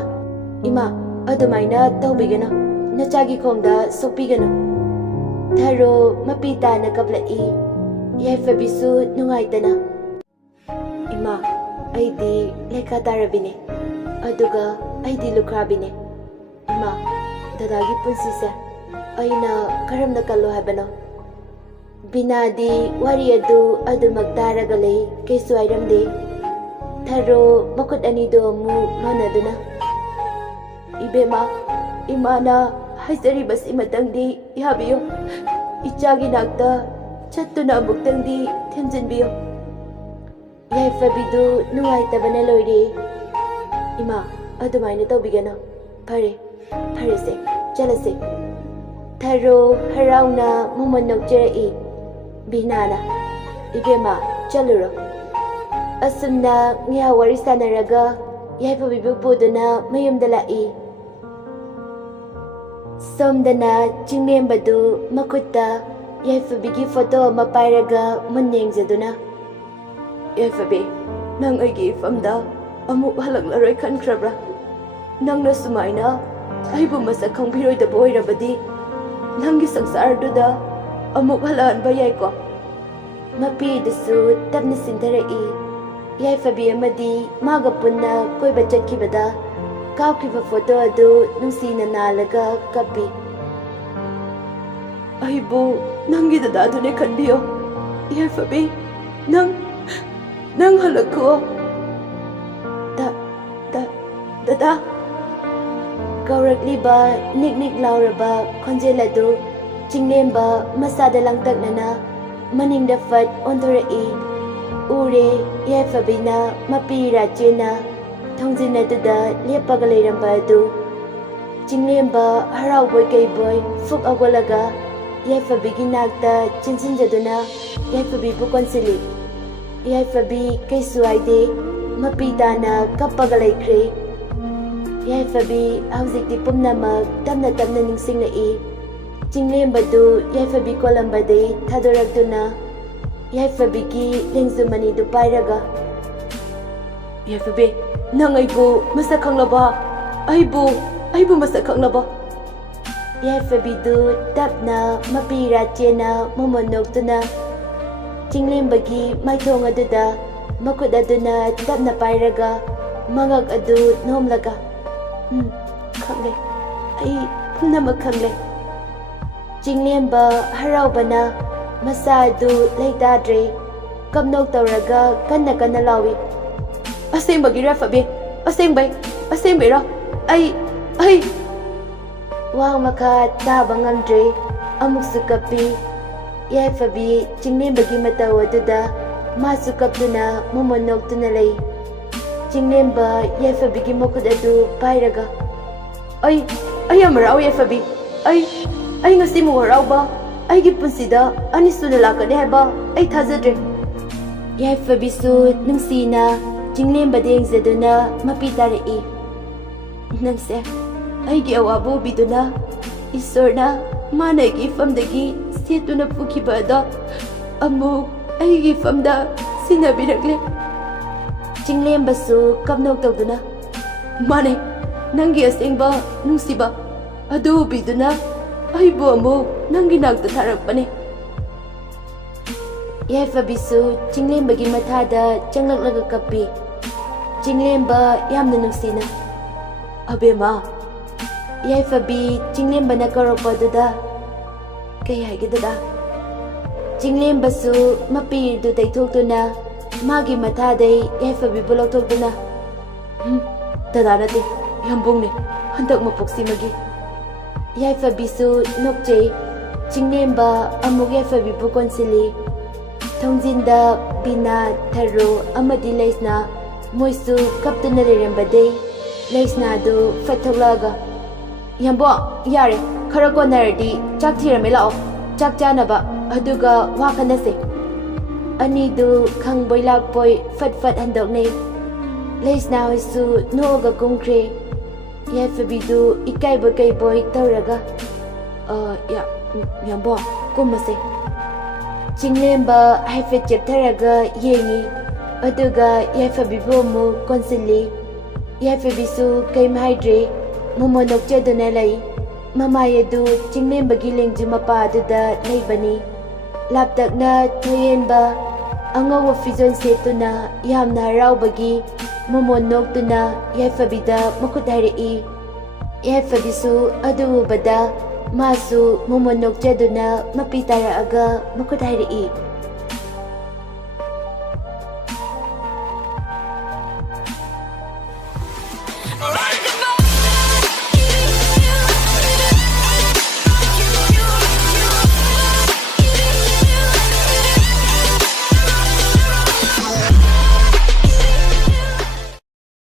Ima adumaina tawbigana nachagi khongda sokpigana. Tharo mapita na kablai. Yaifabi su nungaitana. Ima aidi lekha tarabine. Aduga aidi lukrabine. Ima dadagi punsise aina karamna kallo habano. Binadi wari adu adumak taraga lei kesu airamde. Tharo makut anido mu lonaduna. Ibema imana haisari bas imatangdi yabiyo. Ichagi nakta chattuna amuktangdi themjinbiyo. Yaifabidu nungaitabana loire. Ima adumaina tawbigana. Farese chalase. Tharo harauna muman nokjerai. Binana ibema chaluro. Asumna ngaya wari sanaraga yaifabibu puduna mayamda lai. Somdana chinglembadu makutta yaifabigi photo ama pairaga munnengjaduna. Yaifabi nang aigi famda amuk halaklaroi khankrabra. Nangna sumaina aibu masak khangbiroidaba oirabadi nangi sangsarduda amuk halahanba yaiko. Mapidusu tapna sindarai. Yaifabi amadi maga punna koiba chatkibada kaapkiba photo adu nungsina nalaga kapi. Aibu nangi dada adune khanbiyo. Yaifabi nang halakko. Dada kaurakliba nik lauraba khonjel adu chinglemba masada langtaknana maningda fat ontorai. Ure yaifabina mapira chena thongjinaduda lepaga leiramba adu. Chinglemba harauboy kaiboy fuk agwalaga yaifabigi nakta chinsinjaduna yaifabibu konsili. Yaifabi kaisu aide mapitana kappaga laikre. Yaifabi haujikti pumnamak tamna ningsinglai. Chinglembadu yaifabi kolambadai thadoraktuna. Yaifabigi lengzumani du pairaga. Yaifabi nang aibu masak khanglaba. Aibu masak khanglaba. Yaifabidu tapna mapira chena momonoktuna. Chinglembagi maithong aduda makut aduna tapna pairaga mangak adu nomlaga. Khangle ai pumnamak khangle. Chinglemba haraubana masadu leitadre kamnok tawraga kanna lawi. Asengbagi rafabi asengbira ai wang makha taba ngamdre amuksu kapi. Yaifabi chinglembagi mataw aduda masu kaptuna momonoktuna lei. Chinglemba yaifabigi makut adu pairaga. Ai amarau yaifabi. Ai ngasi mu harauba. Aigi punsida anisuna lakane haiba ai thajadre. Yaifabisu nungsina chinglemba dengzaduna mapitarai. Nangse aigi awabu biduna isorna mana aigi famdagi setuna pukibada amuk ꯑꯩꯒꯤ ꯐꯝꯗ ꯁꯤꯟꯅꯕꯤꯔꯛꯂꯦ꯫ ꯆꯤꯡꯂꯦꯝꯕꯁꯨ ꯀꯞꯅꯣꯛ ꯇꯧꯗꯨꯅ ꯃꯥꯅꯦ, ꯅꯪꯒꯤ ꯑꯁꯦꯡꯕ ꯅꯨꯡꯁꯤꯕ ꯑꯗꯨ ꯎꯕꯤꯗꯨꯅ ꯑꯩꯕꯨ ꯑꯃꯨꯛ ꯅꯪꯒꯤ ꯅꯥꯛꯇ ꯊꯥꯔꯛꯄꯅꯦ꯫ ꯌꯥꯏꯐꯕꯤꯁꯨ ꯆꯤꯡꯂꯦꯝꯕꯒꯤ ꯃꯊꯥꯗ ꯆꯪꯂꯛꯂꯒ ꯀꯞꯄꯤ꯫ ꯆꯤꯡꯂꯦꯝꯕ ꯌꯥꯝꯅ ꯅꯨꯡꯁꯤꯅ ꯑꯕꯦꯝꯃ, ꯌꯥꯏꯐꯕꯤ ꯆꯤꯡꯂꯦꯝꯕꯅ ꯀꯧꯔꯛꯄ ꯑꯗꯨꯗ ꯀꯩ ꯍꯥꯏꯒꯦ ꯗꯗꯥ? ꯆꯤꯡꯂꯦꯝꯕꯁꯨ ꯃꯄꯤꯗꯨ ꯇꯩꯊꯣꯛꯇꯨꯅ ꯃꯥꯒꯤ ꯃꯊꯥꯗꯩ ꯌꯥꯏꯐꯕꯤꯕꯨ ꯂꯧꯊꯣꯛꯇꯨꯅ ꯗꯗꯥ ꯅꯠꯇꯦ, ꯌꯥꯝꯕꯨꯡꯅꯦ, ꯍꯟꯗꯛ ꯃꯄꯣꯛꯁꯤꯃꯒꯤ꯫ ꯌꯥꯏꯐꯕꯤꯁꯨ ꯅꯣꯛꯆꯩ꯫ ꯆꯤꯡꯂꯦꯝꯕ ꯑꯃꯨꯛ ꯌꯥꯏꯐꯕꯤꯕꯨ ꯀꯣꯟꯁꯤꯜꯂꯤ꯫ ꯊꯣꯡꯖꯤꯟꯗ ꯕꯤꯅꯥ, ꯊꯔꯣ ꯑꯃꯗꯤ ꯂꯩꯁꯅꯥ ꯃꯣꯏꯁꯨ ꯀꯞꯇꯨꯅ ꯂꯩꯔꯝꯕꯗꯩ ꯂꯩꯁꯅꯥꯗꯨ ꯐꯠ ꯊꯣꯛꯂꯛꯑꯒ ꯌꯥꯝꯕꯣꯡ, ꯌꯥꯔꯦ, ꯈꯔ ꯀꯣꯟꯅꯔꯗꯤ ꯆꯥꯛ ꯊꯤꯔꯝꯃꯦ ꯂꯥꯛꯑꯣ, ꯆꯥꯛ ꯆꯥꯅꯕ, ꯑꯗꯨꯒ ꯋꯥ ꯈꯟꯅꯁꯦ꯫ ꯑꯅꯤꯗꯨ ꯈꯪꯕꯣꯏ ꯂꯥꯛꯄꯣꯏ ꯐꯠ ꯐꯠ ꯍꯟꯗꯣꯛꯅꯩ꯫ ꯂꯩꯁꯅꯥ ꯍꯣꯏꯁꯨ ꯅꯣꯛꯑꯒ ꯀꯨꯝꯈ꯭ꯔꯦ꯫ ꯌꯥꯏꯐꯕꯤꯗꯨ ꯏꯀꯥꯏꯕꯣꯏ ꯀꯩꯕꯣꯏ ꯇꯧꯔꯒ ꯌꯥꯝꯕꯣꯡ, ꯀꯨꯝꯃꯁꯦ꯫ ꯆꯤꯡꯂꯦꯝꯕ ꯍꯥꯏꯐꯦꯠ ꯆꯦꯞꯊꯔꯒ ꯌꯦꯡꯉꯤ, ꯑꯗꯨꯒ ꯌꯥꯏꯐꯕꯤꯕꯨ ꯑꯃꯨꯛ ꯀꯣꯟꯁꯤꯜꯂꯤ꯫ ꯌꯥꯏꯐꯕꯤꯁꯨ ꯀꯩꯝ ꯍꯥꯏꯗ꯭ꯔꯦ, ꯃꯣꯃꯣꯟ ꯅꯣꯛꯆꯗꯨꯅ ꯂꯩ꯫ ꯃꯃꯥꯏ ꯑꯗꯨ ꯆꯤꯡꯂꯦꯝꯕꯒꯤ ꯂꯦꯡꯖꯨꯝ ꯃꯄꯥ ꯑꯗꯨꯗ ꯂꯩꯕꯅꯤ꯫ ꯂꯥꯞꯇꯛꯅ ꯊꯣꯏꯌꯦꯟꯕ ꯑꯉꯧꯕ ꯐꯤꯖꯣꯜ ꯁꯦꯠꯇꯨꯅ ꯌꯥꯝꯅ ꯍꯔꯥꯎꯕꯒꯤ ꯃꯣꯃꯣꯟ ꯅꯣꯛꯇꯨꯅ ꯌꯥꯏꯐꯕꯤꯗ ꯃꯈꯨꯠ ꯍꯥꯏꯔꯛꯏ꯫ ꯌꯥꯏꯐꯕꯤꯁꯨ ꯑꯗꯨ ꯎꯕꯗ ꯃꯥꯁꯨ ꯃꯣꯃꯣꯟ ꯅꯣꯛꯆꯗꯨꯅ ꯃꯄꯤ ꯇꯥꯔꯛꯑꯒ ꯃꯈꯨꯠ ꯍꯥꯏꯔꯛꯏ꯫